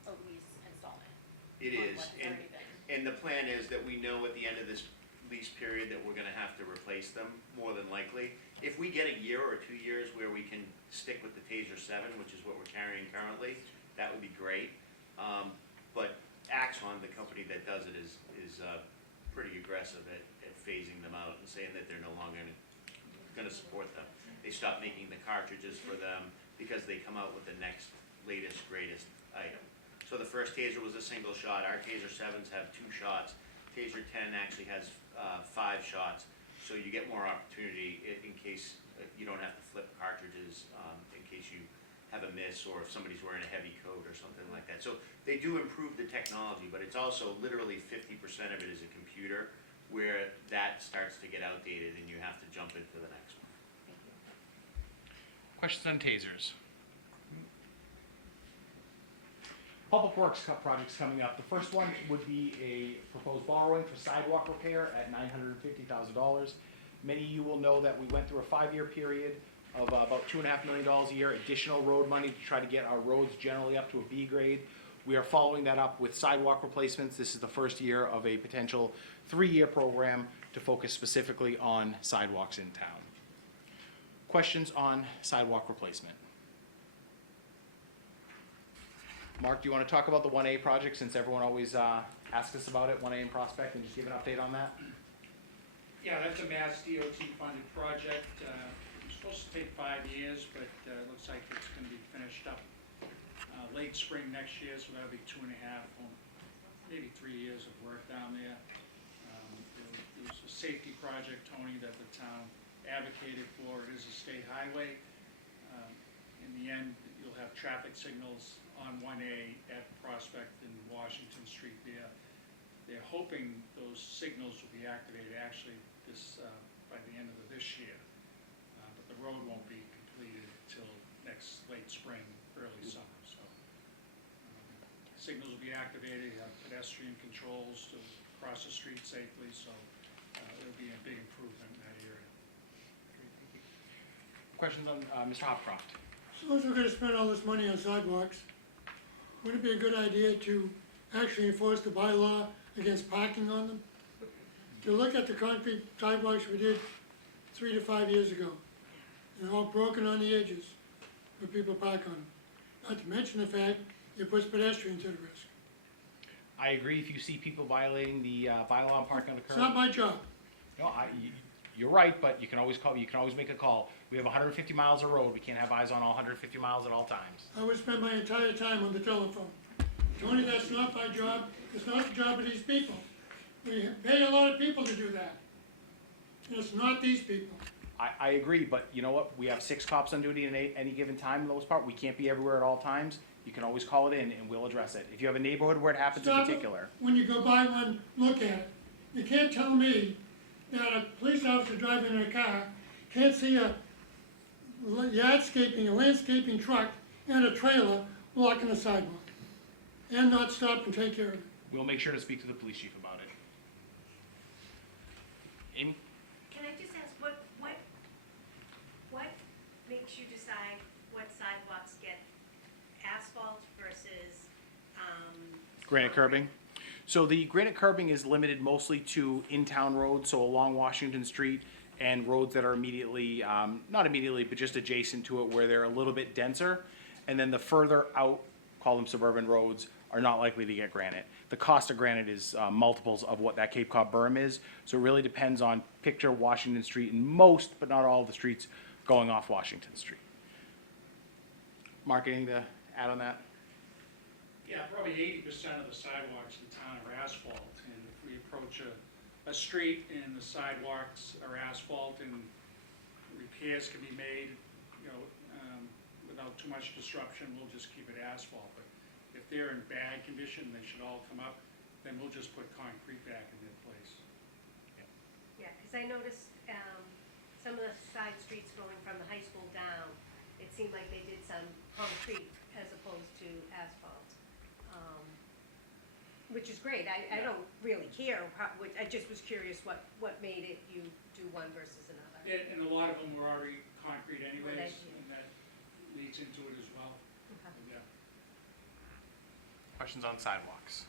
a lease installment? It on is, what's and, already been- and the plan is that we know at the end of this lease period that we're gonna have to replace them, more than likely. If we get a year or 2 years where we can stick with the Taser 7, which is what we're carrying currently, that would be great. But Axon, the company that does it, is pretty aggressive at phasing them out and saying that they're no longer gonna support them. They stopped making the cartridges for them because they come out with the next latest, greatest item. So the first taser was a single shot. Our Taser 7s have 2 shots. Taser 10 actually has 5 shots. So you get more opportunity in case you don't have to flip cartridges, in case you have a miss or if somebody's wearing a heavy coat or something like that. So they do improve the technology, but it's also literally 50% of it is a computer where that starts to get outdated and you have to jump into the next one. Questions on tasers? Public Works projects coming up. The first one would be a proposed borrowing for sidewalk repair at $950,000. Many of you will know that we went through a 5-year period of about $2.5 million a year additional road money to try to get our roads generally up to a B grade. We are following that up with sidewalk replacements. This is the first year of a potential 3-year program to focus specifically on sidewalks in town. Questions on sidewalk replacement? Mark, do you want to talk about the 1A project, since everyone always asks us about it, 1A in Prospect, and just give an update on that? Yeah, that's a Mass DOT funded project. It's supposed to take 5 years, but it looks like it's gonna be finished up late spring next year, so that'll be 2.5, maybe 3 years of work down there. It was a safety project, Tony, that the town advocated for. It is a state highway. In the end, you'll have traffic signals on 1A at Prospect and Washington Street there. They're hoping those signals will be activated actually by the end of this year. But the road won't be completed until next late spring, early summer. So signals will be activated, you have pedestrian controls to cross the street safely, so it'll be a big improvement in that area. Questions on Mr. Hopcroft? Suppose we're gonna spend all this money on sidewalks, wouldn't it be a good idea to actually enforce the bylaw against parking on them? To look at the concrete sidewalks we did 3 to 5 years ago, they're all broken on the edges where people park on them. Not to mention the fact it puts pedestrians at risk. I agree. If you see people violating the bylaw and parking on the curb. It's not my job. No, you're right, but you can always call, you can always make a call. We have 150 miles of road. We can't have eyes on all 150 miles at all times. I would spend my entire time on the telephone. Tony, that's not my job. It's not the job of these people. We pay a lot of people to do that. And it's not these people. I agree, but you know what? We have 6 cops on duty at any given time in the most part. We can't be everywhere at all times. You can always call it in and we'll address it. If you have a neighborhood where it happens in particular. When you go by one, look at it. You can't tell me that a police officer driving in a car can't see a landscaping truck and a trailer blocking the sidewalk and not stop and take care of it. We'll make sure to speak to the police chief about it. Amy? Can I just ask, what makes you decide what sidewalks get asphalt versus, Granite curbing. So the granite curbing is limited mostly to in-town roads, so along Washington Street and roads that are immediately, not immediately, but just adjacent to it where they're a little bit denser. And then the further out, call them suburban roads, are not likely to get granite. The cost of granite is multiples of what that Cape Cod berm is. So it really depends on, picture Washington Street and most, but not all of the streets going off Washington Street. Mark, anything to add on that? Yeah, probably 80% of the sidewalks in town are asphalt, and if we approach a street and the sidewalks are asphalt and repairs can be made, without too much disruption, we'll just keep it asphalt. But if they're in bad condition, they should all come up, then we'll just put concrete back in their place. yeah, because I noticed, some of the side streets going from the high school down, it seemed like they did some concrete as opposed to asphalt. Which is great, I don't really care, I just was curious what made it you do one versus another. And a lot of them were already concrete anyways, Well, and that leads into it as well. Okay. Yeah. Questions on sidewalks?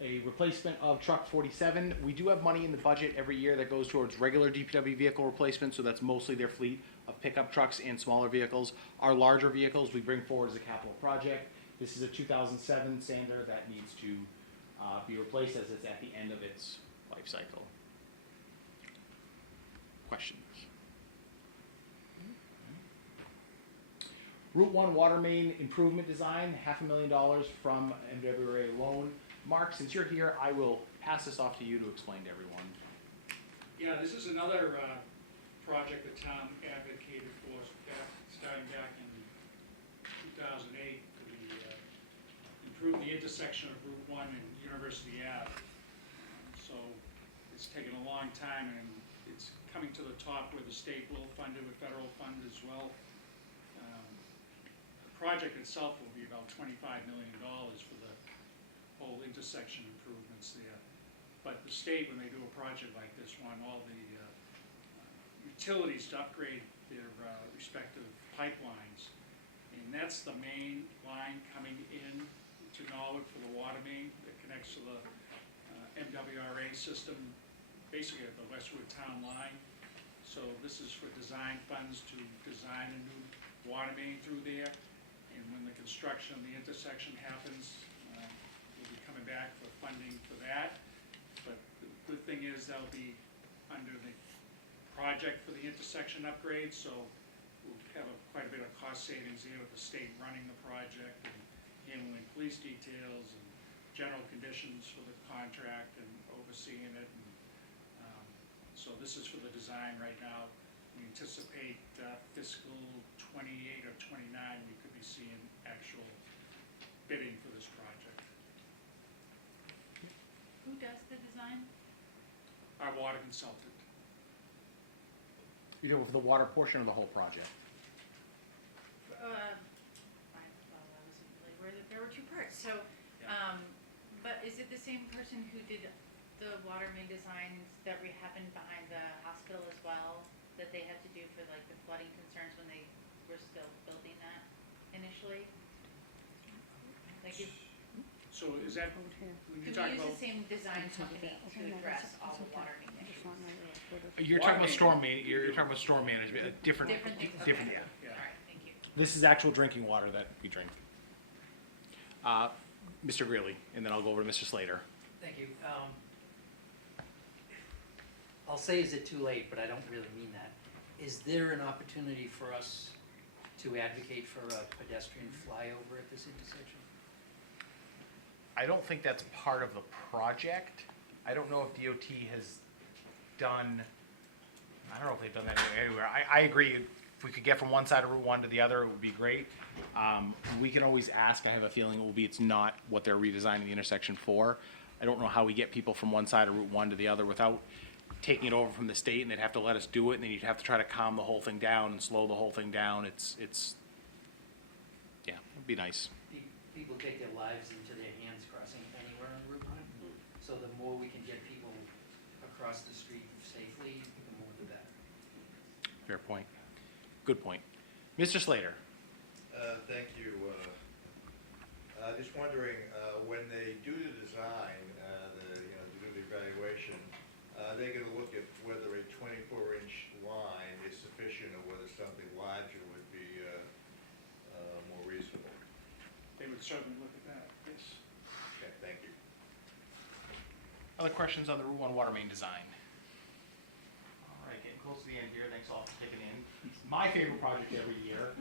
A replacement of truck 47. We do have money in the budget every year that goes towards regular DPW vehicle replacement, so that's mostly their fleet of pickup trucks and smaller vehicles. Our larger vehicles we bring forward as a capital project. This is a 2007 Sander that needs to be replaced as it's at the end of its life cycle. Questions? Route 1 water main improvement design, $500,000 from MWRA loan. Mark, since you're here, I will pass this off to you to explain to everyone. Yeah, this is another project the town advocated for starting back in 2008 to improve the intersection of Route 1 and University Ave. So it's taken a long time and it's coming to the top where the state will fund it with federal fund as well. The project itself will be about $25 million for the whole intersection improvements there. But the state, when they do a project like this one, all the utilities to upgrade their respective pipelines. And that's the main line coming in to Norwood for the water main that connects to the MWRA system, basically at the Westwood Town line. So this is for design funds to design a new water main through there. And when the construction of the intersection happens, we'll be coming back for funding for that. But the good thing is that'll be under the project for the intersection upgrade, so we'll have quite a bit of cost savings there with the state running the project and handling police details and general conditions for the contract and overseeing it. And, so this is for the design right now. We anticipate fiscal '28 or '29, we could be seeing actual bidding for this project. Who does the design? Our water consultant. You do it for the water portion of the whole project. Fine, well, I wasn't really aware that there were two parts, so, but is it the same person who did the water main designs that happened behind the hospital as well, that they had to do for like the flooding concerns when they were still building that initially? Like, So is that, when could you we talk use about, the same design company to address all the water main issues? You're talking about storm you're talking about storm management, different, Different things, different, okay. yeah. All right, thank you. This is actual drinking water that we drink. Mr. Greeley, and then I'll go over to Mr. Slater. Thank you. I'll say, is it too late, but I don't really mean that. Is there an opportunity for us to advocate for a pedestrian flyover at this intersection? I don't think that's part of the project. I don't know if DOT has done, I don't know if they've done that anywhere. I agree, if we could get from one side of Route 1 to the other, it would be great. We can always ask, I have a feeling it will be, it's not what they're redesigning the intersection for. I don't know how we get people from one side of Route 1 to the other without taking it over from the state, and they'd have to let us do it, and then you'd have to try to calm the whole thing down and slow the whole thing down. It's, yeah, it'd be nice. People take their lives into their hands crossing anywhere on Route 1. So the more we can get people across the street safely, the more the better. Fair point. Good point. Mr. Slater? Thank you. Just wondering, when they do the design, to do the evaluation, they're gonna look at whether a 24-inch line is sufficient or whether something larger would be more reasonable. they would certainly look at that, yes. Okay, thank you. Other questions on the Route 1 water main design? All right, getting close to the end here. Thanks all for sticking in. My favorite project every year,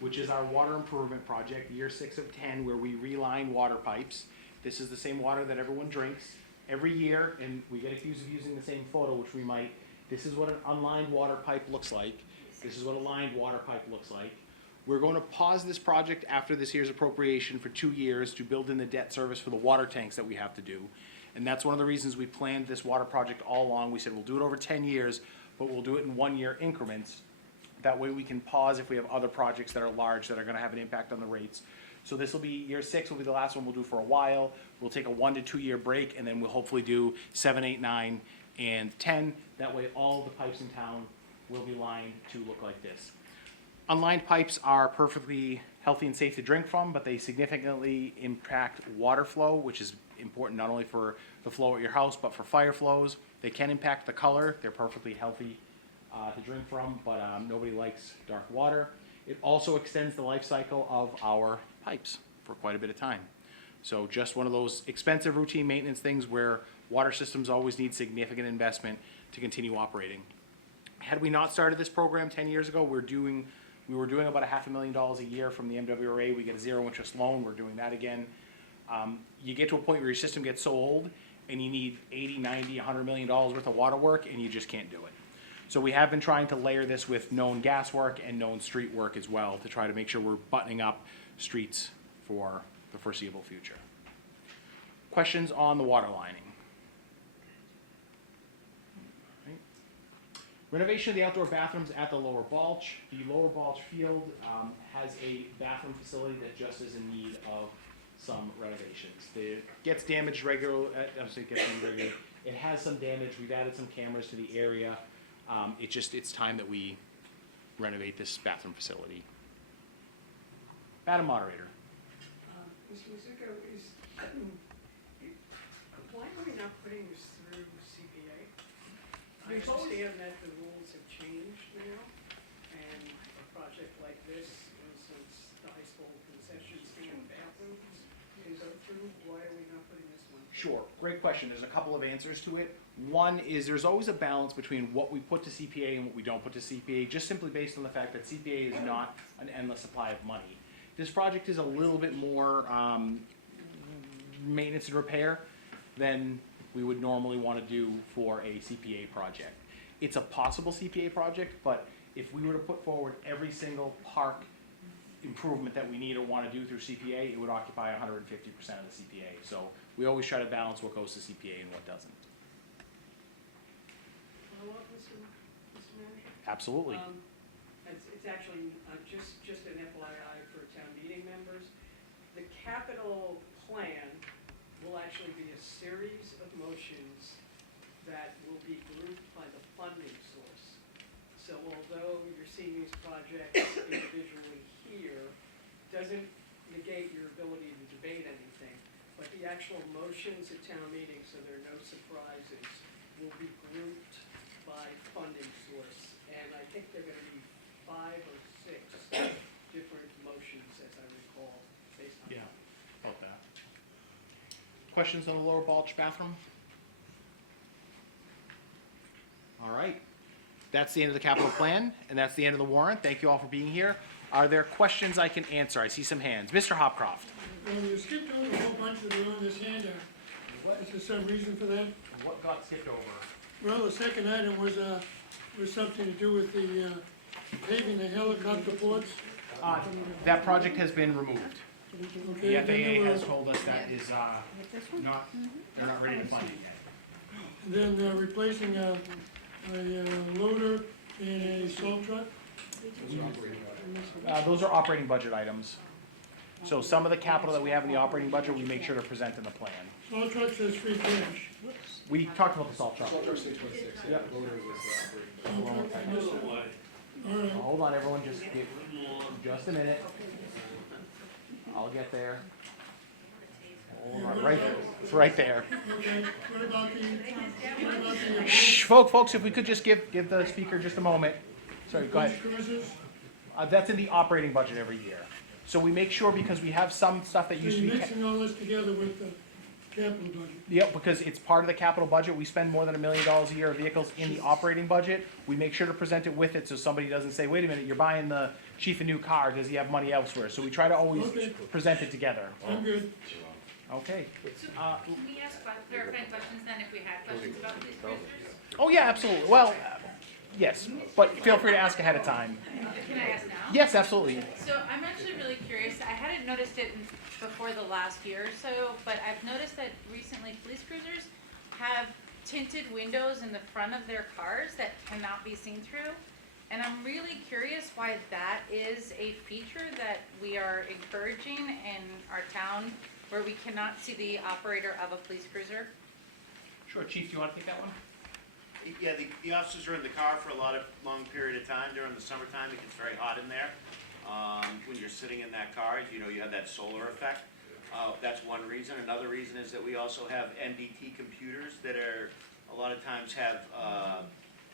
which is our water improvement project, year 6 of 10, where we reline water pipes. This is the same water that everyone drinks every year, and we get accused of using the same photo, which we might. This is what an unlined water pipe looks like. This is what a lined water pipe looks like. We're going to pause this project after this year's appropriation for 2 years to build in the debt service for the water tanks that we have to do. And that's one of the reasons we planned this water project all along. We said we'll do it over 10 years, but we'll do it in 1-year increments. That way we can pause if we have other projects that are large that are gonna have an impact on the rates. So this will be, year 6 will be the last one we'll do for a while. We'll take a 1 to 2 year break, and then we'll hopefully do 7, 8, 9, and 10. That way all the pipes in town will be lined to look like this. Unlined pipes are perfectly healthy and safe to drink from, but they significantly impact water flow, which is important not only for the flow at your house, but for fire flows. They can impact the color. They're perfectly healthy to drink from, but nobody likes dark water. It also extends the life cycle of our pipes for quite a bit of time. So just one of those expensive routine maintenance things where water systems always need significant investment to continue operating. Had we not started this program 10 years ago, we were doing about $500,000 a year from the MWRA. We get a 0-interest loan. We're doing that again. You get to a point where your system gets so old and you need 80, 90, $100 million worth of water work, and you just can't do it. So we have been trying to layer this with known gas work and known street work as well to try to make sure we're buttoning up streets for the foreseeable future. Questions on the water lining? Right. Renovation of the outdoor bathrooms at the Lower Balch. The Lower Balch field has a bathroom facility that just is in need of some renovations. It gets damaged regularly. It has some damage. We've added some cameras to the area. It's time that we renovate this bathroom facility. Madam Moderator. Mr. Mizuko, why are we not putting this through CPA? I understand that the rules have changed now, and a project like this, for instance, the high school concession stand bathrooms can go through. Why are we not putting this one? Sure, great question. There's a couple of answers to it. One is there's always a balance between what we put to CPA and what we don't put to CPA, just simply based on the fact that CPA is not an endless supply of money. This project is a little bit more maintenance and repair than we would normally want to do for a CPA project. It's a possible CPA project, but if we were to put forward every single park improvement that we need or want to do through CPA, it would occupy 150% of the CPA. So we always try to balance what goes to CPA and what doesn't. Follow up, Mr. Manager? Absolutely. It's actually just an FYI for town meeting members. The capital plan will actually be a series of motions that will be grouped by the funding source. So although you're seeing these projects individually here, doesn't negate your ability to debate anything, but the actual motions at town meeting, so there are no surprises, will be grouped by funding source. And I think they're gonna be 5 or 6 different motions, as I recall, based on. Yeah, about that. Questions on the lower Balch bathroom? All right. That's the end of the capital plan, and that's the end of the warrant. Thank you all for being here. Are there questions I can answer? I see some hands. Mr. Hopcroft. Well, you skipped over a whole bunch that are on this handout. Is there some reason for that? What got skipped over? Well, the second item was something to do with the paving the helicopter ports. That project has been removed. Okay, The then there FAA were- has told us that is not, they're not ready to fund it yet. Then replacing a loader and a salt truck. Those are operating budget items. So some of the capital that we have in the operating budget, we make sure to present in the plan. Salt truck says free cash. We talked about the salt truck. Salt truck 626, yeah. Yep. Loader was, All right. Hold on, everyone, just a minute. I'll get there. Hold on, right there. It's right there. Okay, what about the Shh, folks, if we could just give the speaker just a moment. Sorry, go ahead. cruisers? That's in the operating budget every year. So we make sure, because we have some stuff that So used to you're be. mixing all this together with the capital budget. Yep, because it's part of the capital budget. We spend more than $1 million a year of vehicles in the operating budget. We make sure to present it with it, so somebody doesn't say, wait a minute, you're buying the chief a new car, does he have money elsewhere? So we try to always Okay. present it together. I'm good. Okay. So can we ask clarifying questions then if we had questions about these cruisers? Oh, yeah, absolutely. Well, yes, but feel free to ask ahead of time. Can I ask now? Yes, absolutely. So I'm actually really curious. I hadn't noticed it before the last year or so, but I've noticed that recently police cruisers have tinted windows in the front of their cars that cannot be seen through. And I'm really curious why that is a feature that we are encouraging in our town where we cannot see the operator of a police cruiser. Sure, Chief, do you want to take that one? Yeah, the officers are in the car for a long period of time during the summertime. It gets very hot in there. When you're sitting in that car, you have that solar effect. That's one reason. Another reason is that we also have MDT computers that a lot of times have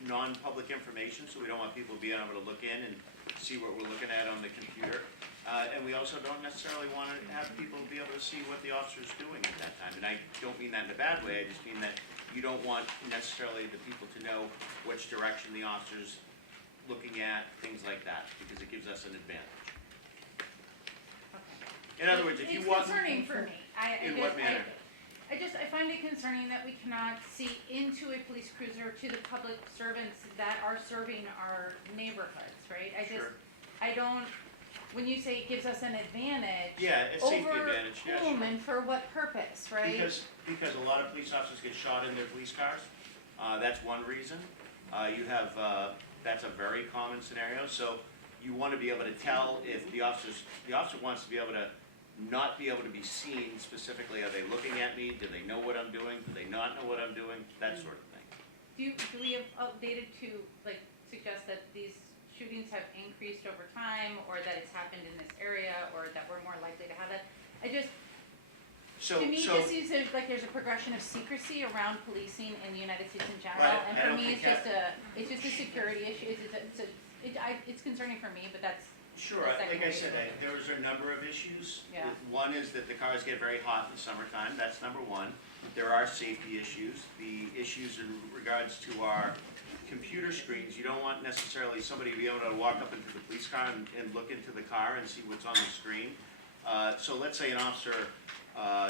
non-public information, so we don't want people being able to look in and see what we're looking at on the computer. And we also don't necessarily want to have people be able to see what the officer's doing at that time. And I don't mean that in a bad way, I just mean that you don't want necessarily the people to know which direction the officer's looking at, things like that, because it gives us an advantage. In other words, if you want. It's concerning for me. In what manner? I find it concerning that we cannot see into a police cruiser to the public servants that are serving our neighborhoods, right? Sure. I don't, when you say it gives us an advantage. Yeah, a safety over advantage, yeah, whom sure. and for what purpose, right? Because a lot of police officers get shot in their police cars. That's one reason. That's a very common scenario. So you want to be able to tell if the officer wants to be able to not be able to be seen specifically. Are they looking at me? Do they know what I'm doing? Do they not know what I'm doing? That sort of thing. Do we have updated to, suggest that these shootings have increased over time, or that it's happened in this area, or that we're more likely to have it. I just, So, to me, so, this is like there's a progression of secrecy around policing in the United States in general, Right, and I for don't me, think it's just a security issue. It's concerning for me, but that's sure, the like I secondary said, issue. there's a number of issues. Yeah. One is that the cars get very hot in the summertime, that's number one. There are safety issues. The issues in regards to our computer screens, you don't want necessarily somebody to be able to walk up into the police car and look into the car and see what's on the screen. So let's say an officer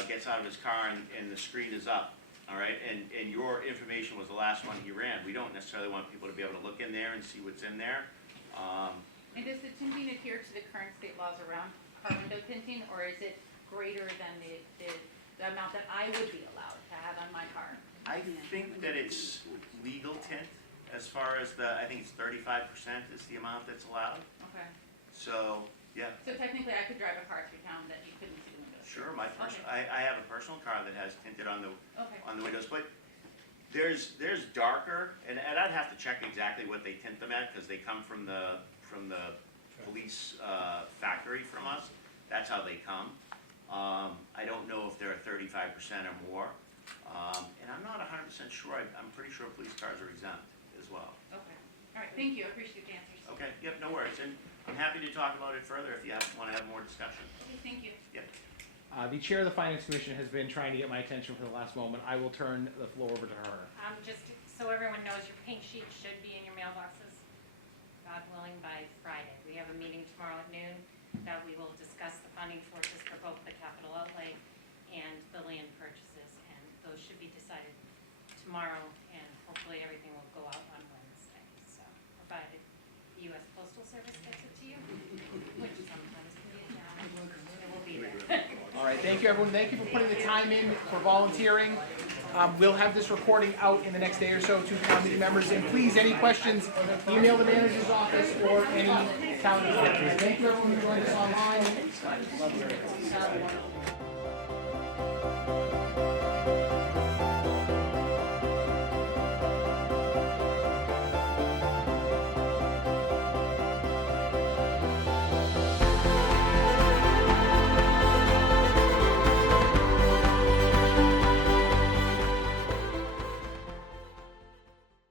gets out of his car and the screen is up, all right, and your information was the last one he ran. We don't necessarily want people to be able to look in there and see what's in there. And does the tinting adhere to the current state laws around car window tinting, or is it greater than the amount that I would be allowed to have on my car? I think that it's legal tint as far as I think it's 35% is the amount that's allowed. Okay. So, yeah. So technically, I could drive a car through town that you couldn't see the windows? Sure, Okay. I have a personal car that has tinted on the Okay. windows, but there's darker, and I'd have to check exactly what they tint them at, because they come from the police factory from us. That's how they come. I don't know if they're 35% or more, and I'm not 100% sure. I'm pretty sure police cars are exempt as well. Okay. All right, thank you, I appreciate the answers. Okay, yep, no worries, and I'm happy to talk about it further if you want to have more discussion. Okay, thank you. Yep. The chair of the Finance Commission has been trying to get my attention for the last moment. I will turn the floor over to her. Just so everyone knows, your pink sheet should be in your mailboxes, God willing, by Friday. We have a meeting tomorrow at noon that we will discuss the funding sources for both the capital outlay and the land purchases, and those should be decided tomorrow, and hopefully everything will go out on Wednesday. So, provided the U.S. Postal Service gets it to you, which sometimes can be a challenge, it will be there. All right, thank you, everyone. Thank you for putting the time in, for volunteering. We'll have this recording out in the next day or so to town meeting members. And please, any questions, email the manager's office or any town executives. Thank you, everyone who joined us online.